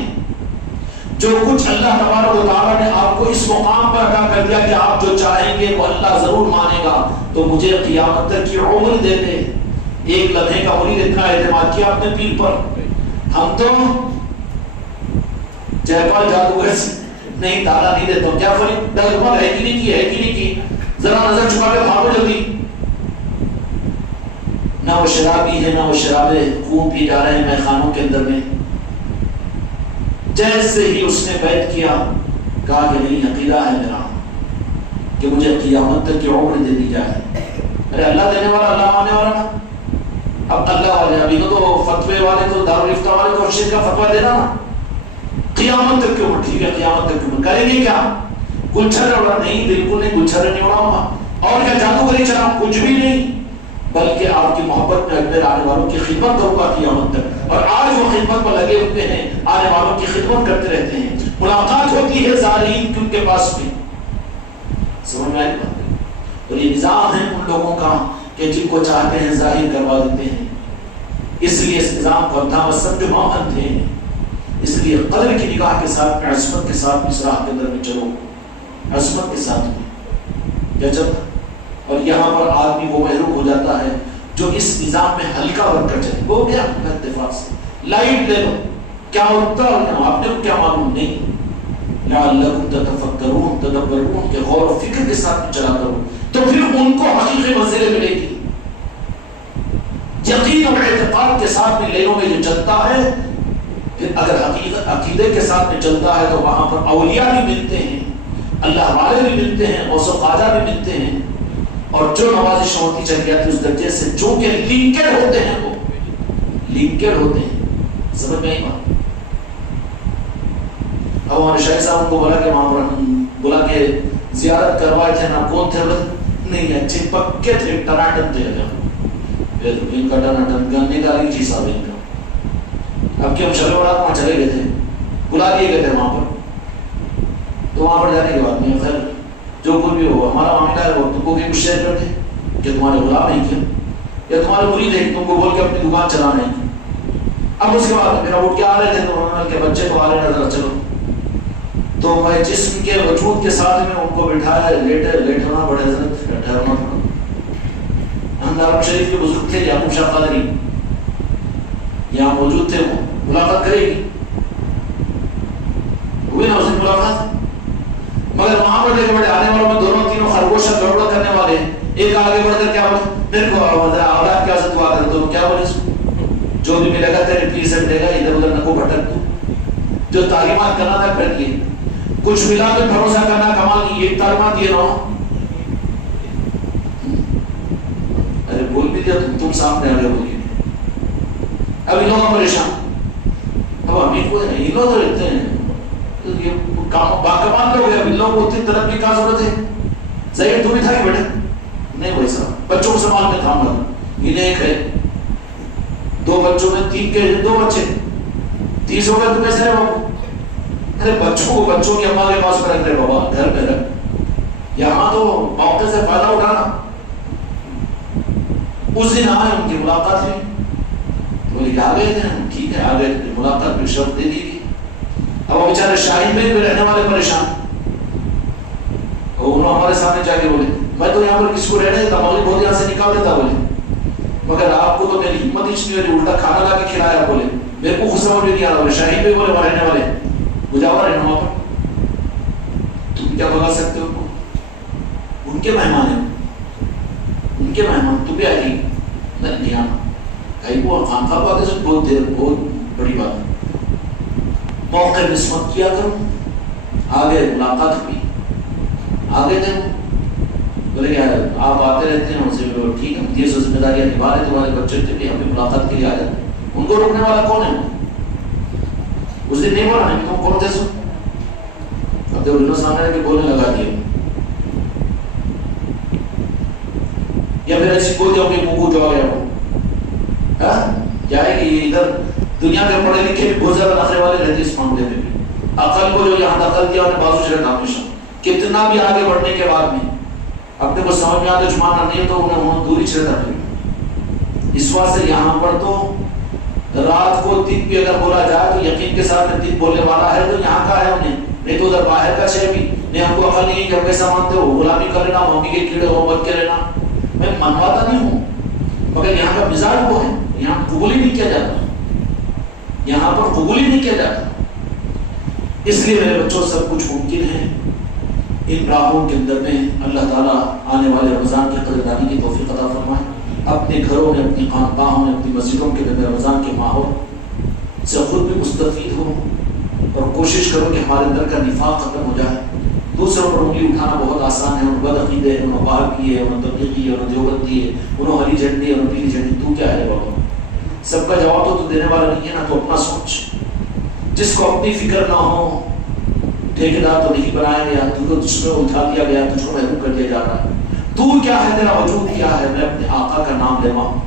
جو کچھ اللہ تبارک و تعالیٰ نے آپ کو اس مقام پر عطا کر دیا کہ آپ جو چاہیں گے وہ اللہ ضرور مانے گا. تو مجھے قیامت تک کی عمر دے دے. ایک لمحے کا مرید اتنا اعتماد کیا اپنے پیر پر. ہم تو جے پال جادوگر سے نہیں، تالا نہیں دیتا. کیا فرق ڈگمگ ہے کہ نہیں کی، ہے کہ نہیں کی؟ ذرا نظر چھپا کے بھاگو جلدی. نہ وہ شرابی ہے، نہ وہ شرابے خون پی جا رہے ہیں میخانوں کے اندر میں. جیسے ہی اس نے بیعت کیا، کہا کہ نہیں، عقیدہ ہے میرا کہ مجھے قیامت تک کی عمر دے دی جائے. ارے اللہ دینے والا، اللہ ماننے والا نا. اب اللہ والے ابھی تو فتوے والے تو دارالفتہ والے تو شرک کا فتویٰ دینا نا. قیامت تک کی عمر، ٹھیک ہے قیامت تک کی عمر. کریں گے کیا؟ گلچھر اڑا؟ نہیں، بالکل نہیں، گلچھر نہیں اڑاؤں گا. اور کیا جادوگری چلا؟ کچھ بھی نہیں، بلکہ آپ کی محبت میں اکبر آنے والوں کی خدمت کروں گا قیامت تک. اور آج وہ خدمت پر لگے ہوتے ہیں، آنے والوں کی خدمت کرتے رہتے ہیں. ملاقات ہوتی ہے ظالم ان کے پاس میں. سمجھ میں آئی بات؟ اور یہ نظام ہے ان لوگوں کا کہ جن کو چاہتے ہیں ظاہر کروا دیتے ہیں. اس لیے اس نظام کو اندھا وسط جو ماہن تھے، اس لیے قدر کی نگاہ کے ساتھ، عصمت کے ساتھ اس راہ کے اندر میں چلو، عصمت کے ساتھ میں. جب اور یہاں پر آدمی وہ محروم ہو جاتا ہے جو اس نظام میں ہلکا بن کر چلے. وہ کیا اتفاق سے لائٹ لے لو، کیا ہوتا ہے آپ نے کیا معلوم نہیں. لعلکم تتفکرون تدبرون کہ غور و فکر کے ساتھ چلا کرو تو پھر ان کو حقیقی منزلیں ملے گی. یقین اور اعتقاد کے ساتھ میں لیلوں میں جو چلتا ہے پھر اگر حقیقت عقیدے کے ساتھ میں چلتا ہے تو وہاں پر اولیاء بھی ملتے ہیں, اللہ والے بھی ملتے ہیں, غوث و خواجہ بھی ملتے ہیں, اور جو نوازش ہوتی چلی جاتی اس درجے سے جو کہ لنکڈ ہوتے ہیں, وہ لنکڈ ہوتے ہیں. سمجھ میں آئی بات؟ اب ہمارے شاہد صاحب کو بولا کہ وہاں پر بولا کہ زیارت کروائے تھے نا, کون تھے؟ نہیں اچھے پکے تھے, ٹناٹن تھے. ان کا ٹناٹن گانے کا ایک چیز ان کا. اب کہ ہم شب برات وہاں چلے گئے تھے, بلا دیے گئے تھے وہاں پر. تو وہاں پر جانے کے بعد میں خیر جو کوئی بھی ہو, ہمارا معاملہ ہے وہ تم کو کچھ شیئر کرتے کہ تمہارے غلام نہیں کیا یا تمہارے مرید ہے تم کو بول کے اپنی دکان چلانا ہے. اب اس کے بعد میرا اٹھ کے آ رہے تھے تو انہوں نے کہ بچے تو آ رہے ہیں ذرا چلو, تو میں جسم کے وجود کے ساتھ میں ان کو بٹھایا, لیٹنا پڑے, ٹھہرنا پڑا. ہم دارالعلوم شریف کے بزرگ تھے یعقوب شاہ قادری یہاں موجود تھے, وہ ملاقات کرے گی ہوئی نا اس دن ملاقات. مگر وہاں پر دیکھے بڑے آنے والوں میں دونوں تینوں خرگوش گڑبڑ کرنے والے, ایک آگے بڑھ کر کیا بولے میرے کو اولاد کیا سے دعا کر, تو کیا بولے جو بھی ملے گا تیرے پیر سے ملے گا, ادھر ادھر نہ کو بھٹک. تو جو تعلیمات کرنا تھا کر دیے, کچھ ملا تو بھروسہ کرنا کمال کی, یہ تعلیمات دیے نہ ہو. ارے بول بھی دیا تم سامنے آ رہے بولیے. اب ان لوگوں پریشان, اب ہمیں کوئی نہیں, ان لوگ تو رہتے ہیں باکمان لوگ ہیں, اب ان لوگوں کو اتنی طرف کی کیا ضرورت ہے؟ ظاہر تمہیں تھا کہ بیٹے نہیں بھائی صاحب بچوں کو سنبھال میں تھام لگا. انہیں ایک ہے, دو بچوں میں تین کے دو بچے, 30 ہو گئے تو کیسے ہے بابو؟ ارے بچوں کو بچوں کی اماں کے پاس رکھ رہے بابا, گھر میں رکھ, یہاں تو موقع سے فائدہ اٹھانا. اس دن آئے ان کی ملاقات ہوئی, بولے کہ آ گئے تھے, ٹھیک ہے آ گئے تھے, ملاقات پہ شرط دے دی گئی. اب وہ بیچارے شاہین میں رہنے والے پریشان, انہوں ہمارے سامنے جا کے بولے میں تو یہاں پر کس کو رہنے دیتا, مغرب بہت یہاں سے نکال دیتا بولے, مگر آپ کو تو میری ہمت ہی نہیں ہوئی, الٹا کھانا لا کے کھلایا بولے, میرے کو غصہ بھی نہیں آ رہا. شاہین میں بولے وہاں رہنے والے مجاور رہنا وہاں پر, تم کیا بگا سکتے ہو؟ ان کے مہمان ہیں, ان کے مہمان, تم بھی آئے گی نہیں آنا کہیں وہ خانقاہ پاتے سے بہت دیر, بہت بڑی بات ہے. موقع نسبت کیا کرو. آگے ملاقات ہوئی, آگے تھے بولے کہ آپ آتے رہتے ہیں, ان سے ٹھیک ہے 30 ذمہ داریاں نبھا رہے, تمہارے بچے بھی ہمیں ملاقات کے لیے آ جاتے. ان کو روکنے والا کون ہے؟ اس دن نہیں بولا نہیں تم کون تھے سو, اب دیکھو انہوں سامنے بھی بولنے لگا دیا, یا پھر ایسی کوئی جو اپنی منہ جو آ گیا ہو جائے کہ ادھر دنیا کے پڑھے لکھے بھی بہت زیادہ نخرے والے رہتے اس معاملے میں بھی. عقل کو جو یہاں دخل دیا انہیں بازو چڑھنا ہمیشہ, کتنا بھی آگے بڑھنے کے بعد میں اپنے کو سمجھ میں آتے جمانا نہیں تو انہیں وہاں دوری چھڑتا پھر. اس واسطے یہاں پر تو رات کو دن بھی اگر بولا جائے تو یقین کے ساتھ دن بولنے والا ہے تو یہاں کا ہے انہیں, نہیں تو ادھر باہر کا شے بھی نہیں. ہم کو عقل نہیں ہے کہ ہم کیسا مانتے ہو, غلامی کر لینا, ممی کے کیڑے ہو بچ کے رہنا. میں منواتا نہیں ہوں, مگر یہاں کا مزاج وہ ہے, یہاں قبول ہی نہیں کیا جاتا, یہاں پر قبول ہی نہیں کیا جاتا. اس لیے میرے بچوں سب کچھ ممکن ہے. ان راہوں کے اندر میں اللہ تعالیٰ آنے والے رمضان کی قدردانی کی توفیق عطا فرمائے. اپنے گھروں میں, اپنی خانقاہوں میں, اپنی مسجدوں کے اندر رمضان کے ماحول سے خود بھی مستفید ہو, اور کوشش کرو کہ ہمارے اندر کا نفاق ختم ہو جائے. دوسروں پر انگلی اٹھانا بہت آسان ہے, انہوں بد عقیدے ہیں, انہوں وہابی ہے, انہوں تبلیغی ہے, انہوں دیوبندی ہے, انہوں ہری جھنڈی ہے, انہوں پیلی جھنڈی. تو کیا ہے بابا؟ سب کا جواب تو دینے والا نہیں ہے نا, تو اپنا سوچ. جس کو اپنی فکر نہ ہو, ٹھیکیدار تو نہیں بنایا گیا, تو کو تجھ میں اٹھا دیا گیا, تجھ کو محروم کر دیا جا رہا ہے. تو کیا ہے, تیرا وجود کیا ہے؟ میں اپنے آقا کا نام لیوا ہوں,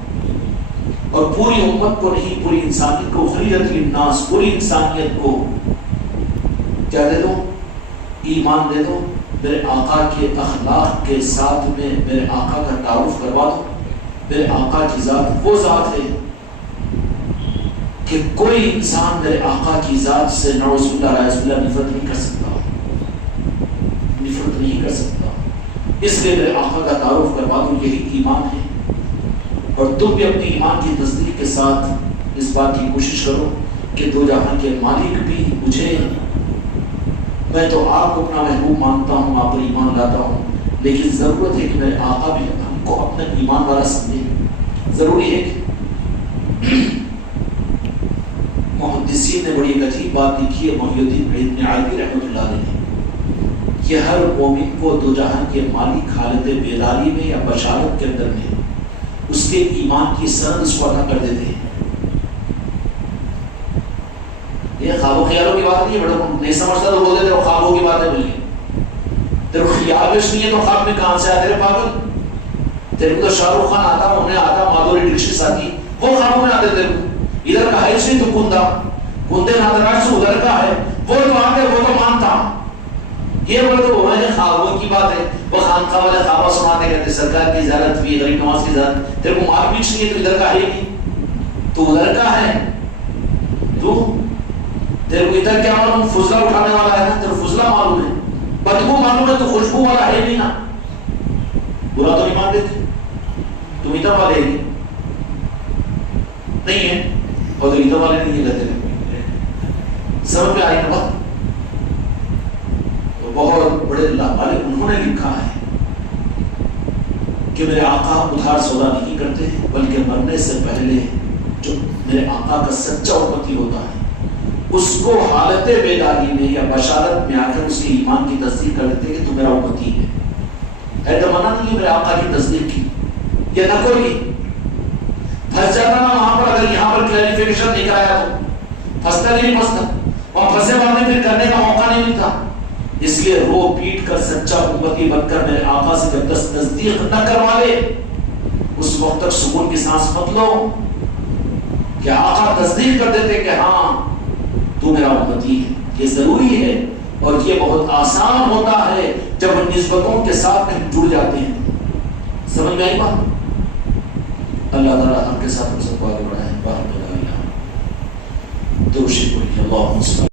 اور پوری امت کو نہیں, پوری انسانیت کو, خلیلۃ الناس, پوری انسانیت کو کیا دے دو؟ ایمان دے دو. میرے آقا کے اخلاق کے ساتھ میں میرے آقا کا تعارف کروا دو. میرے آقا کی ذات وہ ذات ہے کہ کوئی انسان میرے آقا کی ذات سے نعوذ باللہ نفرت نہیں کر سکتا, نفرت نہیں کر سکتا. اس لیے میرے آقا کا تعارف کروا دوں, یہی ایمان ہے. اور تم بھی اپنی ایمان کی تصدیق کے ساتھ اس بات کی کوشش کرو کہ دو جہاں کے مالک بھی مجھے میں تو آپ کو اپنا محبوب مانتا ہوں، آپ پر ایمان لاتا ہوں، لیکن ضرورت ہے کہ میرے آقا بھی ہم کو اپنا ایمان والا سمجھے۔ ضروری ہے کہ محدثین نے بڑی ایک عجیب بات لکھی ہے، محی الدین ابن عربی رحمۃ اللہ علیہ نے، کہ ہر مومن کو دو جہان کے مالک حالت بیداری میں یا بشارت کے اندر میں اس کے ایمان کی سند اس کو عطا کر دیتے ہیں۔ یہ خواب و خیالوں کی بات نہیں ہے، بڑا نہیں سمجھتا تو بولتے تھے خوابوں کی باتیں بولیے، تیرے خیال نہیں ہے تو خواب میں کہاں سے آیا تیرے پاگل؟ تیرے کو تو شاہ رخ خان آتا، انہیں آتا، مادھوری ڈکشت آتی، وہ خوابوں میں آتے تیرے کو۔ ادھر کا ہے اس نہیں تو کندہ کندے نادراج سے ادھر کا ہے، وہ تو آتے وہ تو مانتا۔ یہ بولے تو وہ ہے خوابوں کی بات ہے، وہ خانقاہ والے خوابہ سناتے کہتے سرکار کی زیارت ہوئی، غریب نواز کی زیارت، تیرے کو مار پیچھ نہیں ہے تو ادھر کا ہے ہی نہیں، تو ادھر کا ہے تو تیرے کو ادھر کیا معلوم؟ فضلہ اٹھانے والا ہے نا، تیرے فضلہ معلوم ہے، بدبو معلوم ہے تو خوشبو والا ہے نہیں نا، برا تو نہیں مان دیتے، تم ادھر والے ہی نہیں ہے اور تو ادھر والے نہیں رہتے، سمجھ میں آئی نا بات؟ تو بہت بڑے اللہ والے انہوں نے لکھا ہے کہ میرے آقا ادھار سودا نہیں کرتے بلکہ مرنے سے پہلے جو میرے آقا کا سچا امتی ہوتا ہے اس کو حالت بیداری میں یا بشارت میں آ کر اس کے ایمان کی تصدیق کر دیتے کہ تو میرا امتی ہے تمنا نہیں ہے میرے آقا کی تصدیق کی، یہ نہ کوئی پھنس جاتا نا وہاں پر، اگر یہاں پر کلیریفیکیشن نہیں کرایا تو پھنستا نہیں پھنستا، وہاں پھنسے بعد پھر کرنے کا موقع نہیں ملتا۔ اس لیے رو پیٹ کر سچا امتی بن کر میرے آقا سے جب تک تصدیق نہ کروا لے اس وقت تک سکون کی سانس مت لو کہ آقا تصدیق کر دیتے کہ ہاں تو میرا امتی ہے۔ یہ ضروری ہے اور یہ بہت آسان ہوتا ہے جب نسبتوں کے ساتھ ہم جڑ جاتے ہیں۔ سمجھ میں آئی بات؟ اللہ تعالیٰ ہم کے ساتھ ہم سب کو آگے بڑھائے۔ بارک اللہ، تو شکر اللہ